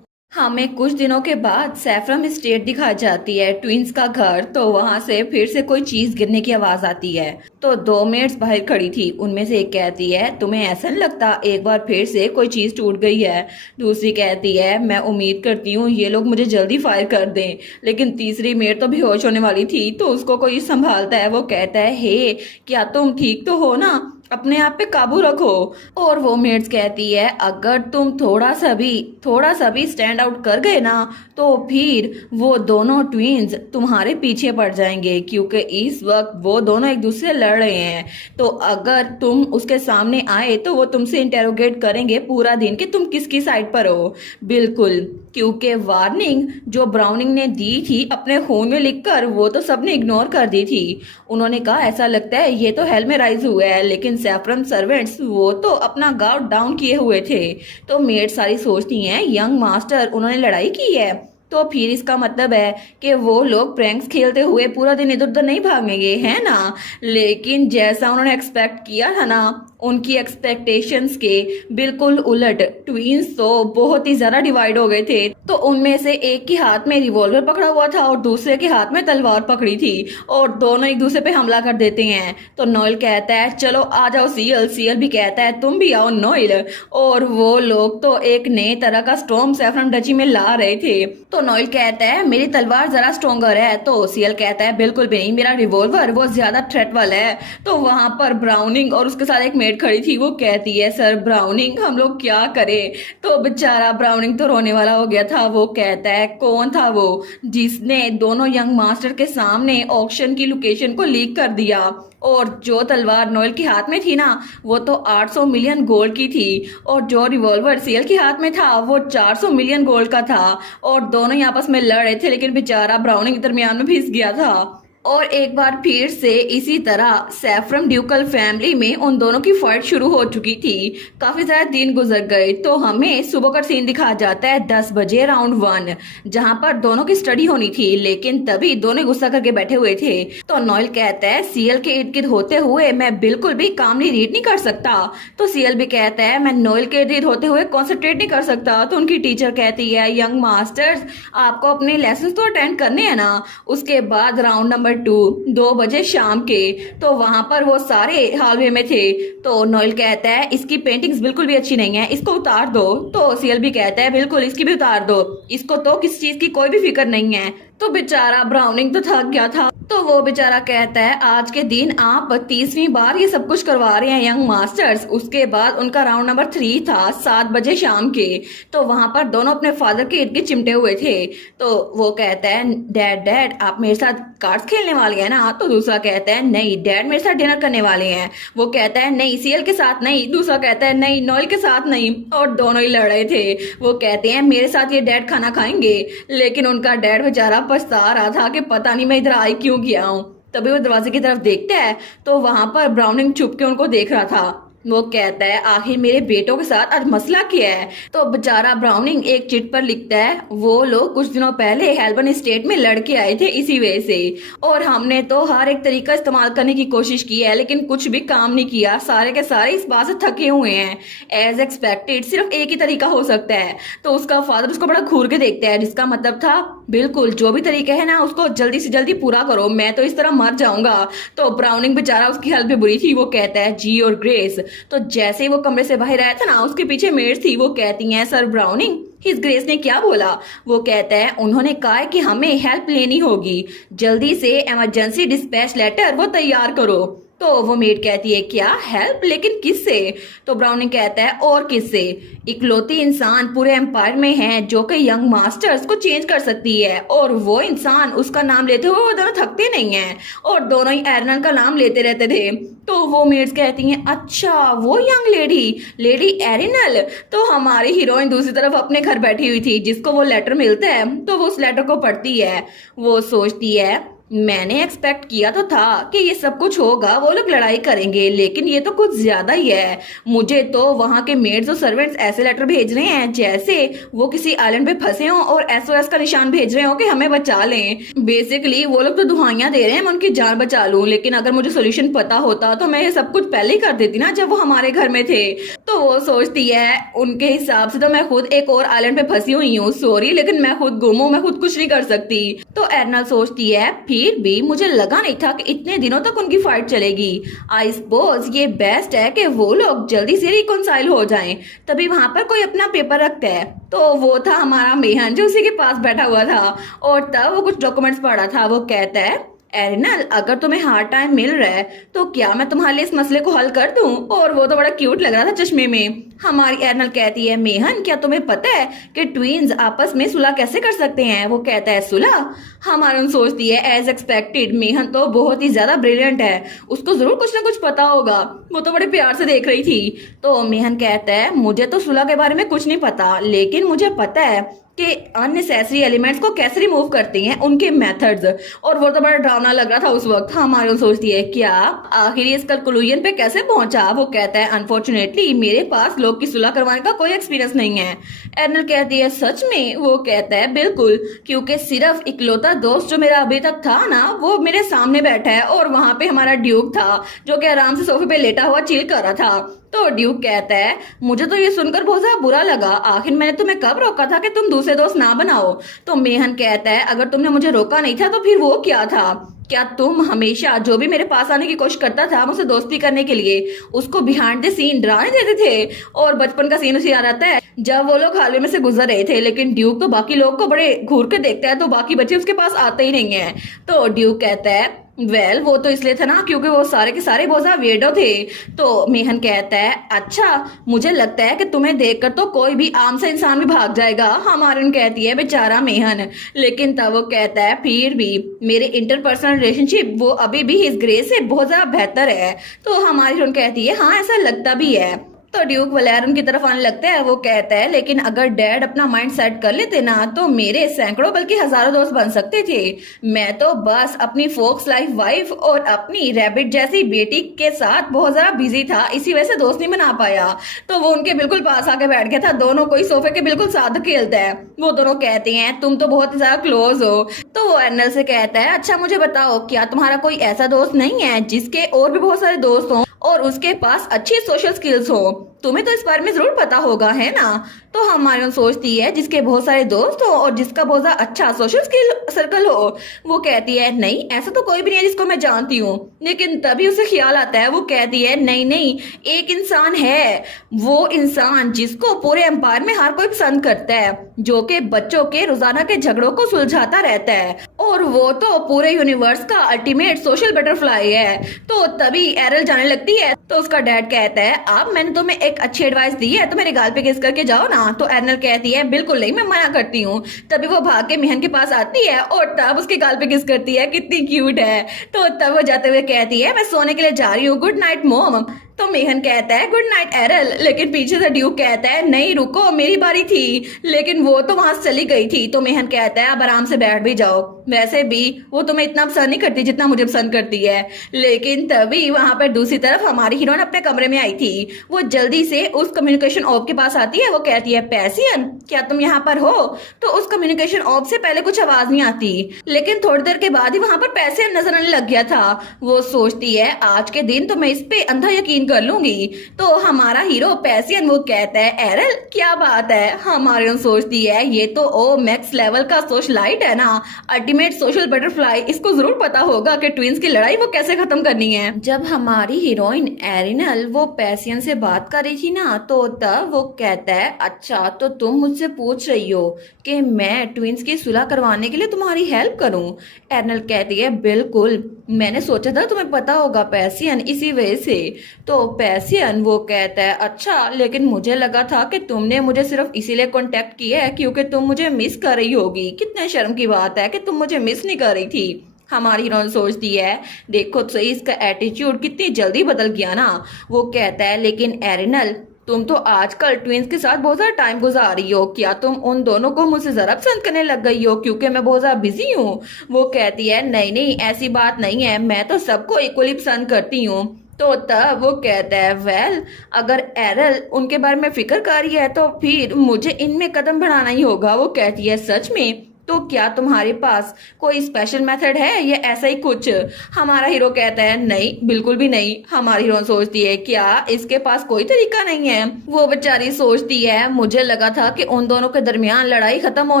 हमें कुछ दिनों के बाद सैफरन स्टेट दिखाई जाती है, ट्विंस का घर। तो वहां से फिर से कोई चीज गिरने की आवाज आती है। तो दो मेट्स बाहर खड़ी थी, उनमें से एक कहती है तुम्हें ऐसा नहीं लगता एक बार फिर से कोई चीज टूट गई है। दूसरी कहती है मैं उम्मीद करती हूँ ये लोग मुझे जल्दी फायर कर दें। लेकिन तीसरी मेट तो बेहोश होने वाली थी तो उसको कोई संभालता है। वो कहता है हे क्या तुम ठीक तो हो ना, अपने आप पे काबू रखो। और वो मेट्स कहती है अगर तुम थोड़ा सा भी स्टैंड आउट कर गए ना तो फिर वो दोनों ट्विंस तुम्हारे पीछे पड़ जाएंगे, क्योंकि इस वक्त वो दोनों एक दूसरे लड़ रहे हैं। तो अगर तुम उसके सामने आए तो वो तुमसे इंटेरोगेट करेंगे पूरा दिन कि तुम किसकी साइड पर हो। बिल्कुल, क्योंकि वार्निंग जो ब्राउनिंग ने दी थी अपने खून में लिखकर वो तो सबने इग्नोर कर दी थी। उन्होंने कहा ऐसा लगता है ये तो हेल में राइज हुआ है, लेकिन सैफरन सर्वेंट्स वो तो अपना गार्ड डाउन किए हुए थे। तो मेड सारी सोचती हैं यंग मास्टर उन्होंने लड़ाई की है तो फिर इसका मतलब है कि वो लोग प्रैंक्स खेलते हुए पूरा दिन इधर उधर नहीं भागेंगे, है ना। लेकिन जैसा उन्होंने एक्सपेक्ट किया था ना उनकी एक्सपेक्टेशंस के बिल्कुल उलट ट्विंस तो बहुत ही ज्यादा डिवाइड हो गए थे। तो उनमें से एक के हाथ में रिवॉल्वर पकड़ा हुआ था और दूसरे के हाथ में तलवार पकड़ी थी और दोनों एक दूसरे पे हमला कर देते हैं। तो नोएल कहता है चलो आ जाओ सीएल। सीएल भी कहता है तुम भी आओ नोएल। और वो लोग तो एक नए तरह का स्टॉर्म सैफरन डची में ला रहे थे। तो नोएल कहता है मेरी तलवार जरा स्ट्रॉन्गर है। तो सीएल कहता है बिल्कुल भी नहीं, मेरा रिवॉल्वर वो ज्यादा थ्रेट वाला है। तो वहां पर ब्राउनिंग और उसके साथ एक मेड खड़ी थी, वो कहती है सर ब्राउनिंग हम लोग क्या करें। तो बेचारा ब्राउनिंग तो रोने वाला हो गया था। वो कहता है कौन था वो जिसने दोनों यंग मास्टर के सामने ऑक्शन की लोकेशन को लीक कर दिया। और जो तलवार नोएल के हाथ में थी ना वो तो 800 मिलियन गोल्ड की थी और जो रिवॉल्वर सीएल के हाथ में था वो 400 मिलियन गोल्ड का था। और दोनों ही आपस में लड़ रहे थे, लेकिन बेचारा ब्राउनिंग दरमियान में फिस गया था। और एक बार फिर से इसी तरह सैफरन ड्यूकल फैमिली में उन दोनों की फाइट शुरू हो चुकी थी। काफी ज्यादा दिन गुजर गए तो हमें सुबह का सीन दिखाया जाता है 10 बजे राउंड 1, जहां पर दोनों की स्टडी होनी थी। लेकिन तभी दोनों गुस्सा करके बैठे हुए थे। तो नोएल कहता है सीएल के इर्द गिर्द होते हुए मैं बिल्कुल भी कामली रीड नहीं कर सकता। तो सीएल भी कहता है मैं नोएल के इर्द गिर्द होते हुए कॉन्सेंट्रेट नहीं कर सकता। तो उनकी टीचर कहती है यंग मास्टर्स आपको अपने लेसन तो अटेंड करने हैं ना। उसके बाद राउंड नंबर 2 बजे शाम के। तो वहां पर वो सारे हॉलवे में थे। तो नोएल कहता है इसकी पेंटिंग्स बिल्कुल भी अच्छी नहीं है, इसको उतार दो। तो सीएल भी कहता है बिल्कुल इसकी भी उतार दो, इसको तो किसी चीज की कोई भी फिक्र नहीं है। तो बेचारा ब्राउनिंग तो थक गया था। तो वो बेचारा कहता है आज के दिन आप 30वीं बार ये सब कुछ करवा रहे हैं यंग मास्टर्स। उसके बाद उनका राउंड नंबर 3 था 7 बजे शाम के। तो वहां पर दोनों अपने फादर के इर्द गिर्द चिमटे हुए थे। तो वो कहता है डैड आप मेरे साथ कार्ड्स खेलने वाले हैं ना। तो दूसरा कहता है नहीं डैड मेरे साथ डिनर करने वाले हैं। वो कहता है नहीं सीएल के साथ नहीं। दूसरा कहता है नहीं नोएल के साथ नहीं। और दोनों ही लड़ रहे थे। वो कहते हैं मेरे साथ ये डैड खाना खाएंगे, लेकिन उनका डैड बेचारा पछता रहा था कि पता नहीं मैं इधर आई क्यों गया हूँ। तभी वो दरवाजे की तरफ देखता है तो वहां पर ब्राउनिंग छुप के उनको देख रहा था। वो कहता है आखिर मेरे बेटों के साथ आज मसला क्या है। तो बेचारा ब्राउनिंग एक चिट पर लिखता है वो लोग कुछ दिनों पहले हेल्बन स्टेट में लड़के आए थे इसी वजह से, और हमने तो हर एक तरीका इस्तेमाल करने की कोशिश की है लेकिन कुछ भी काम नहीं किया। सारे के सारे इस बात से थके हुए हैं। एज एक्सपेक्टेड सिर्फ एक ही तरीका हो सकता है। तो उसका फादर उसको बड़ा घूर के देखता है, जिसका मतलब था बिल्कुल जो भी तरीका है ना उसको जल्दी से जल्दी पूरा करो, मैं तो इस तरह मर जाऊंगा। तो ब्राउनिंग बेचारा उसकी हेल्प भी बुरी थी। वो कहता है जी और ग्रेस। तो जैसे ही वो कमरे से बाहर आया था ना उसके पीछे मेड थी। वो कहती हैं सर ब्राउनिंग हिज ग्रेस ने क्या बोला। वो कहता है उन्होंने कहा है कि हमें हेल्प लेनी होगी, जल्दी से इमरजेंसी डिस्पैच लेटर वो तैयार करो। तो वो मेड कहती है क्या हेल्प, लेकिन किससे? तो ब्राउनी कहता है और किससे, इकलौती इंसान पूरे एम्पायर में है जो कि यंग मास्टर्स को चेंज कर सकती है, और वो इंसान उसका नाम लेते हुए वो दोनों थकते नहीं हैं और दोनों ही एरनल का नाम लेते रहते थे। तो वो मेड्स कहती हैं अच्छा वो यंग लेडी, लेडी एरिनल। तो हमारी हीरोइन दूसरी तरफ अपने घर बैठी हुई थी, जिसको वो लेटर मिलता है तो वो उस लेटर को पढ़ती है। वो सोचती है मैंने एक्सपेक्ट किया तो था कि ये सब कुछ होगा, वो लोग लड़ाई करेंगे, लेकिन ये तो कुछ ज्यादा ही है। मुझे तो वहां के मेड्स और सर्वेंट्स ऐसे लेटर भेज रहे हैं जैसे वो किसी आइलैंड पे फंसे हों और एसओएस का निशान भेज रहे हो कि हमें बचा लें। बेसिकली वो लोग तो दुहाइयां दे रहे हैं मैं उनकी जान बचा लूं, लेकिन अगर मुझे सोल्यूशन पता होता तो मैं ये सब कुछ पहले ही कर देती ना जब वो हमारे घर में थे। तो वो सोचती है उनके हिसाब से तो मैं खुद एक और आइलैंड पे फंसी हुई हूँ, सॉरी लेकिन मैं खुद गुम हूँ, मैं खुद कुछ नहीं कर सकती। तो एरनल सोचती है फिर भी मुझे लगा नहीं था कि इतने दिनों तक उनकी फाइट चलेगी। आई सपोज ये बेस्ट है कि वो लोग जल्दी से रिकॉन्साइल हो जाएं। तभी वहां पर कोई अपना पेपर रखता है, तो वो था हमारा मेहन जो उसी के पास बैठा हुआ था और तब वो कुछ डॉक्यूमेंट्स पढ़ा था। वो कहता है एरिनल अगर तुम्हें हार्ड टाइम मिल रहा है तो क्या मैं तुम्हारे लिए इस मसले को हल कर दूं? और वो तो बड़ा क्यूट लग रहा था चश्मे में। हमारी एरिनल कहती है मेहन क्या तुम्हें पता है कि ट्विन्स आपस में सुलह कैसे कर सकते हैं? वो कहता है सुलह? हमारी सोचती है एज एक्सपेक्टेड मेहन तो बहुत ही ज्यादा ब्रिलियंट है, उसको जरूर कुछ ना कुछ पता होगा, वो तो बड़े प्यार से देख रही थी। तो मेहन कहता है मुझे तो सुलह के बारे में कुछ नहीं पता, लेकिन मुझे पता है कि अननेसेसरी एलिमेंट्स को कैसे रिमूव करती हैं, उनके मेथड्स। और वो तो बड़ा डरावना लग रहा था उस वक्त। हमारी सोचती है क्या आखिर इस कंक्लूजन पे कैसे पहुंचा? वो कहता है अनफॉर्चुनेटली मेरे पास लोग की सुलह करवाने का कोई एक्सपीरियंस नहीं है। एर्नल कहती है सच में? वो कहता है बिल्कुल, क्योंकि सिर्फ इकलौता दोस्त जो मेरा अभी तक था ना वो मेरे सामने बैठा है और वहां पे हमारा ड्यूक था जो कि आराम से सोफे पे लेटा हुआ चिल कर रहा था। तो ड्यूक कहता है मुझे तो ये सुनकर बहुत ज्यादा बुरा लगा, आखिर मैंने तुम्हें कब रोका था कि तुम दूसरे दोस्त ना बनाओ? तो मेहन कहता है अगर तुमने मुझे रोका नहीं था तो फिर वो क्या था? क्या तुम हमेशा जो भी मेरे पास आने की कोशिश करता था मुझसे दोस्ती करने के लिए उसको बिहाइंड द सीन डराने देते थे? और बचपन का सीन उसे याद आता है जब वो लोग हाईवे में से गुजर रहे थे, लेकिन ड्यूक तो बाकी लोग को बड़े घूर के देखता है तो बाकी बच्चे उसके पास आते ही नहीं है। तो ड्यूक कहता है वेल वो तो इसलिए था ना क्योंकि वो सारे के सारे बहुत ज्यादा वेडो थे। तो मेहन कहता है अच्छा मुझे लगता है कि तुम्हें देखकर तो कोई भी आम सा इंसान भी भाग जाएगा। हमारन कहती है बेचारा मेहन, लेकिन तब वो कहता है फिर भी मेरे इंटरपर्सनल रिलेशनशिप वो अभी भी हिज ग्रेस से बहुत ज्यादा बेहतर है। तो हमारी कहती है हाँ ऐसा लगता भी है। तो ड्यूक वलैरन की तरफ आने लगता है। वो कहता है लेकिन अगर डैड अपना माइंड सेट कर लेते ना तो मेरे सैकड़ों बल्कि हजारों दोस्त बन सकते थे। मैं तो बस अपनी फोक्स लाइफ वाइफ और अपनी रैबिट जैसी बेटी के साथ बहुत ज्यादा बिजी था, इसी वजह से दोस्त नहीं बना पाया। तो वो उनके बिल्कुल पास आके बैठ गया था, दोनों कोई सोफे के बिल्कुल साथ खेलता है। वो दोनों कहते हैं तुम तो बहुत ज्यादा क्लोज हो। तो वो एर्नल से कहता है अच्छा मुझे बताओ क्या तुम्हारा कोई ऐसा दोस्त नहीं है जिसके और भी बहुत सारे दोस्त हों और उसके पास अच्छी सोशल स्किल्स हो? तुम्हें तो इस बारे में जरूर पता होगा है ना? तो हमारी सोचती है जिसके बहुत सारे दोस्त हो और जिसका बहुत ज्यादा अच्छा सोशल स्किल सर्कल हो। वो कहती है नहीं ऐसा तो कोई भी नहीं है जिसको मैं जानती हूँ। लेकिन तभी उसे ख्याल आता है, वो कहती है नहीं नहीं एक इंसान है, वो इंसान जिसको पूरे एम्पायर में हर कोई पसंद करता है, जो कि बच्चों के रोजाना के झगड़ों को सुलझाता रहता है और वो तो पूरे यूनिवर्स का अल्टीमेट सोशल बटरफ्लाई है। तो तभी एरल जाने लगती है। तो उसका डैड कहता है अब मैंने तुम्हें एक अच्छी एडवाइस दी है तो मेरे गाल पे किस करके जाओ ना। तो एर्नल कहती है बिल्कुल नहीं मैं मना करती हूँ। तभी वो भाग के मेहन के पास आती है और तब उसके गाल पे किस करती है, कितनी क्यूट है। तो तब वो जाते हुए कहती है मैं सोने के लिए जा रही हूँ, गुड नाइट मॉम। तो मेहन कहता है गुड नाइट एरल, लेकिन पीछे से ड्यूक कहता है नहीं रुको मेरी बारी थी, लेकिन वो तो वहां से चली गई थी। तो मेहन कहता है अब आराम से बैठ भी जाओ, वैसे भी वो तुम्हें इतना पसंद नहीं करती जितना मुझे पसंद करती है। लेकिन तभी वहां पर दूसरी तरफ हमारी हीरोइन अपने कमरे में आई थी। वो जल्दी से उस कम्युनिकेशन ऑफ के पास आती है। वो कहती है पैसियन क्या तुम यहाँ पर हो? तो उस कम्युनिकेशन ऑफ से पहले कुछ आवाज नहीं आती, लेकिन थोड़ी देर के बाद ही वहां पर पैसियन नजर आने लग गया था। वो सोचती है आज के दिन तो मैं इस पे अंधा यकीन कर लूंगी। तो हमारा हीरो पैसियन वो कहता है एरल क्या बात है? हमारी सोचती है ये तो ओ मैक्स लेवल का सोशलाइट है ना, अल्टीमेट सोशल बटरफ्लाई, इसको जरूर पता होगा कि ट्विंस की लड़ाई वो कैसे खत्म करनी है। जब हमारी हीरोइन एरिनल वो पैसियन से बात कर रही थी ना तो तब वो कहता है अच्छा तो तुम मुझसे पूछ रही हो कि मैं ट्विंस की सुलह करवाने के लिए तुम्हारी हेल्प करूं? एरिनल कहती है बिल्कुल, मैंने सोचा था तुम्हें पता होगा पैसियन, इसी वजह से। तो पैसियन वो कहता है अच्छा, लेकिन मुझे लगा था कि तुमने मुझे सिर्फ इसीलिए कांटेक्ट किया है क्योंकि तुम मुझे मिस कर रही होगी। कितने शर्म की बात है कि तुम मुझे मिस नहीं कर रही थी। हमारी हीरोइन सोचती है देखो तो सही इसका एटीट्यूड कितनी जल्दी बदल गया ना। वो कहता है लेकिन एरिनल, तुम तो आजकल ट्विंस के साथ बहुत सारा टाइम गुजार रही हो, क्या तुम उन दोनों को मुझसे जरा पसंद करने लग गई हो क्योंकि मैं बहुत ज्यादा बिजी हूँ। वो कहती है नहीं नहीं ऐसी बात नहीं है, मैं तो सबको इक्वली पसंद करती हूँ। तो तब वो कहता है वेल, अगर एरल उनके बारे में फिक्र कर रही है तो फिर मुझे इनमें कदम बढ़ाना ही होगा। वो कहती है सच में, तो क्या तुम्हारे पास कोई स्पेशल मेथड है या ऐसा ही कुछ। हमारा हीरो कहता है नहीं बिल्कुल भी नहीं। हमारी हीरो सोचती है क्या इसके पास कोई तरीका नहीं है। वो बेचारी सोचती है मुझे लगा था कि उन दोनों के दरमियान लड़ाई खत्म हो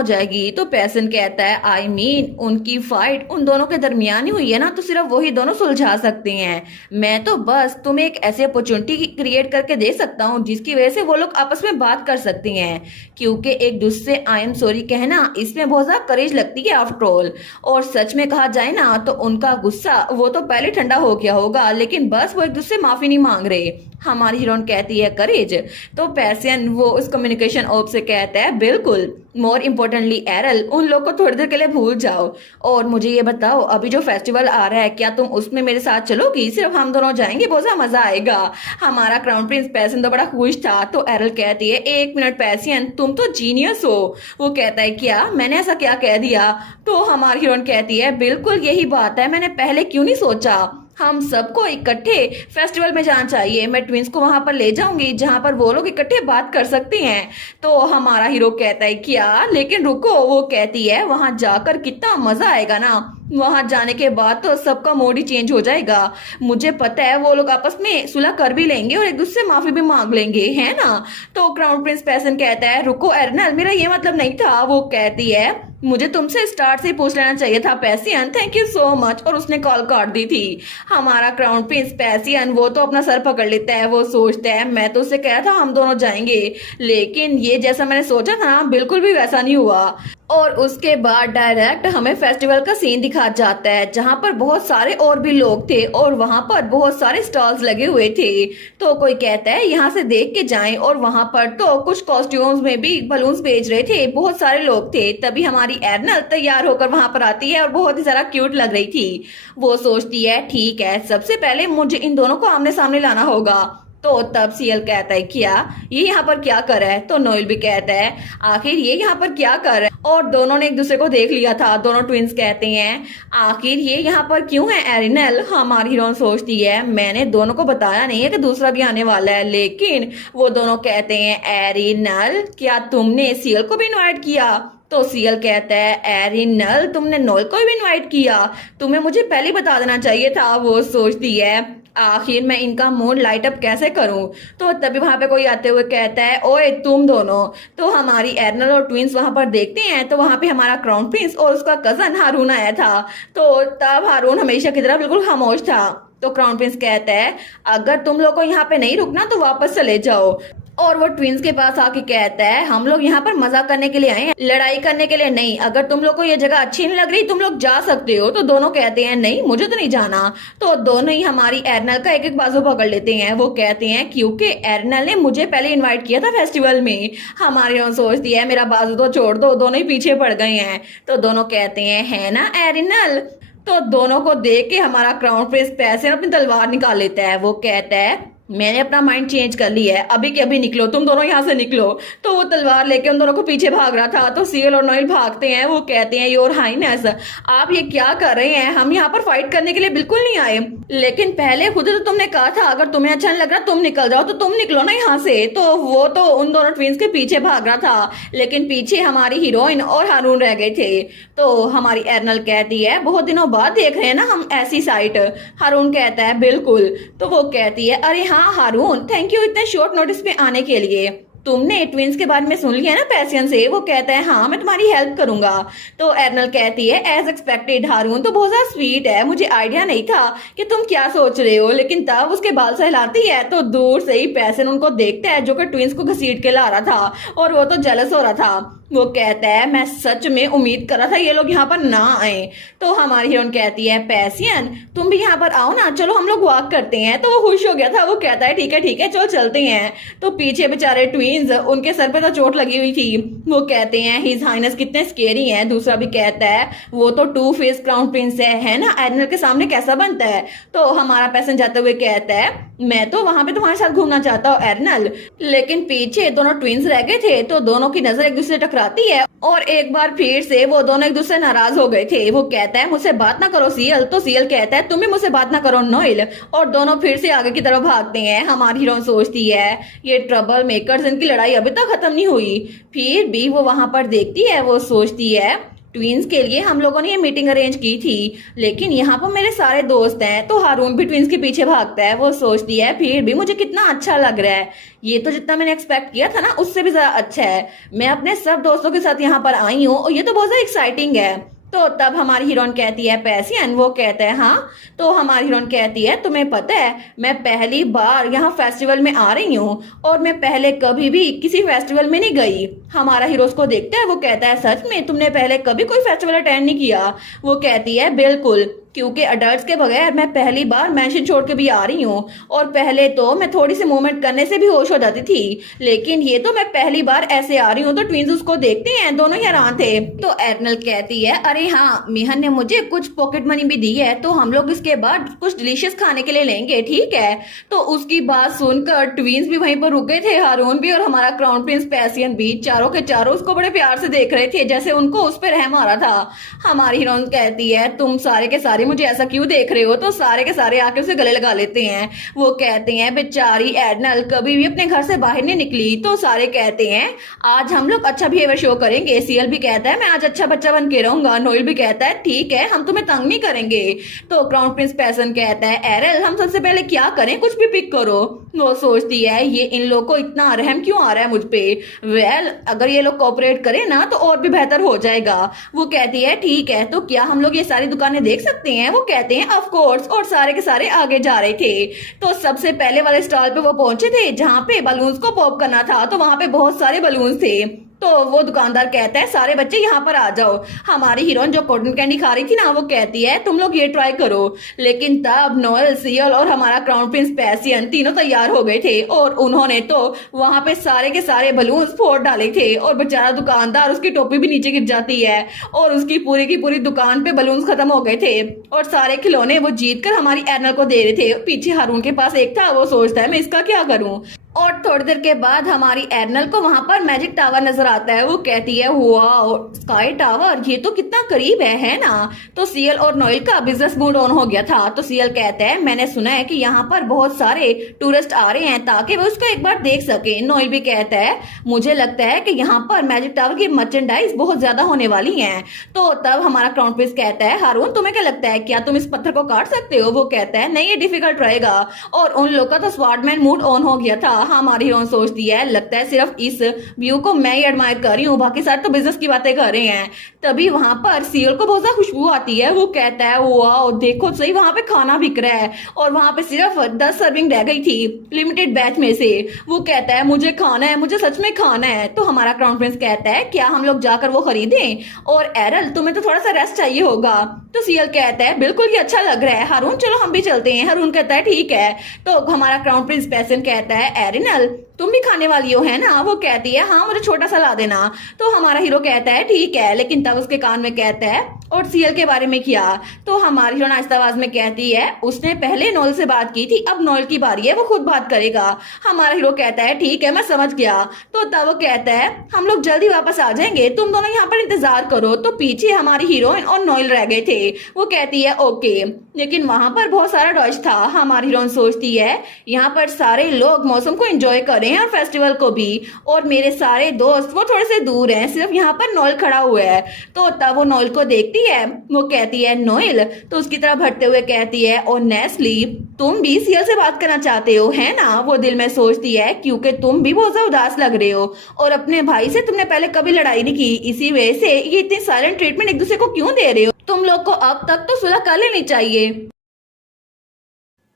जाएगी। तो पैसन कहता है आई मीन उनकी फाइट उन दोनों के दरमियान ही हुई है ना, तो सिर्फ वही दोनों सुलझा सकते हैं। मैं तो बस तुम्हें एक ऐसी अपॉर्चुनिटी क्रिएट करके दे सकता हूँ जिसकी वजह से वो लोग आपस में बात कर सकते हैं, क्योंकि एक दूसरे से आई एम सॉरी कहना इसमें बहुत करेज लगती है आफ्टर ऑल। और सच में कहा जाए ना तो उनका गुस्सा वो तो पहले ठंडा हो गया होगा, लेकिन बस वो एक दूसरे से माफी नहीं मांग रहे। हमारी हीरोइन कहती है करेज। तो पैसियन वो उस कम्युनिकेशन ऑफ से कहता है बिल्कुल, मोर इम्पोर्टेंटली एरल उन लोग को थोड़ी देर के लिए भूल जाओ और मुझे ये बताओ अभी जो फेस्टिवल आ रहा है क्या तुम उसमें मेरे साथ चलोगी। सिर्फ हम दोनों जाएंगे, बहुत ज्यादा मजा आएगा। हमारा क्राउन प्रिंस पैसियन तो बड़ा खुश था। तो एरल कहती है एक मिनट पैसियन, तुम तो जीनियस हो। वो कहता है क्या, मैंने ऐसा क्या कह दिया। तो हमारी हीरोइन कहती है बिल्कुल यही बात है, मैंने पहले क्यों नहीं सोचा। हम सबको इकट्ठे फेस्टिवल में जाना चाहिए, मैं ट्विंस को वहां पर ले जाऊंगी जहां पर वो लोग इकट्ठे बात कर सकते हैं। तो हमारा हीरो कहता है क्या, लेकिन रुको। वो कहती है वहां जाकर कितना मजा आएगा ना, वहां जाने के बाद तो सबका मूड ही चेंज हो जाएगा। मुझे पता है वो लोग आपस में सुलह कर भी लेंगे और एक दूसरे से माफी भी मांग लेंगे, है ना। तो क्राउन प्रिंस पैसन कहता है रुको एर्नल, मेरा ये मतलब नहीं था। वो कहती है मुझे तुमसे स्टार्ट से पूछ लेना चाहिए था पैसियन, थैंक यू सो मच। और उसने कॉल काट दी थी। हमारा क्राउन प्रिंस पैसियन वो तो अपना सर पकड़ लेता है। वो सोचता है मैं तो उससे कह रहा था हम दोनों जाएंगे, लेकिन ये जैसा मैंने सोचा था ना बिल्कुल भी वैसा नहीं हुआ। और उसके बाद डायरेक्ट हमें फेस्टिवल का सीन दिखा जाता है जहां पर बहुत सारे और भी लोग थे और वहां पर बहुत सारे स्टॉल्स लगे हुए थे। तो कोई कहता है यहाँ से देख के जाएं, और वहां पर तो कुछ कॉस्ट्यूम्स में भी बलून्स बेच रहे थे, बहुत सारे लोग थे। तभी हमारी एर्नल तैयार होकर वहां पर आती है और बहुत ही सारा क्यूट लग रही थी। वो सोचती है ठीक है सबसे पहले मुझे इन दोनों को आमने सामने लाना होगा। तो तब सीएल कहता है क्या ये यहाँ पर क्या कर रहा है। तो नोएल भी कहता है आखिर ये यहाँ पर क्या कर रहा है। और दोनों ने एक दूसरे को देख लिया था। दोनों ट्विंस कहते हैं आखिर ये यहाँ पर क्यों है एरिनल। हमारी हीरोइन सोचती है मैंने दोनों को बताया नहीं है कि दूसरा भी आने वाला है, लेकिन वो दोनों कहते हैं एरिनल क्या तुमने सीएल को भी इनवाइट किया। तो सीएल कहता है एरिनल तुमने नोएल को भी इनवाइट किया, तुम्हें मुझे पहले बता देना चाहिए था। वो सोचती है आखिर मैं इनका मूड लाइट अप कैसे करूं। तो तभी वहां पे कोई आते हुए कहता है ओए तुम दोनों। तो हमारी एर्नल और ट्विंस वहां पर देखते हैं तो वहां पे हमारा क्राउन प्रिंस और उसका कजन हारून आया था। तो तब हारून हमेशा की तरह बिल्कुल खामोश था। तो क्राउन प्रिंस कहता है अगर तुम लोग को यहाँ पे नहीं रुकना तो वापस चले जाओ। और वो ट्विंस के पास आके कहता है हम लोग यहाँ पर मजा करने के लिए आए हैं, लड़ाई करने के लिए नहीं। अगर तुम लोग को ये जगह अच्छी नहीं लग रही तुम लोग जा सकते हो। तो दोनों कहते हैं नहीं मुझे तो नहीं जाना। तो दोनों ही हमारी एर्नल का एक एक बाजू पकड़ लेते हैं। वो कहते हैं क्योंकि एर्नल ने मुझे पहले इन्वाइट किया था फेस्टिवल में। हमारी सोचती है मेरा बाजू तो छोड़ दो, दोनों ही पीछे पड़ गए हैं। तो दोनों कहते हैं है ना एर्नल। तो दोनों को देख के हमारा क्राउन प्रिंस पैसे अपनी तलवार निकाल लेता है। वो कहता है मैंने अपना माइंड चेंज कर लिया है, अभी के अभी निकलो, तुम दोनों यहाँ से निकलो। तो वो तलवार लेके उन दोनों को पीछे भाग रहा था। तो सीएल और नोएल भागते हैं। वो कहते हैं योर हाइनेस आप ये क्या कर रहे हैं, हम यहाँ पर फाइट करने के लिए बिल्कुल नहीं आए, लेकिन पहले खुद तो तुमने कहा था अगर तुम्हें अच्छा नहीं लग रहा तुम निकल जाओ, तो तुम निकलो ना यहाँ से। तो वो तो उन दोनों ट्विंस के पीछे भाग रहा था, लेकिन पीछे हमारी हीरोइन और हारून रह गए थे। तो हमारी एर्नल कहती है बहुत दिनों बाद देख रहे हैं ना हम ऐसी साइट। हारून कहता है बिल्कुल। तो वो कहती है अरे हाँ हारून थैंक यू इतने शॉर्ट नोटिस पे आने के लिए। तुमने ट्विंस के बारे में सुन लिया ना पैसियन से? वो कहता है हाँ मैं तुम्हारी हेल्प करूंगा। तो एर्नल कहती है एज एक्सपेक्टेड हारून तो बहुत ज्यादा स्वीट है, मुझे आइडिया नहीं था कि तुम क्या सोच रहे हो। लेकिन तब उसके बाल सहलाती है तो दूर से ही पैसियन उनको देखता है जो कि ट्विंस को घसीट के ला रहा था और वो तो जेलस हो रहा था। वो कहता है मैं सच में उम्मीद कर रहा था ये लोग यहाँ पर ना आए। तो हमारी हीरोइन कहती है पैसियन तुम भी यहाँ पर आओ ना, चलो हम लोग वॉक करते हैं। तो वो खुश हो गया था, वो कहता है ठीक है चलो चलते हैं। तो पीछे बेचारे ट्विंस, उनके सर पे तो चोट लगी हुई थी। वो कहते हैं हिज हाइनेस कितने स्केरी हैं। दूसरा भी कहता है वो तो टू फेस क्राउन प्रिंस है ना, एडमिरल के सामने कैसा बनता है। तो हमारा पैसन जाते हुए कहता है मैं तो वहां पे तुम्हारे साथ घूमना चाहता हूँ एर्नल। लेकिन पीछे दोनों ट्विंस रह गए थे तो दोनों की नजर एक दूसरे टकराती है और एक बार फिर से वो दोनों एक दूसरे नाराज हो गए थे। वो कहता है मुझसे बात ना करो सीएल। तो सीएल कहता है तुम भी मुझसे बात ना करो नोएल। और दोनों फिर से आगे की तरफ भागते हैं। हमारी हीरोइन सोचती है ये ट्रबल मेकर्स, इनकी लड़ाई अभी तक खत्म नहीं हुई। फिर भी वो वहां पर देखती है, वो सोचती है ट्विंस के लिए हम लोगों ने ये मीटिंग अरेंज की थी लेकिन यहाँ पर मेरे सारे दोस्त हैं। तो हारून भी ट्विंस के पीछे भागता है। वो सोचती है फिर भी मुझे कितना अच्छा लग रहा है, ये तो जितना मैंने एक्सपेक्ट किया था ना उससे भी ज्यादा अच्छा है। मैं अपने सब दोस्तों के साथ यहाँ पर आई हूँ और ये तो बहुत ज्यादा एक्साइटिंग है। तो तब हमारी हीरोइन कहती है पैसियन। वो कहता है हाँ। तो हमारी हीरोइन कहती है तुम्हें पता है मैं पहली बार यहाँ फेस्टिवल में आ रही हूँ और मैं पहले कभी भी किसी फेस्टिवल में नहीं गई। हमारा हीरो उसको देखता है, वो कहता है सच में तुमने पहले कभी कोई फेस्टिवल अटेंड नहीं किया? वो कहती है बिल्कुल, क्योंकि अडल्ट्स के बगैर मैं पहली बार मैंशन छोड़ के भी आ रही हूँ और पहले तो मैं थोड़ी सी मूवमेंट करने से भी होश हो जाती थी लेकिन ये तो मैं पहली बार ऐसे आ रही हूँ। तो ट्विंस उसको देखते हैं, दोनों ही हैरान थे। तो एर्नल कहती है अरे हाँ मिहन ने मुझे कुछ पॉकेट मनी भी दी है तो हम लोग इसके बाद कुछ डिलीशियस खाने के लिए लेंगे, ठीक है? तो उसकी बात सुनकर ट्विंस भी वहीं पर रुक गए थे, हारून भी और हमारा क्राउन प्रिंस पैसियन भी। चारों के चारों उसको बड़े प्यार से देख रहे थे जैसे उनको उस पर रहम आ रहा था। हमारी हीरोइन कहती है तुम सारे के सारे मुझे ऐसा क्यों देख रहे हो? तो सारे के सारे आके उसे गले लगा लेते हैं। वो कहते हैं बेचारी एर्नल कभी भी अपने घर से बाहर नहीं निकली। तो सारे कहते हैं आज हम लोग अच्छा बिहेवियर शो करेंगे। सीएल भी कहता है मैं आज अच्छा बच्चा बन के रहूंगा। नोएल भी कहता है ठीक है हम तुम्हें तंग नहीं करेंगे। तो क्राउन प्रिंस पैसन कहता है एरल हम सबसे पहले क्या करें, कुछ भी पिक करो। वो सोचती है ये इन लोगों को इतना रहम क्यों आ रहा है मुझ पे। वेल अगर ये लोग कोऑपरेट करें ना तो और भी बेहतर हो जाएगा। वो कहती है ठीक है तो क्या हम लोग ये सारी दुकानें देख सकते हैं? वो कहते हैं ऑफ कोर्स। और सारे के सारे आगे जा रहे थे। तो सबसे पहले वाले स्टॉल पे वो पहुंचे थे जहां पे बलून्स को पॉप करना था। तो वहां पे बहुत सारे बलून्स थे। तो वो दुकानदार कहता है सारे बच्चे यहाँ पर आ जाओ। हमारी हीरोइन जो कॉटन कैंडी खा रही थी ना वो कहती है तुम लोग ये ट्राई करो। लेकिन तब नोएल, सीएल और हमारा क्राउन प्रिंस पैसियन तीनों तैयार हो गए थे और उन्होंने तो वहां पे सारे के सारे बलून्स फोड़ डाले थे। और बेचारा दुकानदार उसकी टोपी भी नीचे गिर जाती है और उसकी पूरी की पूरी दुकान पे बलून्स खत्म हो गए थे और सारे खिलौने वो जीत कर हमारी एर्नल को दे रहे थे। पीछे हारून के पास एक था, वो सोचता है मैं इसका क्या करूं। और थोड़ी देर के बाद हमारी एर्नल को वहां पर मैजिक टावर नजर आता है। वो कहती है वाओ स्काई टावर, ये तो कितना करीब है ना। तो सीएल और नोएल का बिजनेस मूड ऑन हो गया था। तो सीएल कहता है मैंने सुना है कि यहाँ पर बहुत सारे टूरिस्ट आ रहे हैं ताकि वो उसको एक बार देख सके। नोएल भी कहता है मुझे लगता है कि यहाँ पर मैजिक टावर की मर्चेंडाइज बहुत ज्यादा होने वाली है। तो तब हमारा क्राउन प्रिंस कहता है हारून तुम्हें क्या लगता है क्या तुम इस पत्थर को काट सकते हो? वो कहता है नहीं ये डिफिकल्ट रहेगा। और उन लोग का तो स्वॉर्डमैन मूड ऑन हो गया था। हमारी हीरोइन सोचती है लगता है सिर्फ इस व्यू को मैं ही एडमायर कर रही हूँ, बाकी सारे तो बिजनेस की बातें कर रहे हैं। तभी वहां पर सीएल को बहुत ज्यादा खुशबू आती है। वो कहता है वाओ देखो सही वहां पे खाना बिक रहा है और वहां पे सिर्फ 10 सर्विंग रह गई थी लिमिटेड बैच में से। वो कहता है मुझे खाना है, मुझे सच में खाना है। तो हमारा क्राउन प्रिंस कहता है क्या हम लोग जाकर वो खरीदें? और एरल तुम्हें तो थोड़ा सा रेस्ट चाहिए होगा। तो सीएल कहता है बिल्कुल ये अच्छा लग रहा है हारून, चलो हम भी चलते हैं। हारून कहता है ठीक है। तो हमारा क्राउन प्रिंस पैसन कहता है एरिनल तुम भी खाने वाली हो है ना? वो कहती है हाँ मुझे छोटा सा ला देना। तो हमारा हीरो कहता है ठीक है, लेकिन तब उसके कान में कहता है और सीएल के बारे में क्या? तो हमारी हीरो आहिस्ता आवाज में कहती है उसने पहले नोएल से बात की थी, अब नोएल की बारी है, वो खुद बात करेगा। हमारा हीरो कहता है ठीक है मैं समझ गया। तो तब वो कहता है हम लोग जल्दी वापस आ जाएंगे, तुम दोनों यहाँ पर इंतजार करो। तो पीछे हमारी हीरोइन और नोएल रह गए थे। वो कहती है ओके, लेकिन वहां पर बहुत सारा रश था। हमारी हीरोइन सोचती है यहाँ पर सारे लोग मौसम को एंजॉय करें और फेस्टिवल को भी, और मेरे सारे दोस्त वो थोड़े से दूर हैं, सिर्फ यहाँ पर नोएल खड़ा हुआ है। तो तब वो नोएल को देखती है। वो कहती है नोएल, तो उसकी तरफ हटते हुए कहती है और नेस्ली तुम भी सियल से बात करना चाहते हो है ना। वो दिल में सोचती है क्योंकि तुम भी बहुत ज्यादा उदास लग रहे हो और अपने भाई से तुमने पहले कभी लड़ाई नहीं की, इसी वजह से ये इतनी साइलेंट ट्रीटमेंट एक दूसरे को क्यों दे रहे हो। तुम लोग को अब तक तो सुलह कर लेनी चाहिए।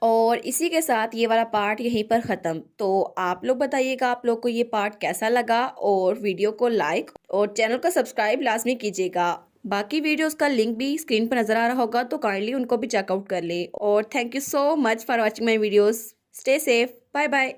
और इसी के साथ ये वाला पार्ट यहीं पर ख़त्म। तो आप लोग बताइएगा आप लोग को ये पार्ट कैसा लगा, और वीडियो को लाइक और चैनल को सब्सक्राइब लाजमी कीजिएगा। बाकी वीडियोस का लिंक भी स्क्रीन पर नज़र आ रहा होगा, तो काइंडली उनको भी चेकआउट कर ले। और thank you so much for watching my videos. Stay safe, bye bye.